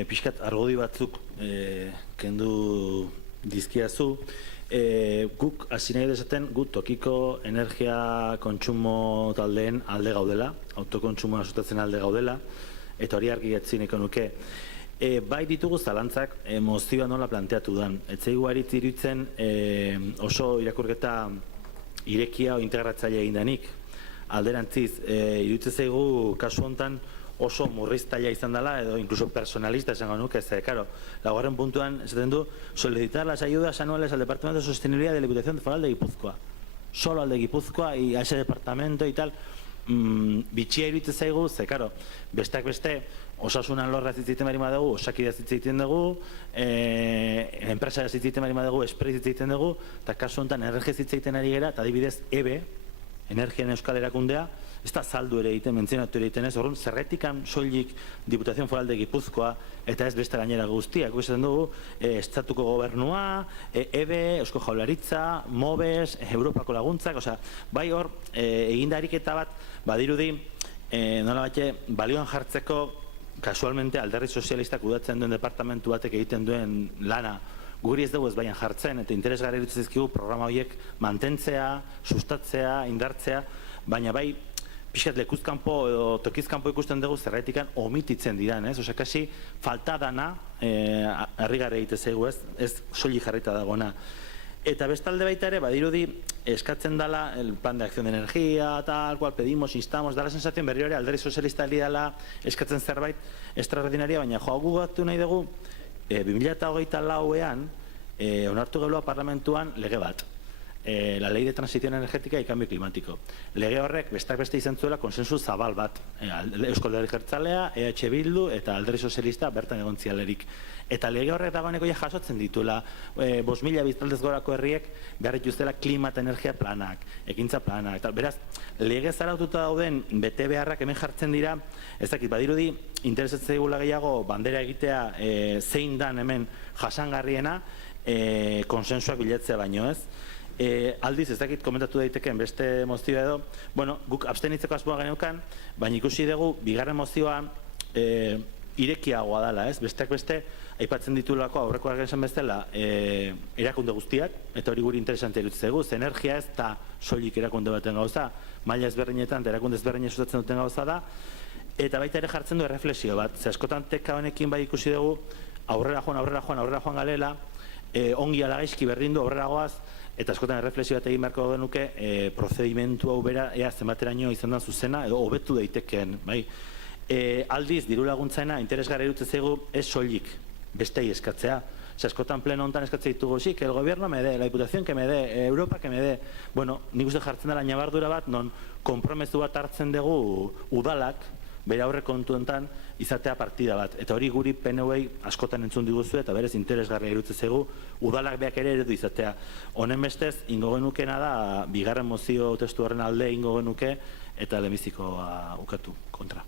pixkat argodi batzuk kendu dizkiazu. Guk hasi nahi dezaten, guk tokiko energia kontsumo taldeen alde gaudela, autokontsumoa sustatzen alde gaudela, eta hori argi etzineko nuke. Bai ditugu zalantzak mozioa nola planteatu dan. Etzaigu haritz iruditzen oso irakurketa irekia o integratzaile egin danik. Alderantziz, iruditzen zaigu kasu honetan oso murriztaia izan dela, edo incluso personalista esango nuke, claro, laugarren puntuan esaten du solicitar las ayudas anuales al Departamento de Sostenibilidad de la Diputación Foral de Guipúzcoa. solo al de Gipuzkoa y a ese departamento y tal, bitxia iruditzen zaigu, ze, karo, besteak beste, osasunan lorra zitziten bari madugu, osakidea zitziten dugu, enpresa zitziten bari madugu, esperi zitziten dugu, eta kasu honetan energia zitziten ari gera, eta adibidez, EBE, Energian Euskal Erakundea, ez da saldu ere egiten, mentzionatu ere egiten ez, orduan zerretikan soilik Diputación Foral de Gipuzkoa, eta ez beste gainera guztiak, esaten dugu, estatuko gobernua, EBE, Eusko Jaurlaritza, MOBES, Europako laguntzak, osea, bai hor, eginda ariketa bat, badirudi, nola batxe, balioan jartzeko, kasualmente alderdi sozialistak udatzen duen departamentu batek egiten duen lana, guri ez dugu ez baian jartzen, eta interesgarri iruditzen zaizkigu programa horiek mantentzea, sustatzea, indartzea, baina bai, pixkat lekuzkanpo edo tokizkanpo ikusten dugu zerretikan omititzen diran, ez? Osea, kasi falta dana, harrigarri egite zaigu, ez soilik jarrita dagoena. Eta bestalde baita ere, badirudi, eskatzen dela el plan de acción de energía, tal cual pedimos, instamos, da la sensación berri hori alderdi sozialista dela eskatzen zerbait extraordinaria, baina gugatu nahi dugu 2024ean onartu geloa parlamentuan lege bat, la ley de transición energética y cambio climático. Lege horrek besteak beste izan zuela konsensu zabal bat, Eusko Alderdi Jeltzalea, EH Bildu eta alderdi sozialista bertan egon zialerik. Eta lege horrek dagoeneko ja jasotzen dituela 5.000 biztanlez gorako herriek behar dituztela klima eta energia planak, ekintza planak, eta beraz, lege zaraututa dauden bete beharrak hemen jartzen dira, ez dakit, badirudi, interesatzen zaigula gehiago bandera egitea zein dan hemen jasangarriena, konsensuak bilatzea baino ez. Aldiz, ez dakit komentatu daitekeen beste mozioa edo, bueno, guk abstenitzeko asmoa geneukan, baina ikusi dugu, bigarren mozioa irekiagoa dela, ez? Besteak beste, aipatzen ditulako aurrekoak esan bezala erakunde guztiak, eta hori guri interesante iruditzen zaigu, ze energia ez da soilik erakunde baten gauza, maila ezberdinetan, erakunde ezberdinetan sustatzen duten gauza da, eta baita ere jartzen du erreflexio bat, ze askotan teka honekin bai ikusi dugu, aurrera joan galela, ongi ala gaizki berdin du aurrera goaz, eta askotan erreflexio bat egin beharko genuke prozedimentu hau bera ea zenbateraino izan da zuzena edo hobetu daitekeen, bai. Aldiz, diru laguntzaena interesgarri iruditzen zaigu ez soilik bestei eskatzea. Askotan pleno honetan eskatzen ditugu, sí, que el gobierno me dé, la diputación que me dé, Europa que me dé. Bueno, nik uste jartzen dela ñabardura bat, non konpromezu bat hartzen dugu udalak, bere aurre kontuentan izatea partida bat. Eta hori guri PNV askotan entzun diguzu eta berez interesgarria iruditzen zaigu udalak beak ere eredu izatea. Honen bestez, ingo genukena da, bigarren mozio testu horren alde ingo genuke eta lehenbizikoa ukatu kontra.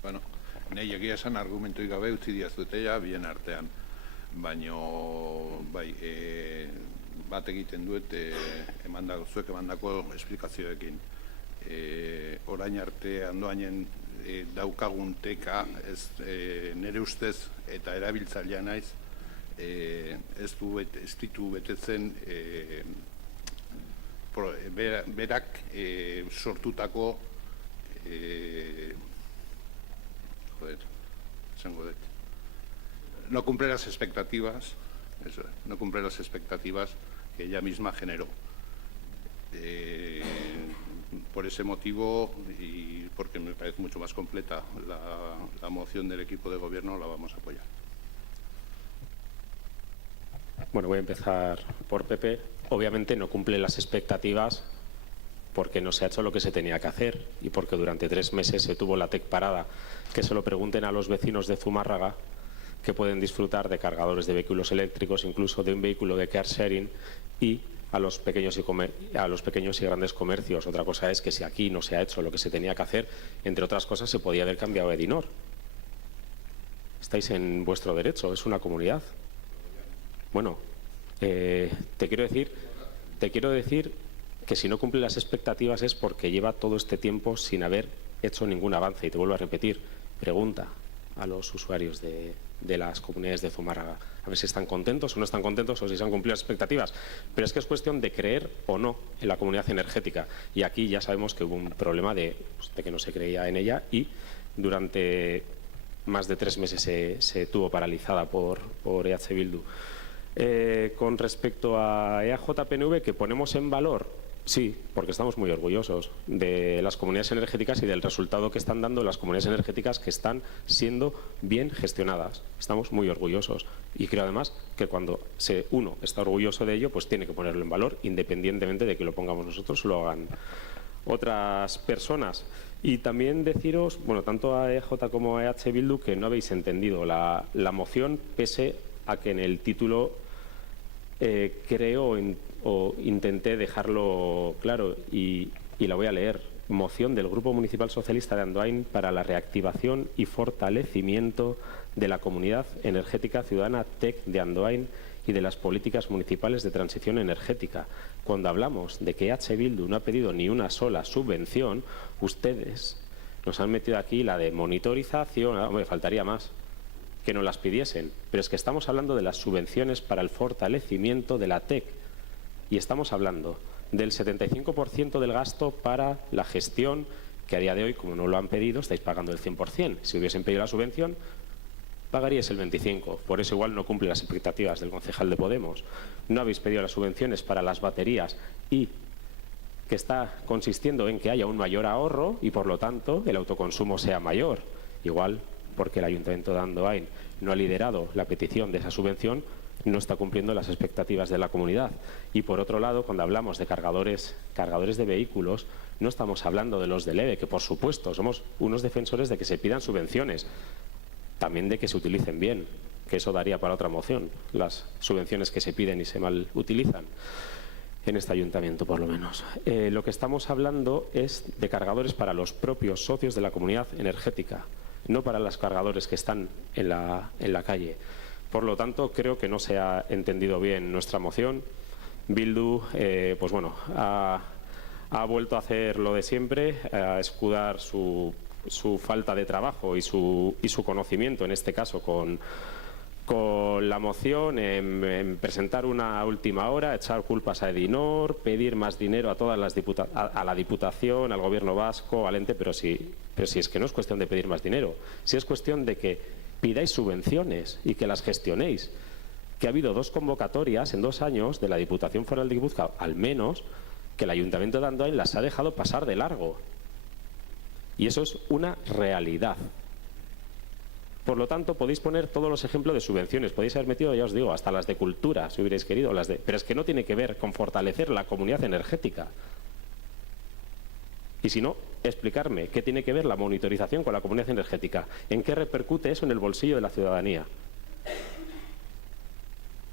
Bueno, nahi egia esan argumentoi gabe utzi diazutea bien artean, baino bai, bat egiten duet zuek emandako esplikazioekin. Orain arte andoainen daukagun teka nire ustez eta erabiltzailea naiz ez ditu betetzen berak sortutako no cumple las expectativas, no cumple las expectativas que ella misma generó. Por ese motivo y porque me parece mucho más completa la moción del equipo de gobierno, la vamos a apoyar. Bueno, voy a empezar por Pepe. Obviamente no cumple las expectativas porque no se ha hecho lo que se tenía que hacer y porque durante 3 meses se tuvo la TEC parada. Que se lo pregunten a los vecinos de Zumárraga, que pueden disfrutar de cargadores de vehículos eléctricos, incluso de un vehículo de car sharing, y a los pequeños y grandes comercios. Otra cosa es que si aquí no se ha hecho lo que se tenía que hacer, entre otras cosas se podía haber cambiado Edinor. Estáis en vuestro derecho, es una comunidad. Bueno, te quiero decir que si no cumple las expectativas es porque lleva todo este tiempo sin haber hecho ningún avance. Y te vuelvo a repetir, pregunta a los usuarios de las comunidades de Zumárraga a ver si están contentos o no están contentos o si se han cumplido las expectativas. Pero es que es cuestión de creer o no en la comunidad energética. Y aquí ya sabemos que hubo un problema de que no se creía en ella y durante más de 3 meses se tuvo paralizada por EH Bildu. Con respecto a EAJ-PNV, que ponemos en valor, Sí, porque estamos muy orgullosos de las comunidades energéticas y del resultado que están dando las comunidades energéticas que están siendo bien gestionadas. Estamos muy orgullosos y creo además que cuando uno está orgulloso de ello, pues tiene que ponerlo en valor independientemente de que lo pongamos nosotros o lo hagan otras personas. Y también deciros, bueno, tanto a EJ como a EH Bildu, que no habéis entendido la moción, pese a que en el título creo o intenté dejarlo claro y la voy a leer. Moción del Grupo Municipal Socialista de Andoain para la reactivación y fortalecimiento de la comunidad energética ciudadana TEC de Andoain y de las políticas municipales de transición energética. Cuando hablamos de que EH Bildu no ha pedido ni una sola subvención, ustedes nos han metido aquí la de monitorización, hombre, faltaría más que no las pidiesen, pero es que estamos hablando de las subvenciones para el fortalecimiento de la TEC y estamos hablando del 75% del gasto para la gestión, que a día de hoy, como no lo han pedido, estáis pagando el 100%. Si hubiesen pedido la subvención, pagaríais el 25%. Por eso igual no cumple las expectativas del concejal de Podemos. No habéis pedido las subvenciones para las baterías y que está consistiendo en que haya un mayor ahorro y, por lo tanto, el autoconsumo sea mayor. Igual porque el Ayuntamiento de Andoain no ha liderado la petición de esa subvención, no está cumpliendo las expectativas de la comunidad. Y por otro lado, cuando hablamos de cargadores de vehículos, no estamos hablando de los del EVE, que por supuesto somos unos defensores de que se pidan subvenciones, también de que se utilicen bien, que eso daría para otra moción, las subvenciones que se piden y se mal utilizan, en este ayuntamiento por lo menos. Lo que estamos hablando es de cargadores para los propios socios de la comunidad energética, no para los cargadores que están en la calle. Por lo tanto, creo que no se ha entendido bien nuestra moción. Bildu, pues bueno, ha vuelto a hacer lo de siempre, a escudar su falta de trabajo y su conocimiento, en este caso con la moción, en presentar una última hora, echar culpas a Edinor, pedir más dinero a todas las a la Diputación, al Gobierno vasco, al ente, pero si es que no es cuestión de pedir más dinero, si es cuestión de que pidáis subvenciones y que las gestionéis, que ha habido 2 convocatorias en 2 años de la Diputación Foral de Guipúzcoa, al menos, que el Ayuntamiento de Andoain las ha dejado pasar de largo. Y eso es una realidad. Por lo tanto, podéis poner todos los ejemplos de subvenciones, podéis haber metido, ya os digo, hasta las de cultura, si hubierais querido, pero es que no tiene que ver con fortalecer la comunidad energética. Y si no, explicarme qué tiene que ver la monitorización con la comunidad energética, en qué repercute eso en el bolsillo de la ciudadanía.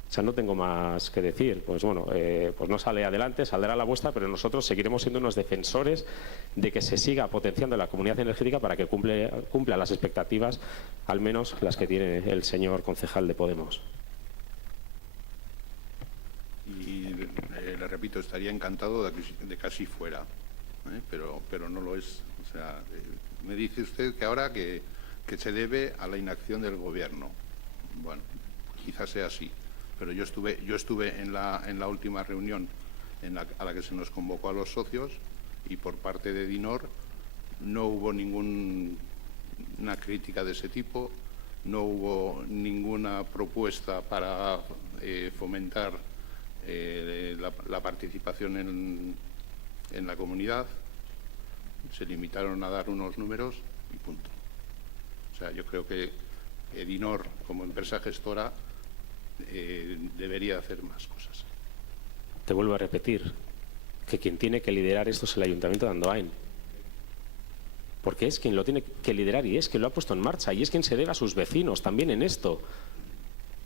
O sea, no tengo más que decir. Pues bueno, pues no sale adelante, saldrá la vuestra, pero nosotros seguiremos siendo unos defensores de que se siga potenciando la comunidad energética para que cumpla las expectativas, al menos las que tiene el señor concejal de Podemos. Y le repito, estaría encantado de que así fuera. Pero no lo es. O sea, me dice usted que ahora que se debe a la inacción del Gobierno. Bueno, quizás sea así, pero yo estuve en la última reunión a la que se nos convocó a los socios y por parte de Edinor no hubo ninguna crítica de ese tipo, no hubo ninguna propuesta para fomentar la participación en la comunidad. Se limitaron a dar unos números y punto. O sea, yo creo que Edinor, como empresa gestora, debería hacer más cosas. Te vuelvo a repetir que quien tiene que liderar esto es el Ayuntamiento de Andoain. Porque es quien lo tiene que liderar y es quien lo ha puesto en marcha y es quien se debe a sus vecinos también en esto.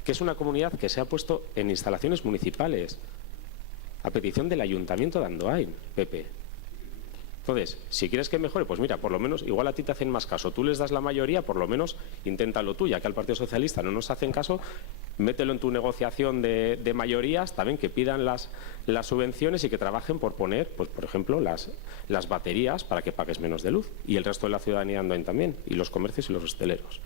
Que es una comunidad que se ha puesto en instalaciones municipales a petición del Ayuntamiento de Andoain, Pepe. Entonces, si quieres que mejore, pues mira, por lo menos, igual a ti te hacen más caso. Tú les das la mayoría, por lo menos inténtalo tú, ya que al Partido Socialista no nos hacen caso, mételo en tu negociación de mayorías, también que pidan las subvenciones y que trabajen por poner, pues por ejemplo, las baterías para que pagues menos de luz. Y el resto de la ciudadanía Andoain también, y los comercios y los hosteleros.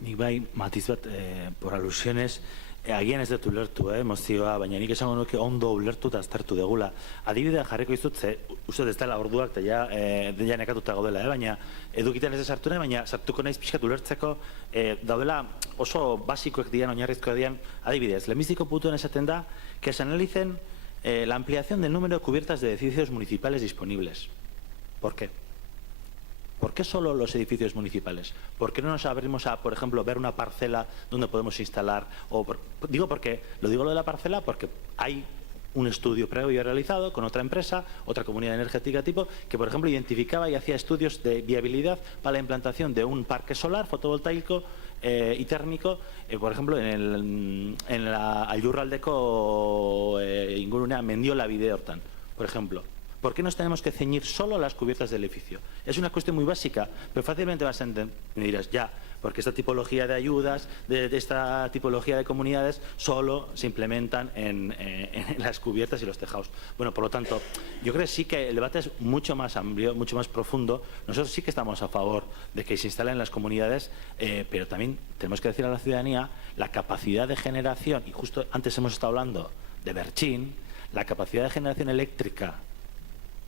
Nik bai, matiz bat, por alusiones, Agian ez dut ulertu, mozioa, baina nik esango nuke ondo ulertu eta aztertu degula. Adibidea jarriko izut, ze uste ez dela orduak eta ja nekatuta gaudela, baina edukitean ez sartu nahi, baina sartuko naiz pixkat ulertzeko daudela oso basikoek dian, oinarrizkoak dian, adibidez, lehenbiziko puntuan esaten da que se analicen la ampliación del número de cubiertas de edificios municipales disponibles. ¿Por qué? ¿Por qué solo los edificios municipales? ¿Por qué no nos abrimos a, por ejemplo, ver una parcela donde podemos instalar? Digo lo de la parcela porque hay un estudio previo realizado con otra empresa, otra comunidad energética tipo, que por ejemplo identificaba y hacía estudios de viabilidad para la implantación de un parque solar fotovoltaico y térmico, por ejemplo, en la Ayurraldeko ingurunea Mendiola bide hortan, por ejemplo. ¿Por qué nos tenemos que ceñir solo a las cubiertas del edificio? Es una cuestión muy básica, pero fácilmente vas a entender, me dirás, ya, porque esta tipología de ayudas, de esta tipología de comunidades, solo se implementan en las cubiertas y los tejados. Bueno, por lo tanto, yo creo que sí que el debate es mucho más amplio, mucho más profundo. Nosotros sí que estamos a favor de que se instalen en las comunidades, pero también tenemos que decir a la ciudadanía la capacidad de generación, y justo antes hemos estado hablando de Berchín, la capacidad de generación eléctrica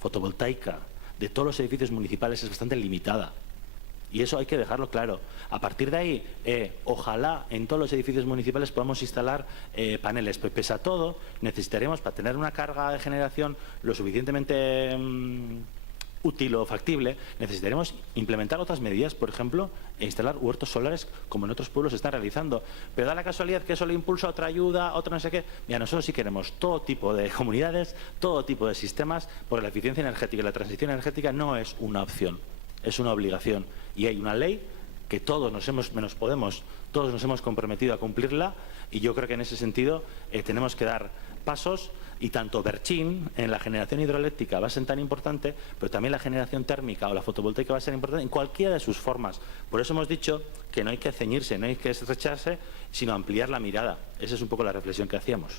fotovoltaica de todos los edificios municipales es bastante limitada. Y eso hay que dejarlo claro. A partir de ahí, ojalá en todos los edificios municipales podamos instalar paneles, pero pese a todo, necesitaremos, para tener una carga de generación lo suficientemente útil o factible, necesitaremos implementar otras medidas, por ejemplo, instalar huertos solares como en otros pueblos se están realizando. Pero da la casualidad que eso le impulsa otra ayuda, otra no sé qué. Mira, nosotros sí queremos todo tipo de comunidades, todo tipo de sistemas, porque la eficiencia energética y la transición energética no es una opción, es una obligación. Y hay una ley que todos nos hemos comprometido a cumplirla, y yo creo que en ese sentido tenemos que dar pasos, y tanto Berchín en la generación hidroeléctrica va a ser tan importante, pero también la generación térmica o la fotovoltaica va a ser importante en cualquiera de sus formas. Por eso hemos dicho que no hay que ceñirse, no hay que estrecharse, sino ampliar la mirada. Esa es un poco la reflexión que hacíamos.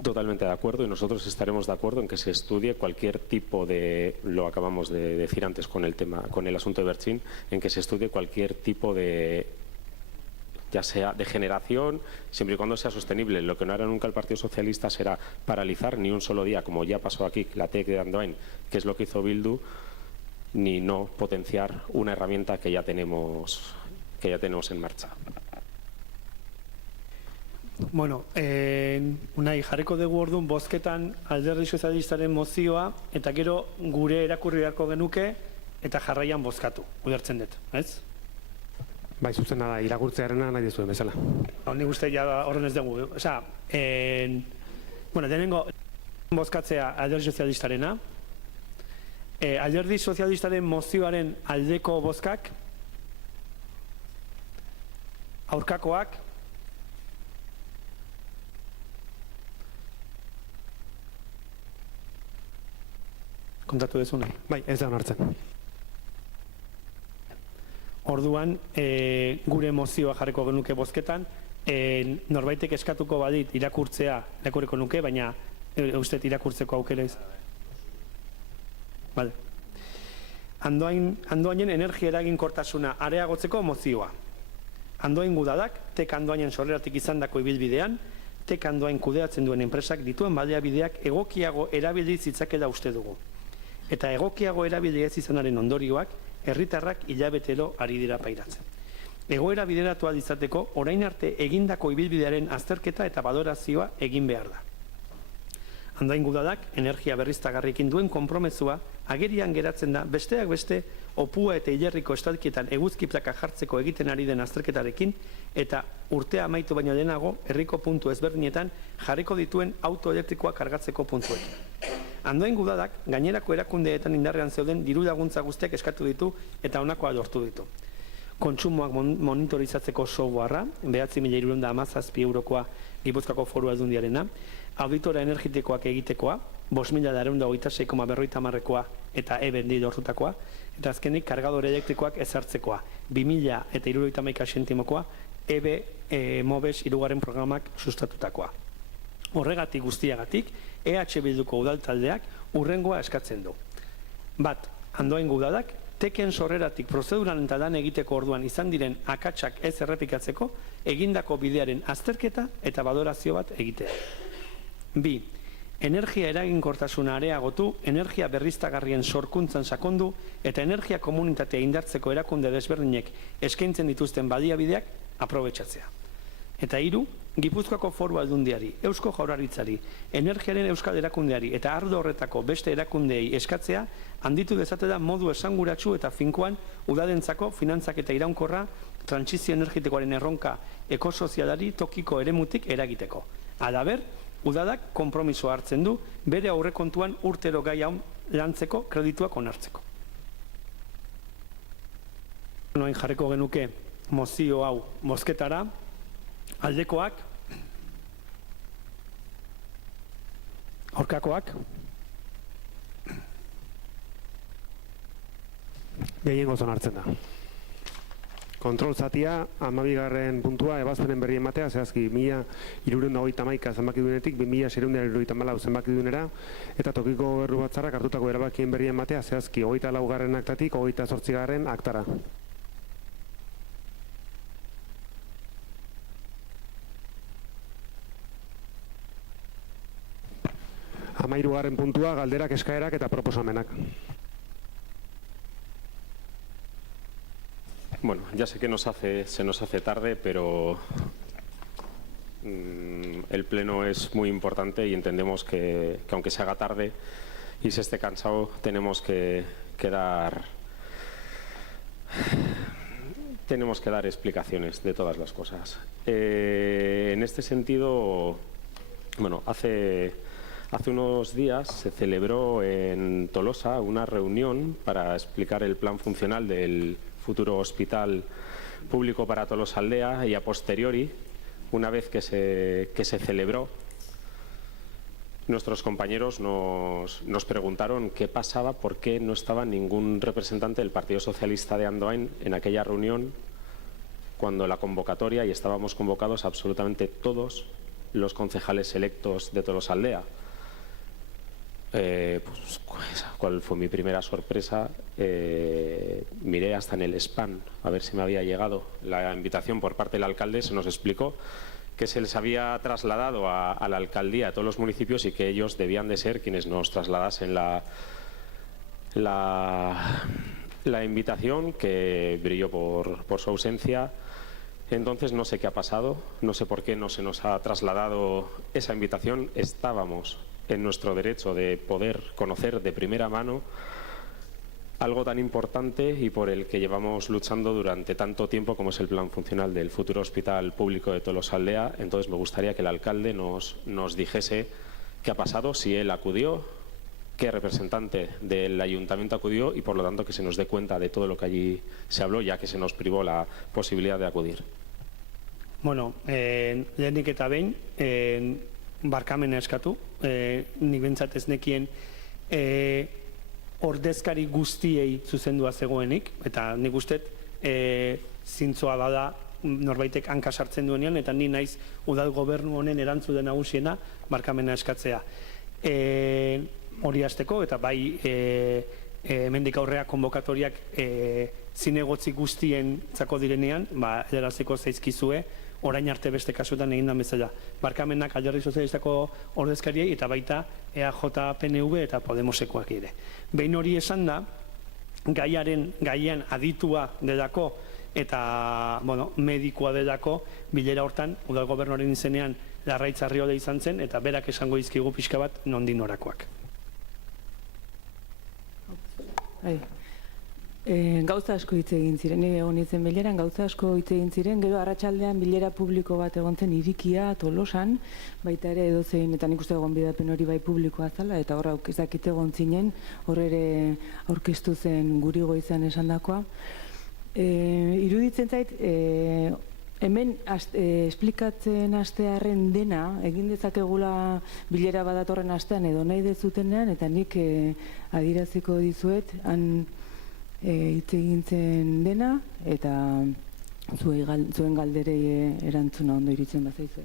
Totalmente de acuerdo, y nosotros estaremos de acuerdo en que se estudie cualquier tipo de, lo acabamos de decir antes con el asunto de Berchín, en que se estudie cualquier tipo de, ya sea de generación, siempre y cuando sea sostenible. Lo que no hará nunca el Partido Socialista será paralizar ni un solo día, como ya pasó aquí, la TEC de Andoain, que es lo que hizo Bildu, ni no potenciar una herramienta que ya tenemos en marcha. Bueno, unai jarriko dugu orduan bozketan Alderdi Sozialistaren mozioa, eta gero gure erakurri beharko genuke eta jarraian bozkatu, ulertzen dut, ez? Bai, zuzena da, irakurtzearena nahi dezuen bezala. Nik uste ja horren ez dugu. Osea, bueno, denengo bozkatzea Alderdi Sozialistarena. Alderdi Sozialistaren mozioaren aldeko bozkak, aurkakoak, kontatu dezu nahi. Bai, ez da onartzen. Orduan, gure mozioa jarriko genuke bozketan, norbaitek eskatuko badit irakurriko nuke, baina ustet irakurtzeko aukerez. Vale. Andoainen energia eraginkortasuna areagotzeko mozioa. Andoain gudadak, TEK Andoainen sorreratik izandako ibilbidean, TEK Andoain kudeatzen duen enpresak dituen baliabideak egokiago erabili zitzakela uste dugu. Eta egokiago erabili ez izanaren ondorioak, herritarrak hilabetero ari dira pairatzen. Egoera bideratu izateko, orain arte egindako ibilbidearen azterketa eta balorazioa egin behar da. Andoain gudadak, energia berriztagarriekin duen konpromezua agerian geratzen da, besteak beste, opua eta hilerriko estalkietan eguzkiplaka jartzeko egiten ari den azterketarekin, eta urtea amaitu baino lehenago, herriko puntu ezberdinetan jarriko dituen autoelektrikoa kargatzeko puntuekin. Andoain gudadak, gainerako erakundeetan indarrean zeuden diru laguntza guztiak eskatu ditu eta honakoa lortu ditu. Kontsumoak monitorizatzeko softwarea, 9.317 eurokoa Gipuzkoako Foru Aldundiarena, auditora energetikoak egitekoa, 5.226,50 eta EBENDI lortutakoa, eta azkenik kargadore elektrikoak ezartzekoa, 2.071 sentimokoa, MOBES 3. programak sustatutakoa. Horregatik guztiagatik, EH Bilduko udaltaldeak hurrengoa eskatzen du. Bat, Andoain gudadak, teken sorreratik prozeduran eta lan egiteko orduan izan diren akatsak ez errepikatzeko, egindako bidearen azterketa eta balorazio bat egitea. 2. Energia eraginkortasuna areagotu, energia berriztagarrien sorkuntzan sakondu eta energia komunitatea indartzeko erakunde desberdinek eskaintzen dituzten baliabideak aprobetxatzea. Eta 3. Gipuzkoako Foru Aldundiari, Eusko Jaurlaritzari, Energiaren Euskal Erakundeari eta arlo horretako beste erakundeei eskatzea handitu dezatela modu esanguratsu eta finkoan udalentzako finantzak eta iraunkorra trantsizio energetikoaren erronka ekosozialari tokiko eremutik eragiteko. Halaber, udadak konpromisoa hartzen du bere aurrekontuan urtero gai hau lantzeko kredituak onartzeko. Noain jarriko genuke mozio hau bozketara, aldekoak, aurkakoak, gehiengoz onartzen da. Kontrol zatia, 12. puntua, ebazpenen berri ematea, zehazki 1391 zenbakidunetik 2674 zenbakidunera, eta tokiko gobernu batzarrak hartutako erabakien berri ematea, zehazki 24. aktatik 28. aktara. Amairugarren puntua, galderak, eskaerak eta proposamenak. Bueno, ya sé que se nos hace tarde, pero el pleno es muy importante y entendemos que aunque se haga tarde y se esté cansado, tenemos que dar explicaciones de todas las cosas. En este sentido, bueno, hace unos días se celebró en Tolosa una reunión para explicar el plan funcional del futuro hospital público para Tolosaldea y a posteriori, una vez que se celebró, nuestros compañeros nos preguntaron qué pasaba, por qué no estaba ningún representante del Partido Socialista de Andoain en aquella reunión, cuando la convocatoria, y estábamos convocados absolutamente todos los concejales electos de Tolosaldea. Pues, ¿cuál fue mi primera sorpresa? Miré hasta en el spam a ver si me había llegado la invitación por parte del alcalde. Se nos explicó que se les había trasladado a la alcaldía a todos los municipios y que ellos debían de ser quienes nos trasladasen la invitación, que brilló por su ausencia. Entonces no sé qué ha pasado, no sé por qué no se nos ha trasladado esa invitación. Estábamos en nuestro derecho de poder conocer de primera mano algo tan importante y por el que llevamos luchando durante tanto tiempo como es el plan funcional del futuro hospital público de Tolosaldea. Entonces me gustaría que el alcalde nos dijese qué ha pasado, si él acudió, qué representante del ayuntamiento acudió y por lo tanto que se nos dé cuenta de todo lo que allí se habló, ya que se nos privó la posibilidad de acudir. Bueno, lehenik eta behin, barkamena eskatu, nik bentsat ez nekien ordezkari guztiei zuzendua zegoenik, eta nik ustet zintzoa bada norbaitek hanka sartzen duenean, eta ni naiz udal gobernu honen erantzuden nagusiena barkamena eskatzea. Hori hasteko, eta bai hemendik aurrea konbokatoriak zinegotzi guztien zako direnean, helaraziko zaizkizue, orain arte beste kasuetan egin da bezala. Barkamenak Alderdi Sozialistako ordezkariei eta baita EAJ, PNV eta Podemosekoak ere. Behin hori esan da, gaian aditua delako eta medikoa delako bilera hortan, udal gobernuaren izenean Larraitz Arriola izan zen, eta berak esango dizkigu pixka bat nondik norakoak. Gauza asko hitz egin ziren, egon itzen bileran, gauza asko hitz egin ziren, gero arratsaldean bilera publiko bat egon zen Irikia, Tolosan, baita ere edozein, eta nik uste egon bidapen hori bai publikoa zala, eta horra ezakit egon zinen, hor ere aurkeztu zen guri goizan esandakoa. Iruditzen zait, hemen esplikatzen hastearren dena, egin dezakegula bilera badatorren hastean edo nahi dezutenean, eta nik adiraziko dizuet, han hitz egintzen dena, eta zuen galderei erantzuna ondo iritzen bazaizue.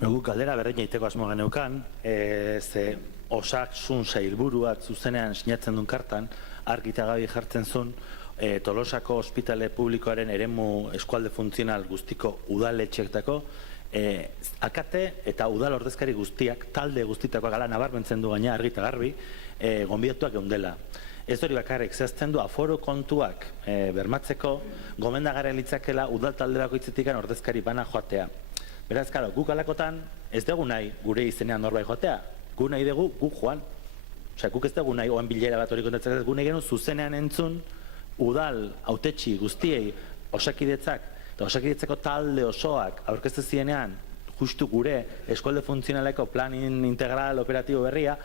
Guk galdera berdina iteko asmo geneukan, ze Osasun Sailburuak zuzenean sinatzen duen kartan, argi eta gabi jartzen zuen, Tolosako ospitale publikoaren eremu eskualde funtzional guztiko udaletxeetako alkate eta udal ordezkari guztiak, talde guztitakoak gala nabarmentzen du gaina argi eta garbi, gonbidatuak geundela. Ez hori bakarrik zehazten du aforo kontuak bermatzeko gomendagarria litzakela udal talde bakoitzetik ordezkari bana joatea. Beraz, karo, guk alakotan ez dugu nahi gure izenean norbait joatea, gu nahi dugu gu joan. Osea, guk ez dugu nahi oan bilera bat hori kontatzea, gu nahi genuen zuzenean entzun udal hautetsi guztiei osakidetzak eta osakidetzako talde osoak aurkeztu zienean justu gure eskualde funtzionaleko plan integral operatibo berria,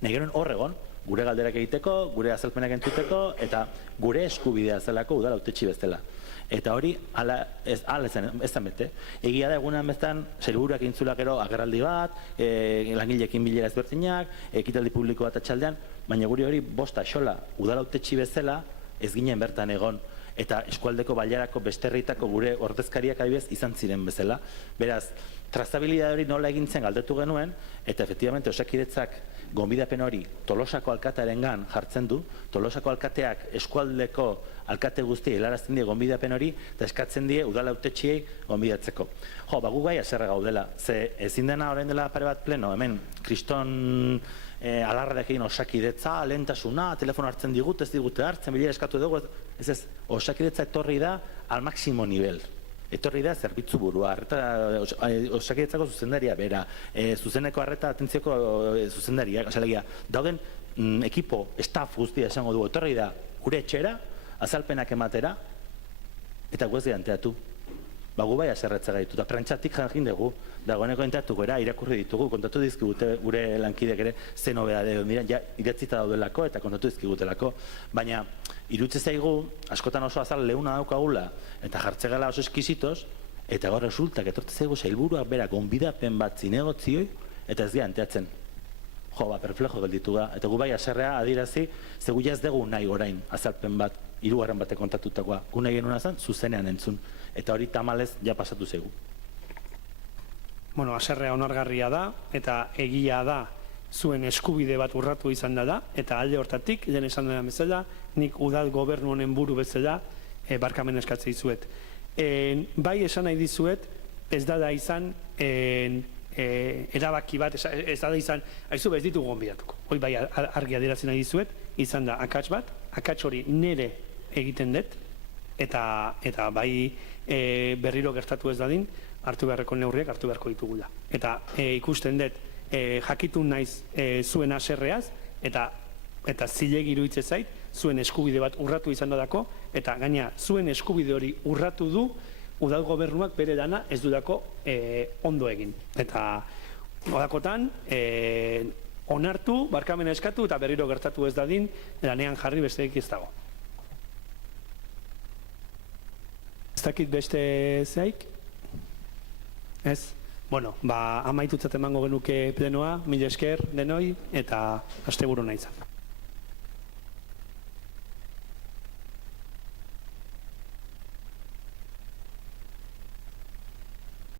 nahi genuen hor egon, gure galderak egiteko, gure azalpenak entzuteko eta gure eskubidea zelako udal hautetsi bezala. Eta hori, ez zen bete. Egia da egunean bezan, sailburuak intzula gero agerraldi bat, langileekin bilera ezberdinak, ekitaldi publiko bat atxaldean, baina guri hori bosta xola, udal hautetsi bezala ez ginen bertan egon. Eta eskualdeko bailarako beste herrietako gure ordezkariak adibidez izan ziren bezala. Beraz, trazabilidade hori nola egintzen galdetu genuen, eta efektibamente osakidetzak gonbidapen hori Tolosako alkatearengan jartzen du, Tolosako alkateak eskualdeko alkate guzti helarazten die gonbidapen hori, eta eskatzen die udal hautetsiei gonbidatzeko. Jo, gu gai haserre gaudela, ze ezin dena orain dela pare bat pleno, hemen, kriston alarrarekin osakidetza, lehentasuna, telefono hartzen digute, ez digute hartzen, bilera eskatu dugu, ez, osakidetza etorri da al máximo nivel. Etorri da zerbitzu burua, osakidetzako zuzendaria bera, zuzeneko arreta atentzioko zuzendaria, dauden ekipo, staff guztia esango dugu, etorri da gure etxera, azalpenak ematera, eta gu ez giganteatu. Gu bai aserretza gaitu, eta prentsatik jakin dugu, dagoeneko enteatuko era, irakurri ditugu, kontatu dizkigute gure lankidek ere zen nobedade, ja idatzita daudelako eta kontatu dizkigutelako, baina irutze zaigu, askotan oso azal leuna daukagula, eta jartzegala oso eskizitos, eta gaur resultak etorte zaigu sailburuak bera gonbidapen bat zinegotzioi, eta ez giganteatzen. Jo, perplejo gelditu da, eta gu bai aserrea adirazi, zegu ez dugu nahi orain azalpen bat, hirugarren batek kontatutakoa, gu nahi genuen azan, zuzenean entzun, eta hori tamalez ja pasatu zegu. Bueno, aserrea onargarria da, eta egia da zuen eskubide bat urratu izan da, eta alde hortatik, lehen esan dena bezala, nik udal gobernu honen buru bezala barkamen eskatzea izuet. Bai esan nahi dizuet, ez da izan erabaki bat, ez da izan, haizu bez ditugu gonbidatuko. Hoi bai argi adierazten nahi dizuet, izan da akats bat, akats hori nere egiten dut, eta bai berriro gertatu ez dadin, hartu beharreko neurriak hartu beharko ditugula. Eta ikusten dut, jakitun naiz zuen aserreaz, eta zilegi iruditzen zait, zuen eskubide bat urratu izan dudako, eta gaina zuen eskubide hori urratu du, udal gobernuak bere dana ez dudako ondo egin. Eta odakotan, onartu, barkamena eskatu, eta berriro gertatu ez dadin, lanean jarri besterik ez dago. Ez dakit beste zaik? Ez? Bueno, amaitutzat emango genuke plenoa, mila esker denoi, eta asteburu nahi izan.